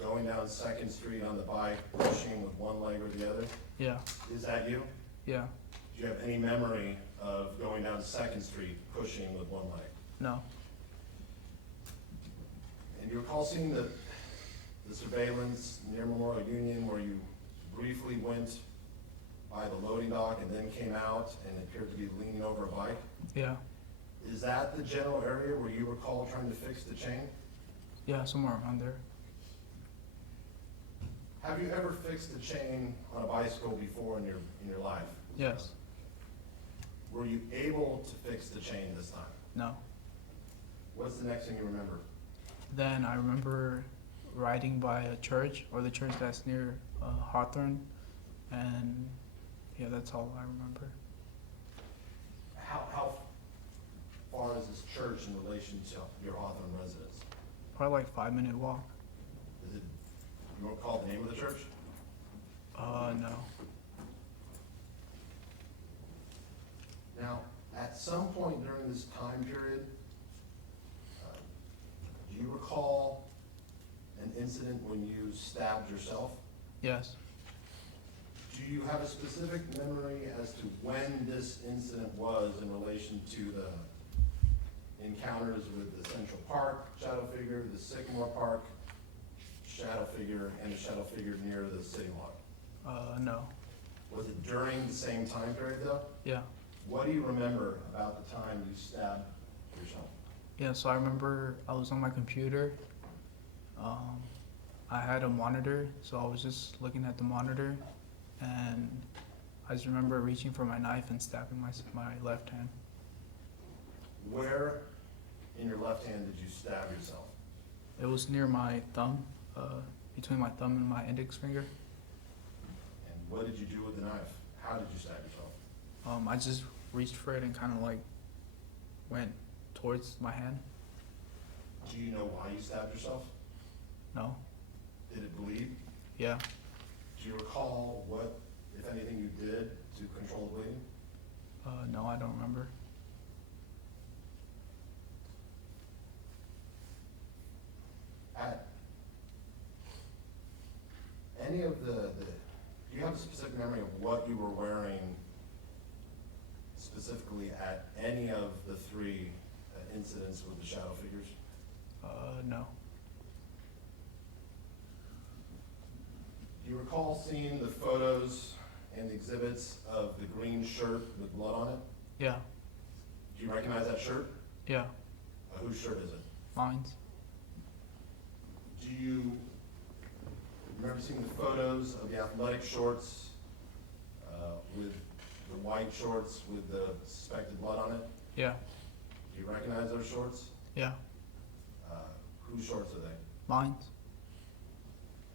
going down 2nd Street on the bike, pushing with one leg or the other? Yeah, Is that you? yeah, Do you have any memory of going down 2nd Street, pushing with one leg? no, And you recall seeing the surveillance near Memorial Union where you briefly went by the loading dock and then came out and appeared to be leaning over a bike? yeah, Is that the general area where you recall trying to fix the chain? yeah, somewhere around there. Have you ever fixed a chain on a bicycle before in your life? Yes, Were you able to fix the chain this time? no. What's the next thing you remember? Then I remember riding by a church, or the church that's near Hawthorne, and yeah, that's all I remember. How far is this church in relation to your Hawthorne residence? Probably like 5-minute walk. Is it, you recall the name of the church? No. Now, at some point during this time period, do you recall an incident when you stabbed yourself? Yes, Do you have a specific memory as to when this incident was in relation to the encounters with the Central Park shadow figure, the Sycamore Park shadow figure, and the shadow figure near the city lot? no, Was it during the same time period though? yeah. What do you remember about the time you stabbed yourself? Yeah, so I remember I was on my computer. I had a monitor, so I was just looking at the monitor, and I just remember reaching for my knife and stabbing my left hand. Where in your left hand did you stab yourself? It was near my thumb, between my thumb and my index finger. And what did you do with the knife? How did you stab yourself? I just reached for it and kind of like went towards my hand. Do you know why you stabbed yourself? No, Did it bleed? yeah, Do you recall what, if anything, you did to control the bleeding? no, I don't remember. At any of do you have a specific memory of what you were wearing specifically at any of the 3 incidents with the shadow figures? No, Do you recall seeing the photos and the exhibits of the green shirt with blood on it? yeah, Do you recognize that shirt? yeah, Whose shirt is it? mine's, Do you remember seeing the photos of the athletic shorts with the white shorts with the suspected blood on it? yeah, Do you recognize those shorts? yeah, Whose shorts are they? mine's,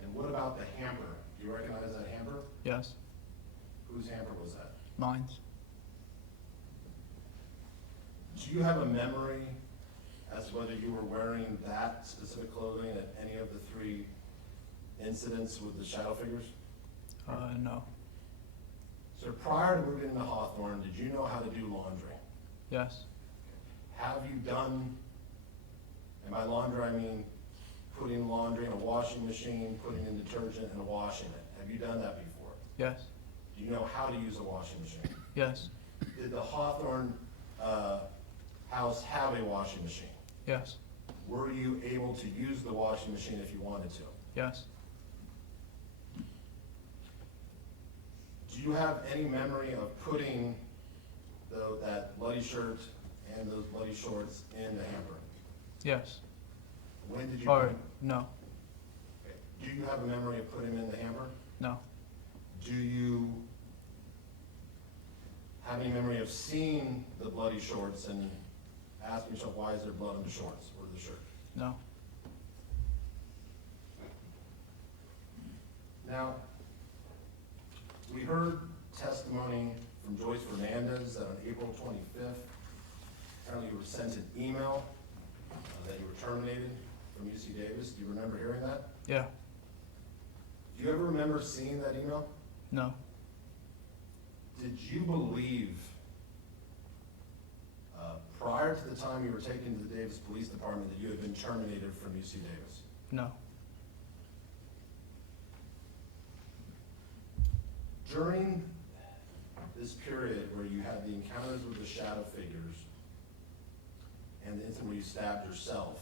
And what about the hamper? Do you recognize that hamper? yes, Whose hamper was that? mine's, Do you have a memory as to whether you were wearing that specific clothing at any of the 3 incidents with the shadow figures? no, So prior to moving into Hawthorne, did you know how to do laundry? yes, Have you done, and by laundry I mean putting laundry in a washing machine, putting in detergent and washing it. Have you done that before? yes, Do you know how to use a washing machine? yes, did the Hawthorne house have a washing machine? Yes. Were you able to use the washing machine if you wanted to? Yes. Do you have any memory of putting that bloody shirt and those bloody shorts in the hamper? Yes. When did you? Or no. Okay. Do you have a memory of putting them in the hamper? No. Do you have any memory of seeing the bloody shorts and asking yourself, why is there blood on the shorts or the shirt? No. Now, we heard testimony from Joyce Fernandez that on April 25th, apparently you were sent an email that you were terminated from UC Davis. Do you remember hearing that? Yeah. Do you ever remember seeing that email? No. Did you believe, prior to the time you were taken to the Davis Police Department, that you had been terminated from UC Davis? No. During this period where you had the encounters with the shadow figures and the incident where you stabbed yourself,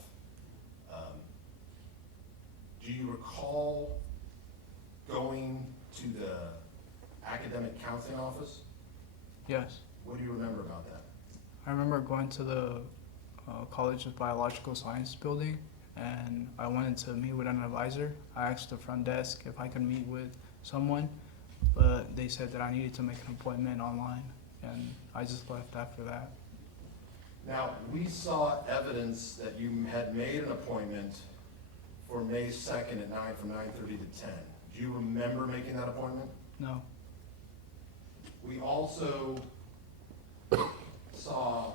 do you recall going to the academic counseling office? Yes. What do you remember about that? I remember going to the College of Biological Science building, and I wanted to meet with an advisor. I asked the front desk if I could meet with someone, but they said that I needed to make an appointment online, and I just left after that. Now, we saw evidence that you had made an appointment for May 2nd at 9, from 9:30 to 10. Do you remember making that appointment? No. We also saw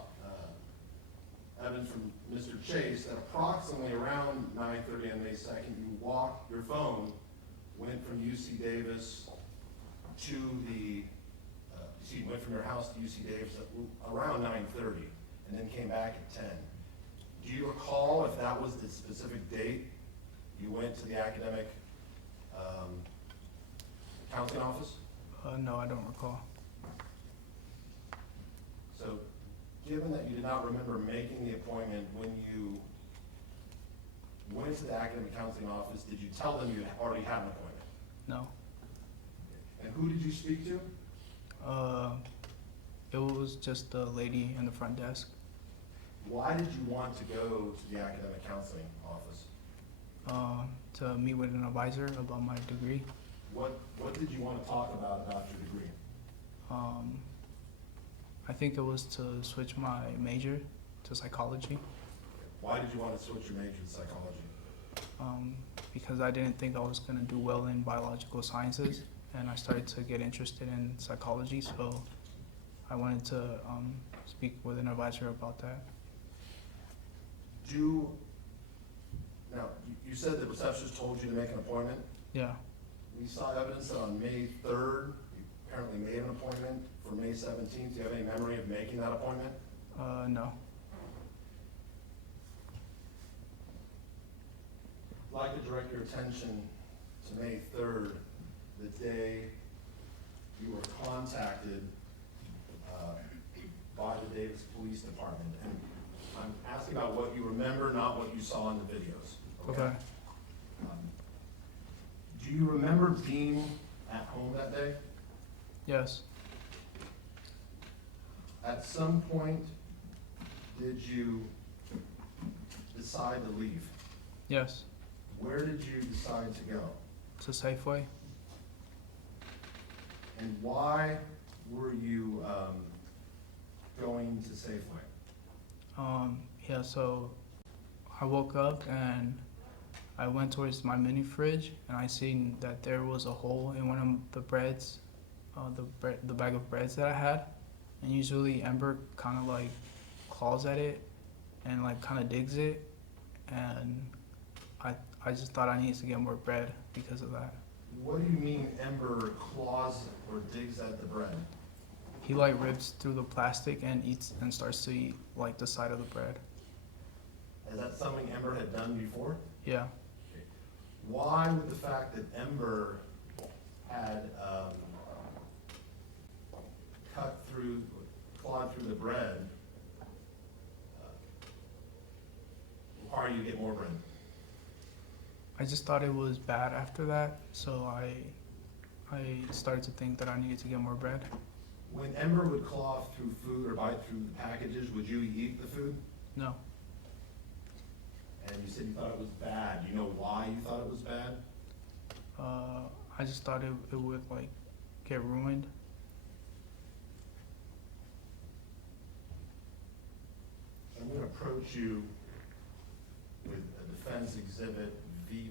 evidence from Mr. Chase that approximately around 9:30 on May 2nd, you walked, your phone went from UC Davis to the, went from your house to UC Davis at around 9:30 and then came back at 10. Do you recall if that was the specific date you went to the academic counseling office? No, I don't recall. So, given that you did not remember making the appointment when you went to the academic counseling office, did you tell them you already had an appointment? No. And who did you speak to? It was just the lady in the front desk. Why did you want to go to the academic counseling office? To meet with an advisor about my degree. What did you want to talk about your degree? I think it was to switch my major to psychology. Why did you want to switch your major to psychology? Because I didn't think I was going to do well in biological sciences, and I started to get interested in psychology, so I wanted to speak with an advisor about that. Now, you said the receptionist told you to make an appointment. Yeah. We saw evidence that on May 3rd, you apparently made an appointment for May 17th. Do you have any memory of making that appointment? No. I'd like to direct your attention to May 3rd, the day you were contacted by the Davis Police Department. And I'm asking about what you remember, not what you saw in the videos. Okay. Do you remember being at home that day? Yes. At some point, did you decide to leave? Yes. Where did you decide to go? To Safeway. And why were you going to Safeway? Yeah, so I woke up and I went towards my mini fridge, and I seen that there was a hole in one of the breads, the bag of breads that I had. And usually Ember kind of like claws at it and like kind of digs it, and I just thought I needed to get more bread because of that. What do you mean Ember claws or digs at the bread? He like rips through the plastic and eats and starts to eat like the side of the bread. Is that something Ember had done before? Yeah. Why would the fact that Ember had cut through, through the bread require you to get more bread? I just thought it was bad after that, so I started to think that I needed to get more bread. When Ember would claw through food or bite through the packages, would you eat the food? No. And you said you thought it was bad. Do you know why you thought it was bad? I just thought it would like get ruined. I'm going to approach you with a defense exhibit V